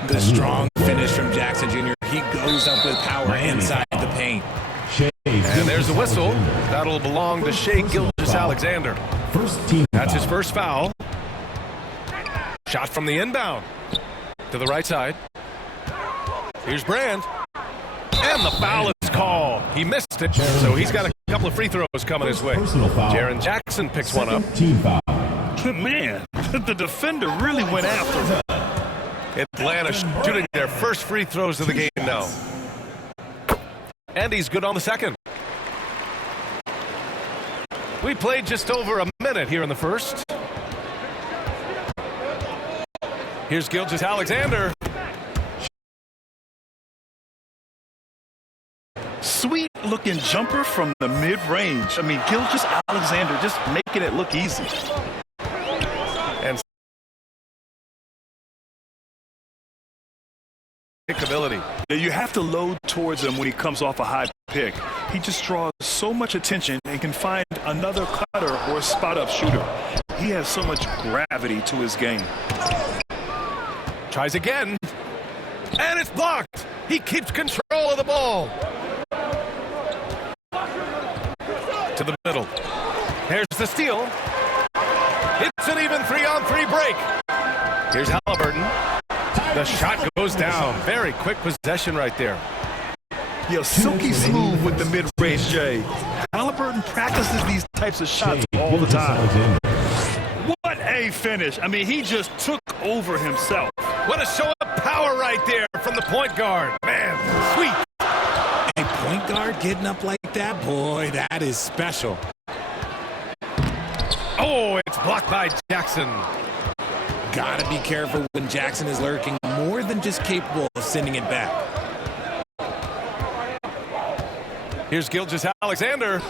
Good strong finish from Jackson Jr. He goes up with power inside the paint. And there's the whistle. That'll belong to Shai Gilgeous-Alexander. That's his first foul. Shot from the inbound. To the right side. Here's Brand. And the foul is called. He missed it, so he's got a couple of free throws coming his way. Jaren Jackson picks one up. Man, the defender really went after him. Atlanta shooting their first free throws of the game now. And he's good on the second. We played just over a minute here in the first. Here's Gilgeous-Alexander. Sweet looking jumper from the mid-range. I mean, Gilgeous-Alexander just making it look easy. And ability. You have to load towards him when he comes off a high pick. He just draws so much attention and can find another cutter or spot-up shooter. He has so much gravity to his game. Tries again. And it's blocked. He keeps control of the ball. To the middle. Here's the steal. It's an even 3-on-3 break. Here's Halliburton. The shot goes down. Very quick possession right there. Yeah, silky smooth with the mid-range, Jay. Halliburton practices these types of shots all the time. What a finish. I mean, he just took over himself. What a show of power right there from the point guard. Man, sweet. A point guard getting up like that, boy, that is special. Oh, it's blocked by Jackson. Gotta be careful when Jackson is lurking, more than just capable of sending it back. Here's Gilgeous-Alexander.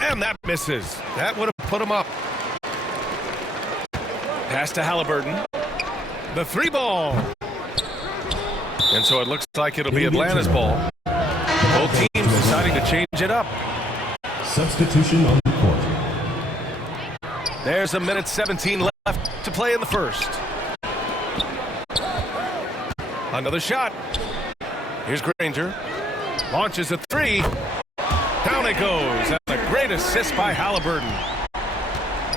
And that misses. That would have put him up. Pass to Halliburton. The three ball. And so it looks like it'll be Atlanta's ball. Both teams deciding to change it up. Substitution on the court. There's a minute 17 left to play in the first. Another shot. Here's Granger. Launches a three. Down it goes. And a great assist by Halliburton.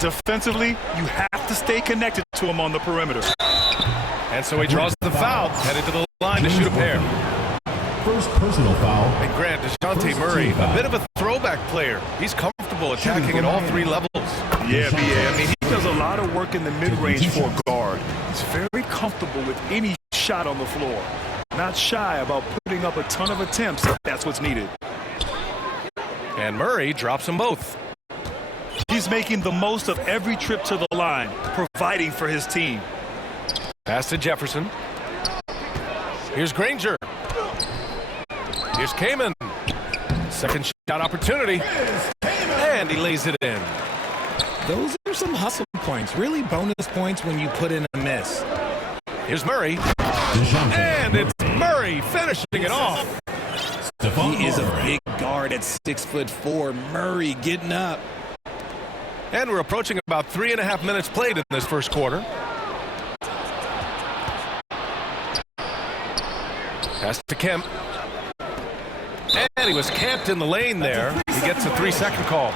Defensively, you have to stay connected to him on the perimeter. And so he draws the foul, headed to the line to shoot a pair. First personal foul. And Grant, DeJounte Murray, a bit of a throwback player. He's comfortable attacking at all three levels. Yeah, B.A. I mean, he does a lot of work in the mid-range for a guard. He's very comfortable with any shot on the floor. Not shy about putting up a ton of attempts if that's what's needed. And Murray drops them both. He's making the most of every trip to the line, providing for his team. Pass to Jefferson. Here's Granger. Here's Kaman. Second shot opportunity. And he lays it in. Those are some hustle points, really bonus points when you put in a miss. Here's Murray. And it's Murray finishing it off. He is a big guard at 6'4". Murray getting up. And we're approaching about 3.5 minutes played in this first quarter. Pass to Kemp. And he was camped in the lane there. He gets a 3-second call.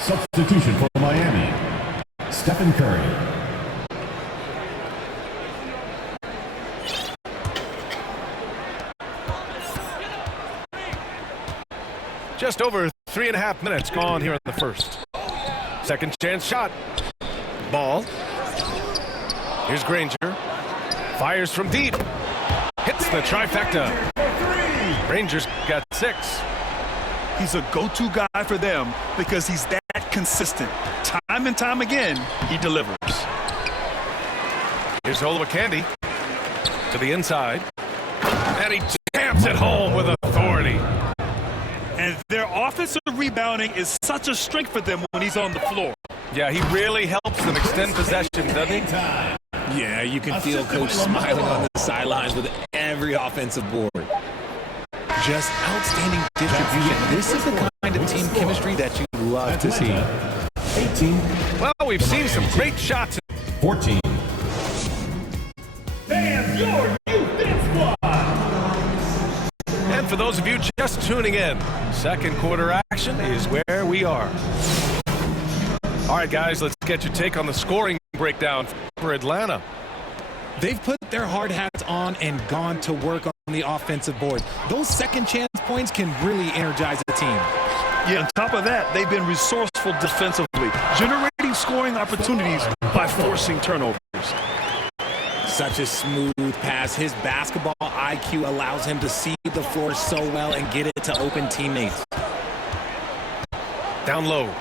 Substitution for Miami. Stephen Curry. Just over 3.5 minutes gone here in the first. Second chance shot. Ball. Here's Granger. Fires from deep. Hits the trifecta. Granger's got 6. He's a go-to guy for them because he's that consistent. Time and time again, he delivers. Here's Olowokandi to the inside. And he tamps it home with authority. And their offensive rebounding is such a strength for them when he's on the floor. Yeah, he really helps them extend possession, doesn't he? Yeah, you can feel Coach smiling on the sidelines with every offensive board. just outstanding distribution. This is the kind of team chemistry that you love to see. 18. Well, we've seen some great shots. 14. And your youth dance squad. And for those of you just tuning in, second quarter action is where we are. All right, guys, let's get your take on the scoring breakdown for Atlanta. They've put their hard hats on and gone to work on the offensive board. Those second chance points can really energize the team. Yeah, on top of that, they've been resourceful defensively, generating scoring opportunities by forcing turnovers. Such a smooth pass. His basketball IQ allows him to see the floor so well and get it to open teammates. Down low.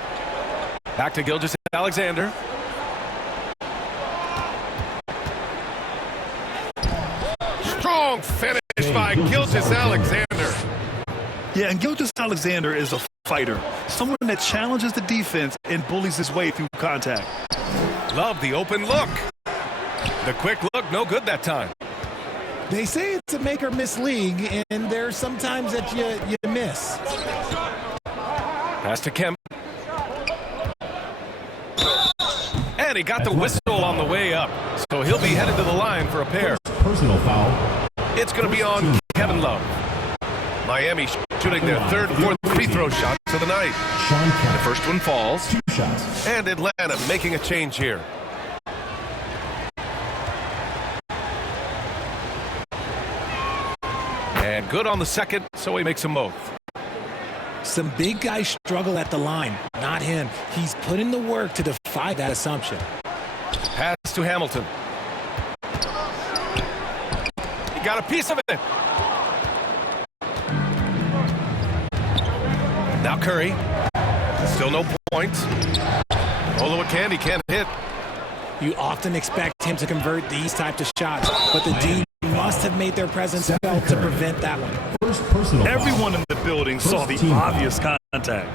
Back to Gilgeous-Alexander. Strong finish by Gilgeous-Alexander. Yeah, and Gilgeous-Alexander is a fighter, someone that challenges the defense and bullies his way through contact. Love the open look. The quick look, no good that time. They say it's a make or miss league, and there's sometimes that you miss. Pass to Kemp. And he got the whistle on the way up, so he'll be headed to the line for a pair. Personal foul. It's going to be on Kevin Love. Miami shooting their third and fourth free throw shots of the night. The first one falls. 2 shots. And Atlanta making a change here. And good on the second, so he makes them both. Some big guys struggle at the line, not him. He's put in the work to defy that assumption. Pass to Hamilton. He got a piece of it. Now Curry. Still no points. Olowokandi can't hit. You often expect him to convert these types of shots, but the D must have made their presence felt to prevent that one. First personal Everyone in the building saw the obvious contact.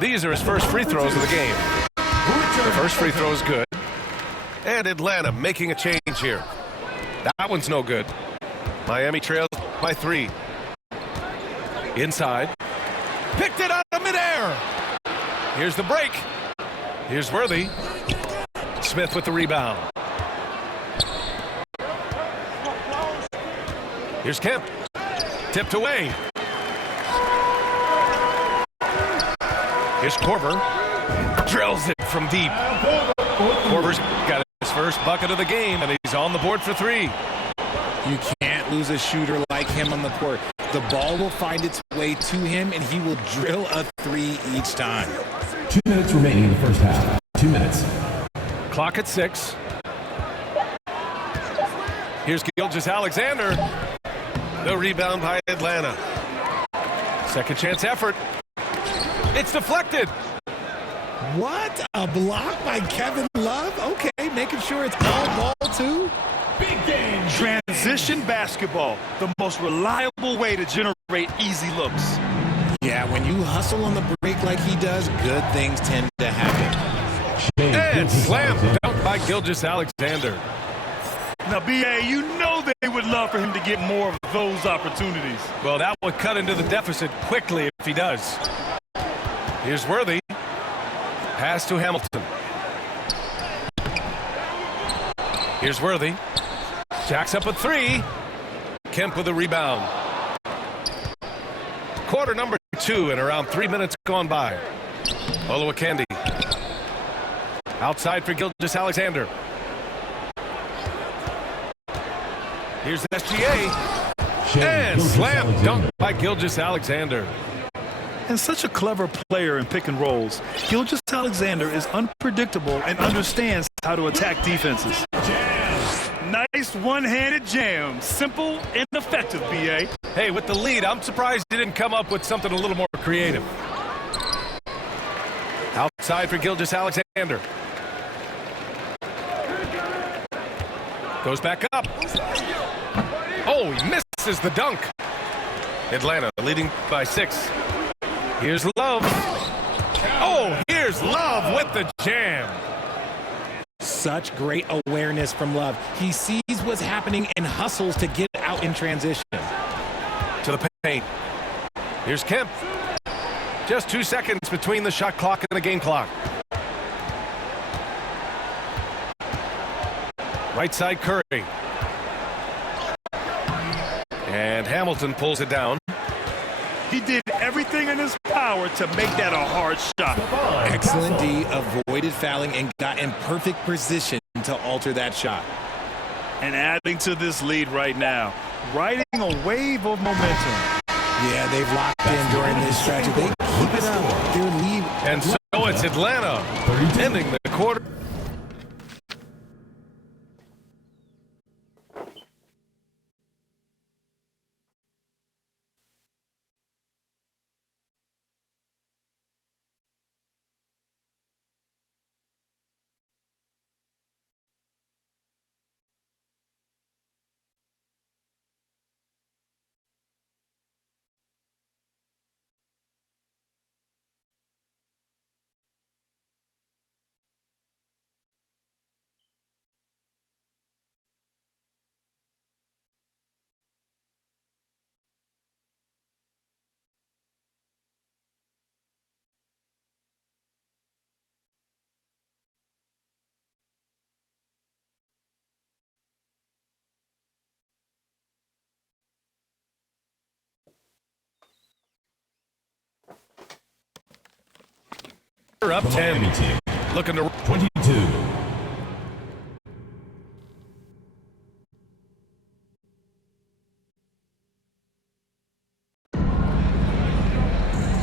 These are his first free throws of the game. The first free throw is good. And Atlanta making a change here. That one's no good. Miami trails by 3. Inside. Picked it out of midair. Here's the break. Here's Worthy. Smith with the rebound. Here's Kemp. Tipped away. Here's Korver. Drills it from deep. Korver's got his first bucket of the game, and he's on the board for 3. You can't lose a shooter like him on the court. The ball will find its way to him, and he will drill a 3 each time. 2 minutes remaining in the first half. 2 minutes. Clock at 6. Here's Gilgeous-Alexander. The rebound by Atlanta. Second chance effort. It's deflected. What? A block by Kevin Love? Okay, making sure it's all ball too. Big game. Transition basketball, the most reliable way to generate easy looks. Yeah, when you hustle on the break like he does, good things tend to happen. And slam dunk by Gilgeous-Alexander. Now, B.A., you know they would love for him to get more of those opportunities. Well, that would cut into the deficit quickly if he does. Here's Worthy. Pass to Hamilton. Here's Worthy. Jacks up a 3. Kemp with a rebound. Quarter number 2 and around 3 minutes gone by. Olowokandi. Outside for Gilgeous-Alexander. Here's SGA. And slam dunk by Gilgeous-Alexander. And such a clever player in pick and rolls, Gilgeous-Alexander is unpredictable and understands how to attack defenses. Nice one-handed jam. Simple and effective, B.A. Hey, with the lead, I'm surprised he didn't come up with something a little more creative. Outside for Gilgeous-Alexander. Goes back up. Oh, he misses the dunk. Atlanta leading by 6. Here's Love. Oh, here's Love with the jam. Such great awareness from Love. He sees what's happening and hustles to get out in transition. To the paint. Here's Kemp. Just 2 seconds between the shot clock and the game clock. Right side, Curry. And Hamilton pulls it down. He did everything in his power to make that a hard shot. Excellent D, avoided fouling and got in perfect position to alter that shot. And adding to this lead right now, riding a wave of momentum. Yeah, they've locked in during this stretch. They keep it up. Their lead. And so it's Atlanta ending the quarter. Up 10. Looking to 22.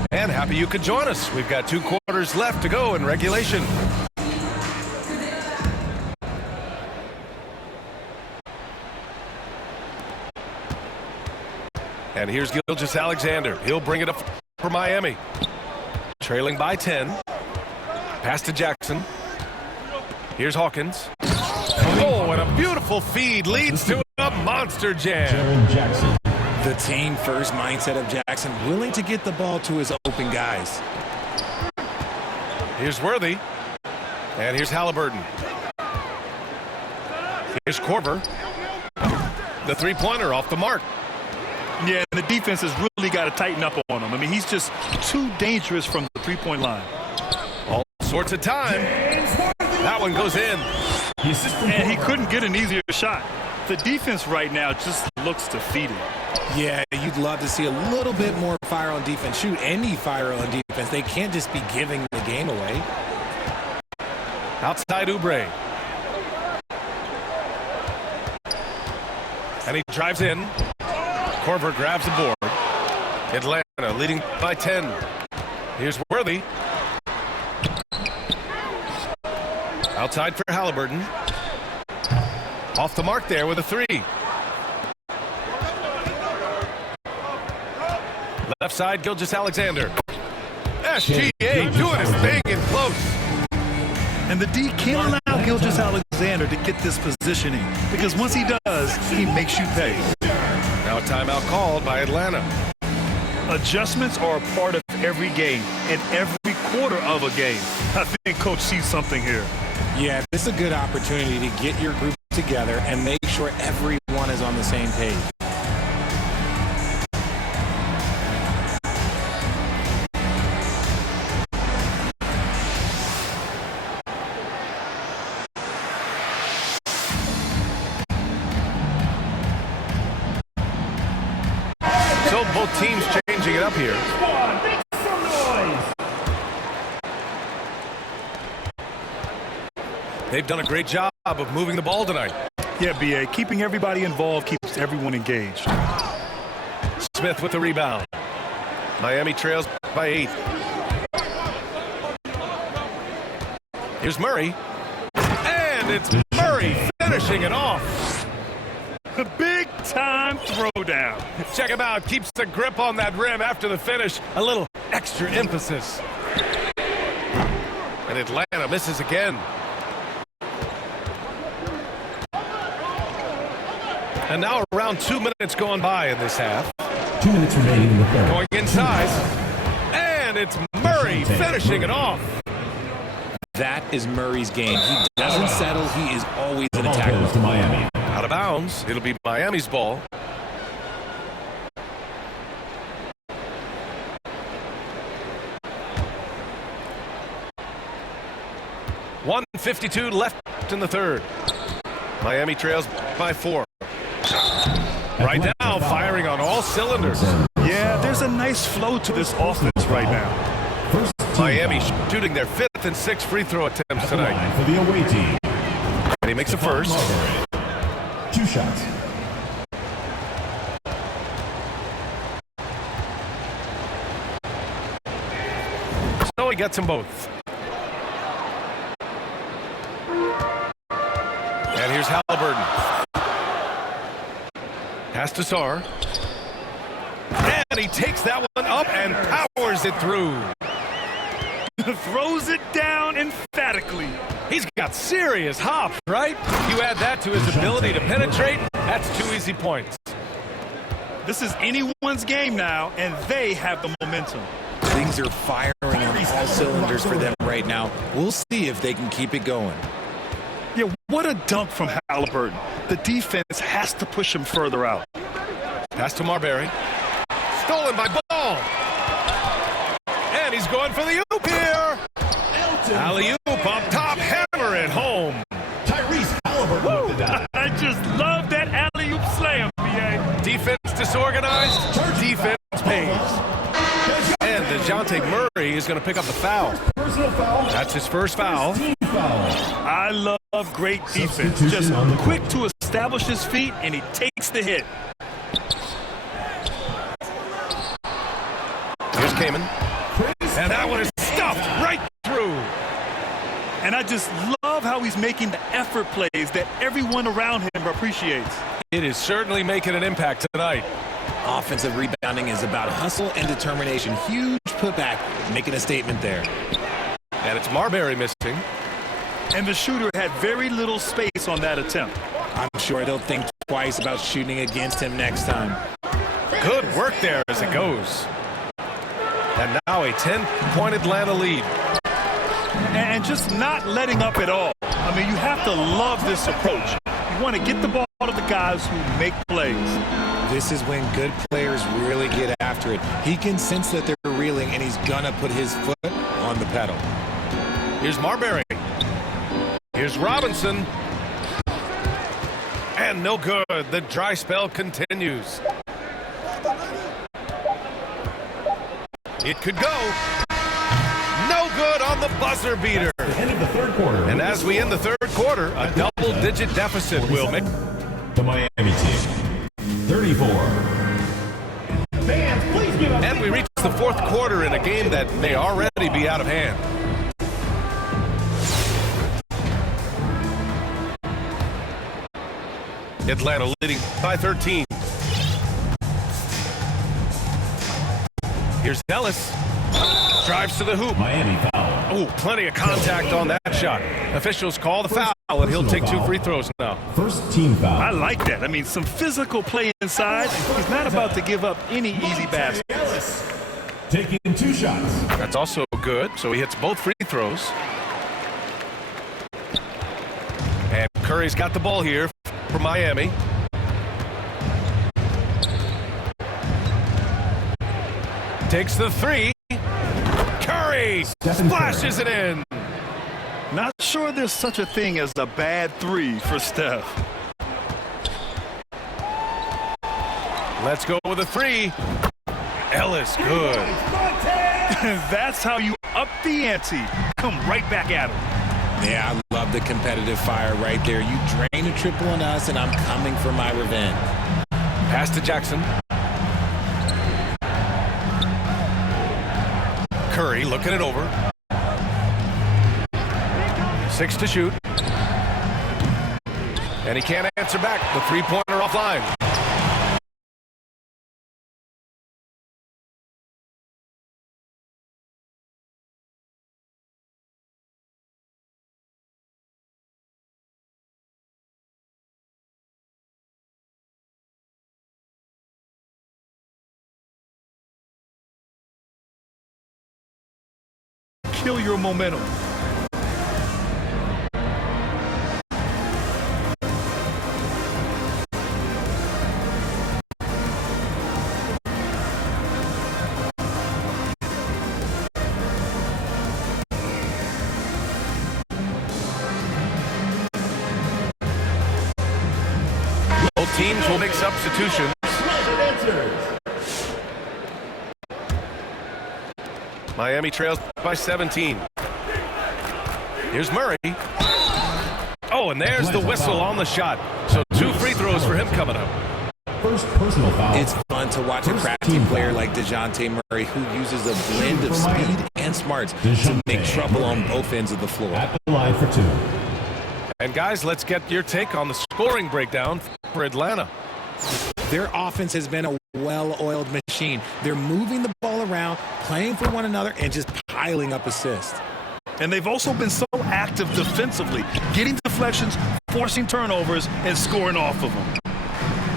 And happy you could join us. We've got 2 quarters left to go in regulation. And here's Gilgeous-Alexander. He'll bring it up for Miami. Trailing by 10. Pass to Jackson. Here's Hawkins. Oh, and a beautiful feed leads to a monster jam. Jackson. The team first mindset of Jackson, willing to get the ball to his open guys. Here's Worthy. And here's Halliburton. Here's Korver. The three-pointer off the mark. Yeah, the defense has really got to tighten up on him. I mean, he's just too dangerous from the three-point line. All sorts of time. That one goes in. And he couldn't get an easier shot. The defense right now just looks defeated. Yeah, you'd love to see a little bit more fire on defense. Shoot, any fire on defense. They can't just be giving the game away. Outside Oubre. And he drives in. Korver grabs the board. Atlanta leading by 10. Here's Worthy. Outside for Halliburton. Off the mark there with a 3. Left side, Gilgeous-Alexander. SGA doing his thing in close. And the D can't allow Gilgeous-Alexander to get this positioning, because once he does, he makes you pay. Now a timeout called by Atlanta. Adjustments are a part of every game and every quarter of a game. I think Coach sees something here. Yeah, this is a good opportunity to get your group together and make sure everyone is on the same page. So both teams changing it up here. They've done a great job of moving the ball tonight. Yeah, B.A., keeping everybody involved keeps everyone engaged. Smith with the rebound. Miami trails by 8. Here's Murray. And it's Murray finishing it off. The big-time throwdown. Check him out. Keeps the grip on that rim after the finish. A little extra emphasis. And Atlanta misses again. And now around 2 minutes going by in this half. 2 minutes remaining in the third. Going inside. And it's Murray finishing it off. That is Murray's game. He doesn't settle. He is always an Ball attacker. goes to Miami. Out of bounds. It'll be Miami's ball. 1:52 left in the third. Miami trails by 4. Right now, firing on all cylinders. Yeah, there's a nice flow to this offense right now. Miami shooting their 5th and 6th free throw attempts tonight. For the away team. And he makes a first. 2 shots. So he gets them both. And here's Halliburton. Pass to Sarr. And he takes that one up and powers it through. Throws it down emphatically. He's got serious hop, right? You add that to his ability to penetrate, that's 2 easy points. This is anyone's game now, and they have the momentum. Things are firing on all cylinders for them right now. We'll see if they can keep it going. Yeah, what a dunk from Halliburton. The defense has to push him further out. Pass to Marbury. Stolen by Ball. And he's going for the oop here. Alley-oop up top, hammer it home. Tyrese Halliburton with the dime. I just love that alley-oop slam, B.A. Defense disorganized, defense pays. And DeJounte Murray is going to pick up the foul. That's his first foul. I love great defense. Just quick to establish his feet, and he takes the hit. Here's Kaman. And that one is stuffed right through. And I just love how he's making the effort plays that everyone around him appreciates. It is certainly making an impact tonight. Offensive rebounding is about hustle and determination. Huge putback, making a statement there. And it's Marbury missing. And the shooter had very little space on that attempt. I'm sure they'll think twice about shooting against him next time. Good work there as it goes. And now a 10-point Atlanta lead. And just not letting up at all. I mean, you have to love this approach. You want to get the ball to the guys who make plays. This is when good players really get after it. He can sense that they're reeling, and he's going to put his foot on the pedal. Here's Marbury. Here's Robinson. And no good. The dry spell continues. It could go. No good on the buzzer beater. End of the third quarter. And as we end the third quarter, a double-digit deficit will make the Miami team 34. Fans, please give up. And we reach the fourth quarter in a game that may already be out of hand. Atlanta leading by 13. Here's Ellis. Drives to the hoop. Miami foul. Oh, plenty of contact on that shot. Officials call the foul, and he'll take 2 free throws now. First team foul. I like that. I mean, some physical play inside. He's not about to give up any easy baskets. Taking 2 shots. That's also good, so he hits both free throws. And Curry's got the ball here for Miami. Takes the 3. Curry splashes it in. Not sure there's such a thing as a bad 3 for Steph. Let's go with a 3. Ellis, good. That's how you up the ante. Come right back at him. Yeah, I love the competitive fire right there. You drain a triple on us, and I'm coming for my revenge. Pass to Jackson. Curry looking it over. 6 to shoot. And he can't answer back. The three-pointer offline. Kill your momentum. Both teams will make substitutions. Miami trails by 17. Here's Murray. Oh, and there's the whistle on the shot. So 2 free throws for him coming up. First personal foul. It's fun to watch a crafty player like DeJounte Murray who uses a blend of speed and smarts to make trouble on both ends of the floor. At the line for 2. And guys, let's get your take on the scoring breakdown for Atlanta. Their offense has been a well-oiled machine. They're moving the ball around, playing for one another, and just piling up assists. And they've also been so active defensively, getting deflections, forcing turnovers, and scoring off of them.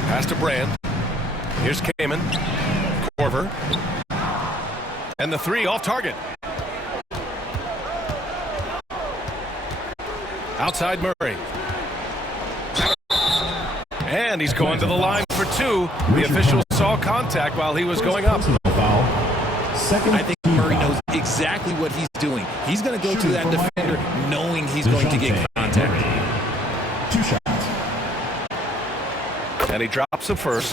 Pass to Brand. Here's Kaman. Korver. And the 3 off target. Outside Murray. And he's going to the line for 2. The official saw contact while he was going up. I think Murray knows exactly what he's doing. He's going to go to that defender knowing he's going to get contact. 2 shots. And he drops the first.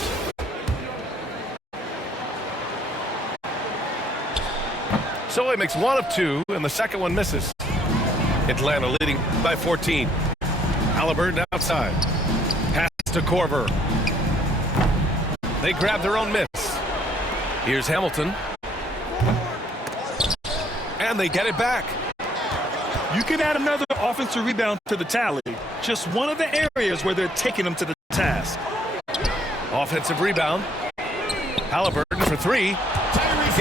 So he makes 1 of 2, and the second one misses. Atlanta leading by 14. Halliburton outside. Pass to Korver. They grab their own miss. Here's Hamilton. And they get it back. You can add another offensive rebound to the tally. Just one of the areas where they're taking them to the task. Offensive rebound. Halliburton for 3.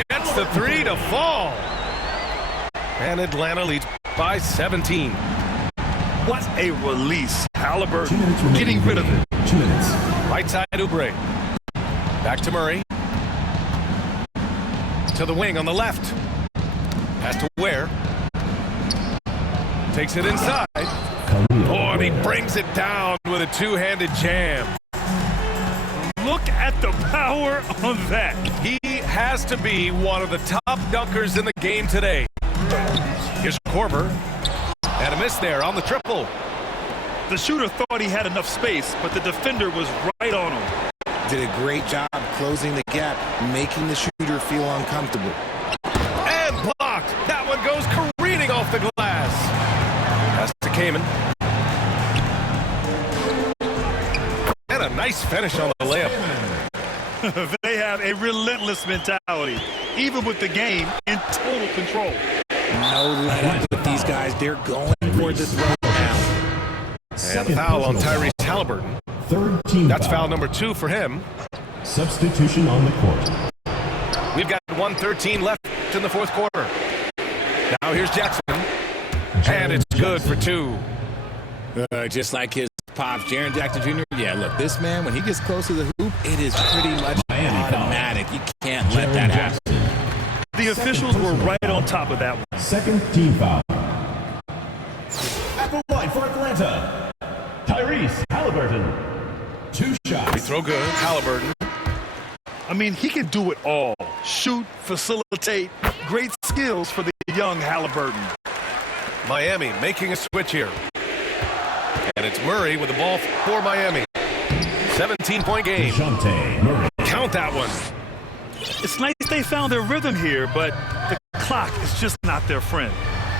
Gets the 3 to fall. And Atlanta leads by 17. What a release. Halliburton getting rid of it. 2 minutes. Right side Oubre. Back to Murray. To the wing on the left. Pass to Ware. Takes it inside. Oh, and he brings it down with a 2-handed jam. Look at the power on that. He has to be one of the top dunkers in the game today. Here's Korver. And a miss there on the triple. The shooter thought he had enough space, but the defender was right on him. Did a great job closing the gap, making the shooter feel uncomfortable. And blocked. That one goes careening off the glass. Pass to Kaman. And a nice finish on the layup. They have a relentless mentality, even with the game in total control. No let up with these guys. They're going for the throw now. And a foul on Tyrese Halliburton. Third team That's foul. foul number 2 for him. Substitution on the court. We've got 1:13 left in the fourth quarter. Now here's Jackson. And it's good for 2. Just like his pops, Jaren Jackson Jr. Yeah, look, this man, when he gets close to the hoop, it is pretty much automatic. You can't let that happen. The officials were right on top of that one. Second team foul. At the line for Atlanta, Tyrese Halliburton. 2 shots. Free throw good. Halliburton. I mean, he can do it all. Shoot, facilitate. Great skills for the young Halliburton. Miami making a switch here. And it's Murray with the ball for Miami. 17-point game. Count that one. It's nice they found their rhythm here, but the clock is just not their friend.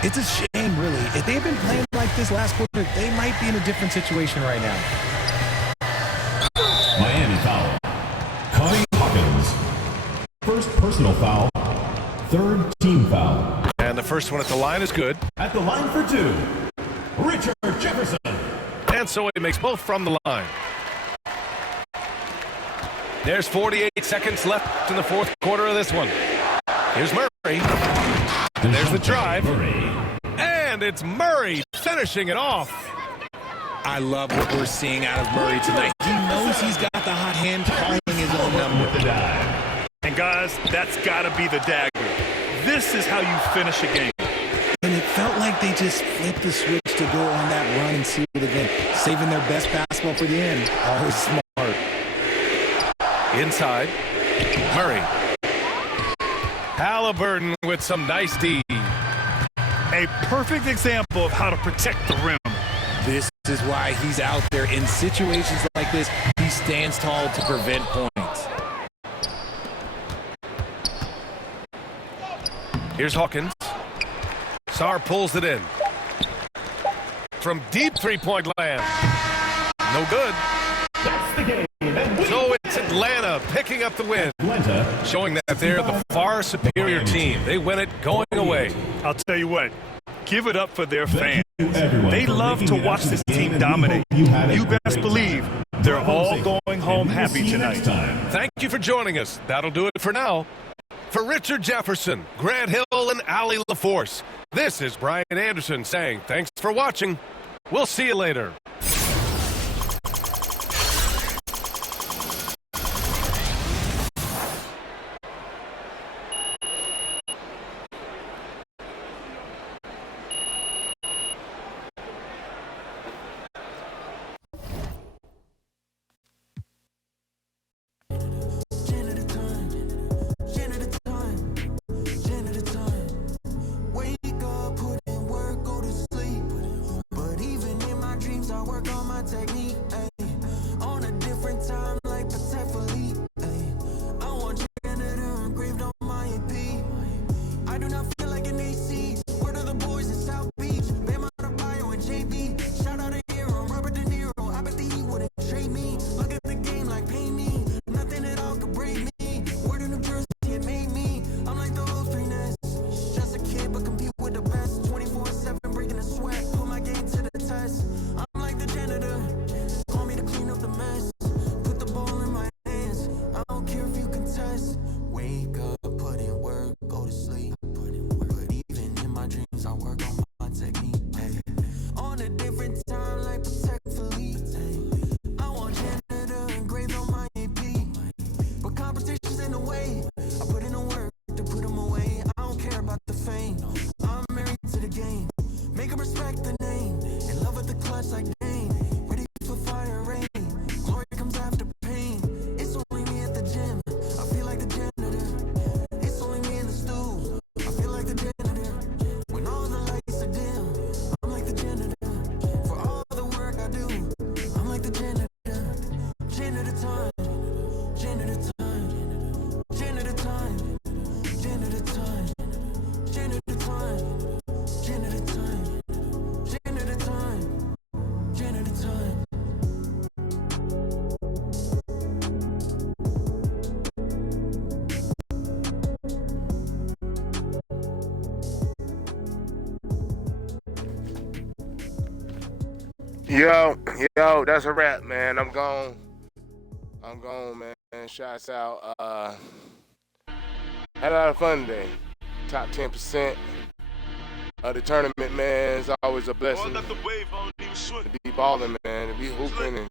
It's a shame, really. If they've been playing like this last quarter, they might be in a different situation right now. Miami foul. Connie Hawkins. First personal foul. Third team foul. And the first one at the line is good. At the line for 2, Richard Jefferson. And so he makes both from the line. There's 48 seconds left in the fourth quarter of this one. Here's Murray. And there's the drive. And it's Murray finishing it off. I love what we're seeing out of Murray tonight. He knows he's got the hot hand calling his own number. And guys, that's got to be the dagger. This is how you finish a game. And it felt like they just flipped the switch to go on that run and seal it again, saving their best basketball for the end. Always smart. Inside, Murray. Halliburton with some nice D. A perfect example of how to protect the rim. This is why he's out there in situations like this. He stands tall to prevent points. Here's Hawkins. Sarr pulls it in. From deep three-point land. No good. That's the game. So it's Atlanta picking up the win, showing that they're the far superior team. They win it going away. I'll tell you what, give it up for their fans. They love to watch this team dominate. You best believe they're all going home happy tonight. Thank you for joining us. That'll do it for now. For Richard Jefferson, Grant Hill, and Allie LaForce, this is Brian Anderson saying thanks for watching. We'll see you later. Technique, ayy. On a different time, like Patek Philippe, ayy. I want janitor engraved on my EP. I do not feel like an AC. Word of the boys in South Beach. Bam out of Bio and JB. Shout out a hero, Robert De Niro. I bet that he wouldn't trade me. Look at the game like pay me. Nothing at all could break me. Word of New Jersey, it made me. I'm like the old 3 Ness. Just a kid, but compete with the best. 24/7, breaking the sweat. Put my game to the test. I'm like the janitor. Call me to clean up the mess. Put the ball in my hands. I don't care if you contest. Wake up, put in work, go to sleep. Put in work. But even in my dreams, I work on my technique. Ay. On a different time, like Patek Philippe. Ay. I want janitor engraved on my AP. But competition's in the way. I put in the work to put them away. I don't care about the fame. I'm married to the game. Make them respect the name. In love with the clutch like Dane. Ready for fire and rain. Glory comes after pain. It's only me at the gym. I feel like the janitor. It's only me in the stool. I feel like the janitor. When all the lights are dim, I'm like the janitor. For all the work I do, I'm like the janitor. Janitor time. Janitor time. Janitor time. Janitor time. Janitor time. Janitor time. Janitor time. Janitor time. Yo, that's a wrap, man. I'm gone, man. Shouts out. Had a lot of fun today. Top 10% of the tournament, man. It's always a blessing to be balling, man. To be hooping and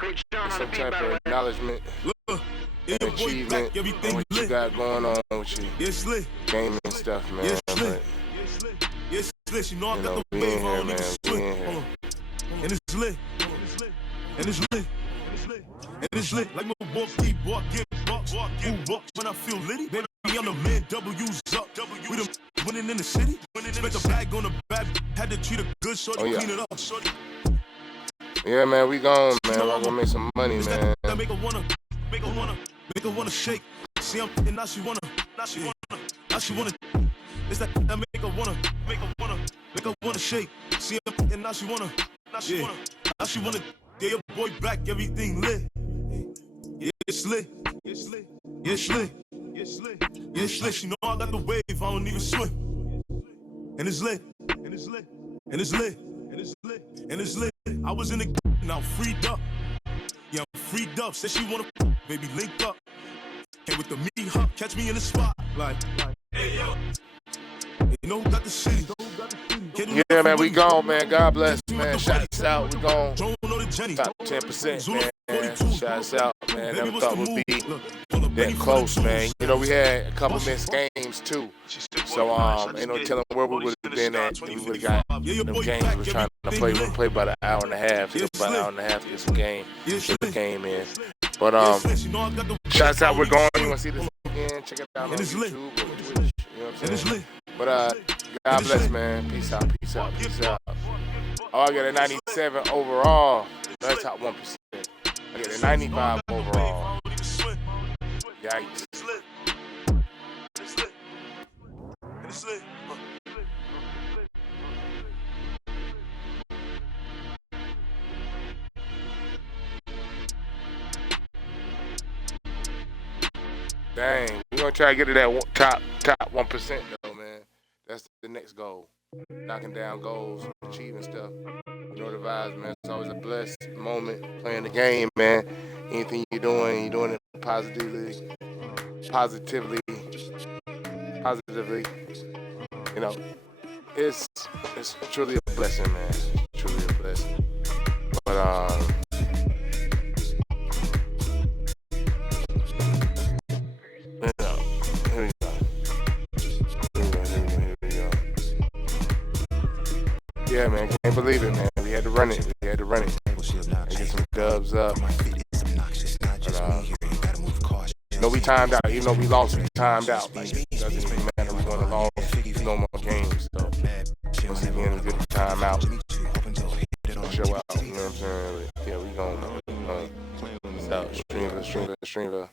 get some type of acknowledgement and achievement and what you got going on with your game and stuff, man. But, you know, we in here, man. We in here. And it's lit. And it's lit. And it's lit. Like my boy keep walk, get walk, when I feel litty. Baby, I'm the man, W's up. We them winning in the city. Spent the bag on the bad. Had to treat a good shorty, clean it up. Yeah, man, we gone, man. We're gonna make some money, man. Make her wanna shake. See, I'm and now she wanna. It's that make her wanna shake. See, and now she wanna. Now she wanna. Get your boy back, everything lit. Yeah, it's lit. It's lit. It's lit. It's lit. It's lit. You know I got the wave, I don't even swim. And it's lit. And it's lit. And it's lit. And it's lit. And it's lit. I was in the now freed up. Yeah, I'm freed up. Said she wanna baby link up. Came with the meat hop, catch me in the spot. Like, hey yo. You know who got the city? Yeah, man, we gone, man. God bless, man. Shouts out. We gone. Top 10%, man. Shouts out, man. Never thought we'd be that close, man. You know, we had a couple missed games, too. So, ain't no telling where we would have been at. We would have got them games we were trying to play. We played about an hour and a half. Took about an hour and a half to get some game. Get the game in. But, shouts out. We're going. You want to see this again? Check it out on YouTube or Twitch. You know what I'm saying? But, God bless, man. Peace out. Peace out. Peace out. Oh, I got a 97 overall. That's top 1%. I get a 95 overall. Yikes. Dang, we're gonna try to get to that top 1% though, man. That's the next goal. Knocking down goals, achieving stuff. You know the vibes, man. It's always a blessed moment playing the game, man. Anything you're doing it positively. You know, it's truly a blessing, man. Truly a blessing. But here we go. Yeah, man, can't believe it, man. We had to run it. And get some dubs up. But, we timed out. Even though we lost, we timed out. Like, it doesn't even matter. We're going to lose no more games. So, once again, we get the time out. Show out. You know what I'm saying? But, yeah, we going to StreamVille.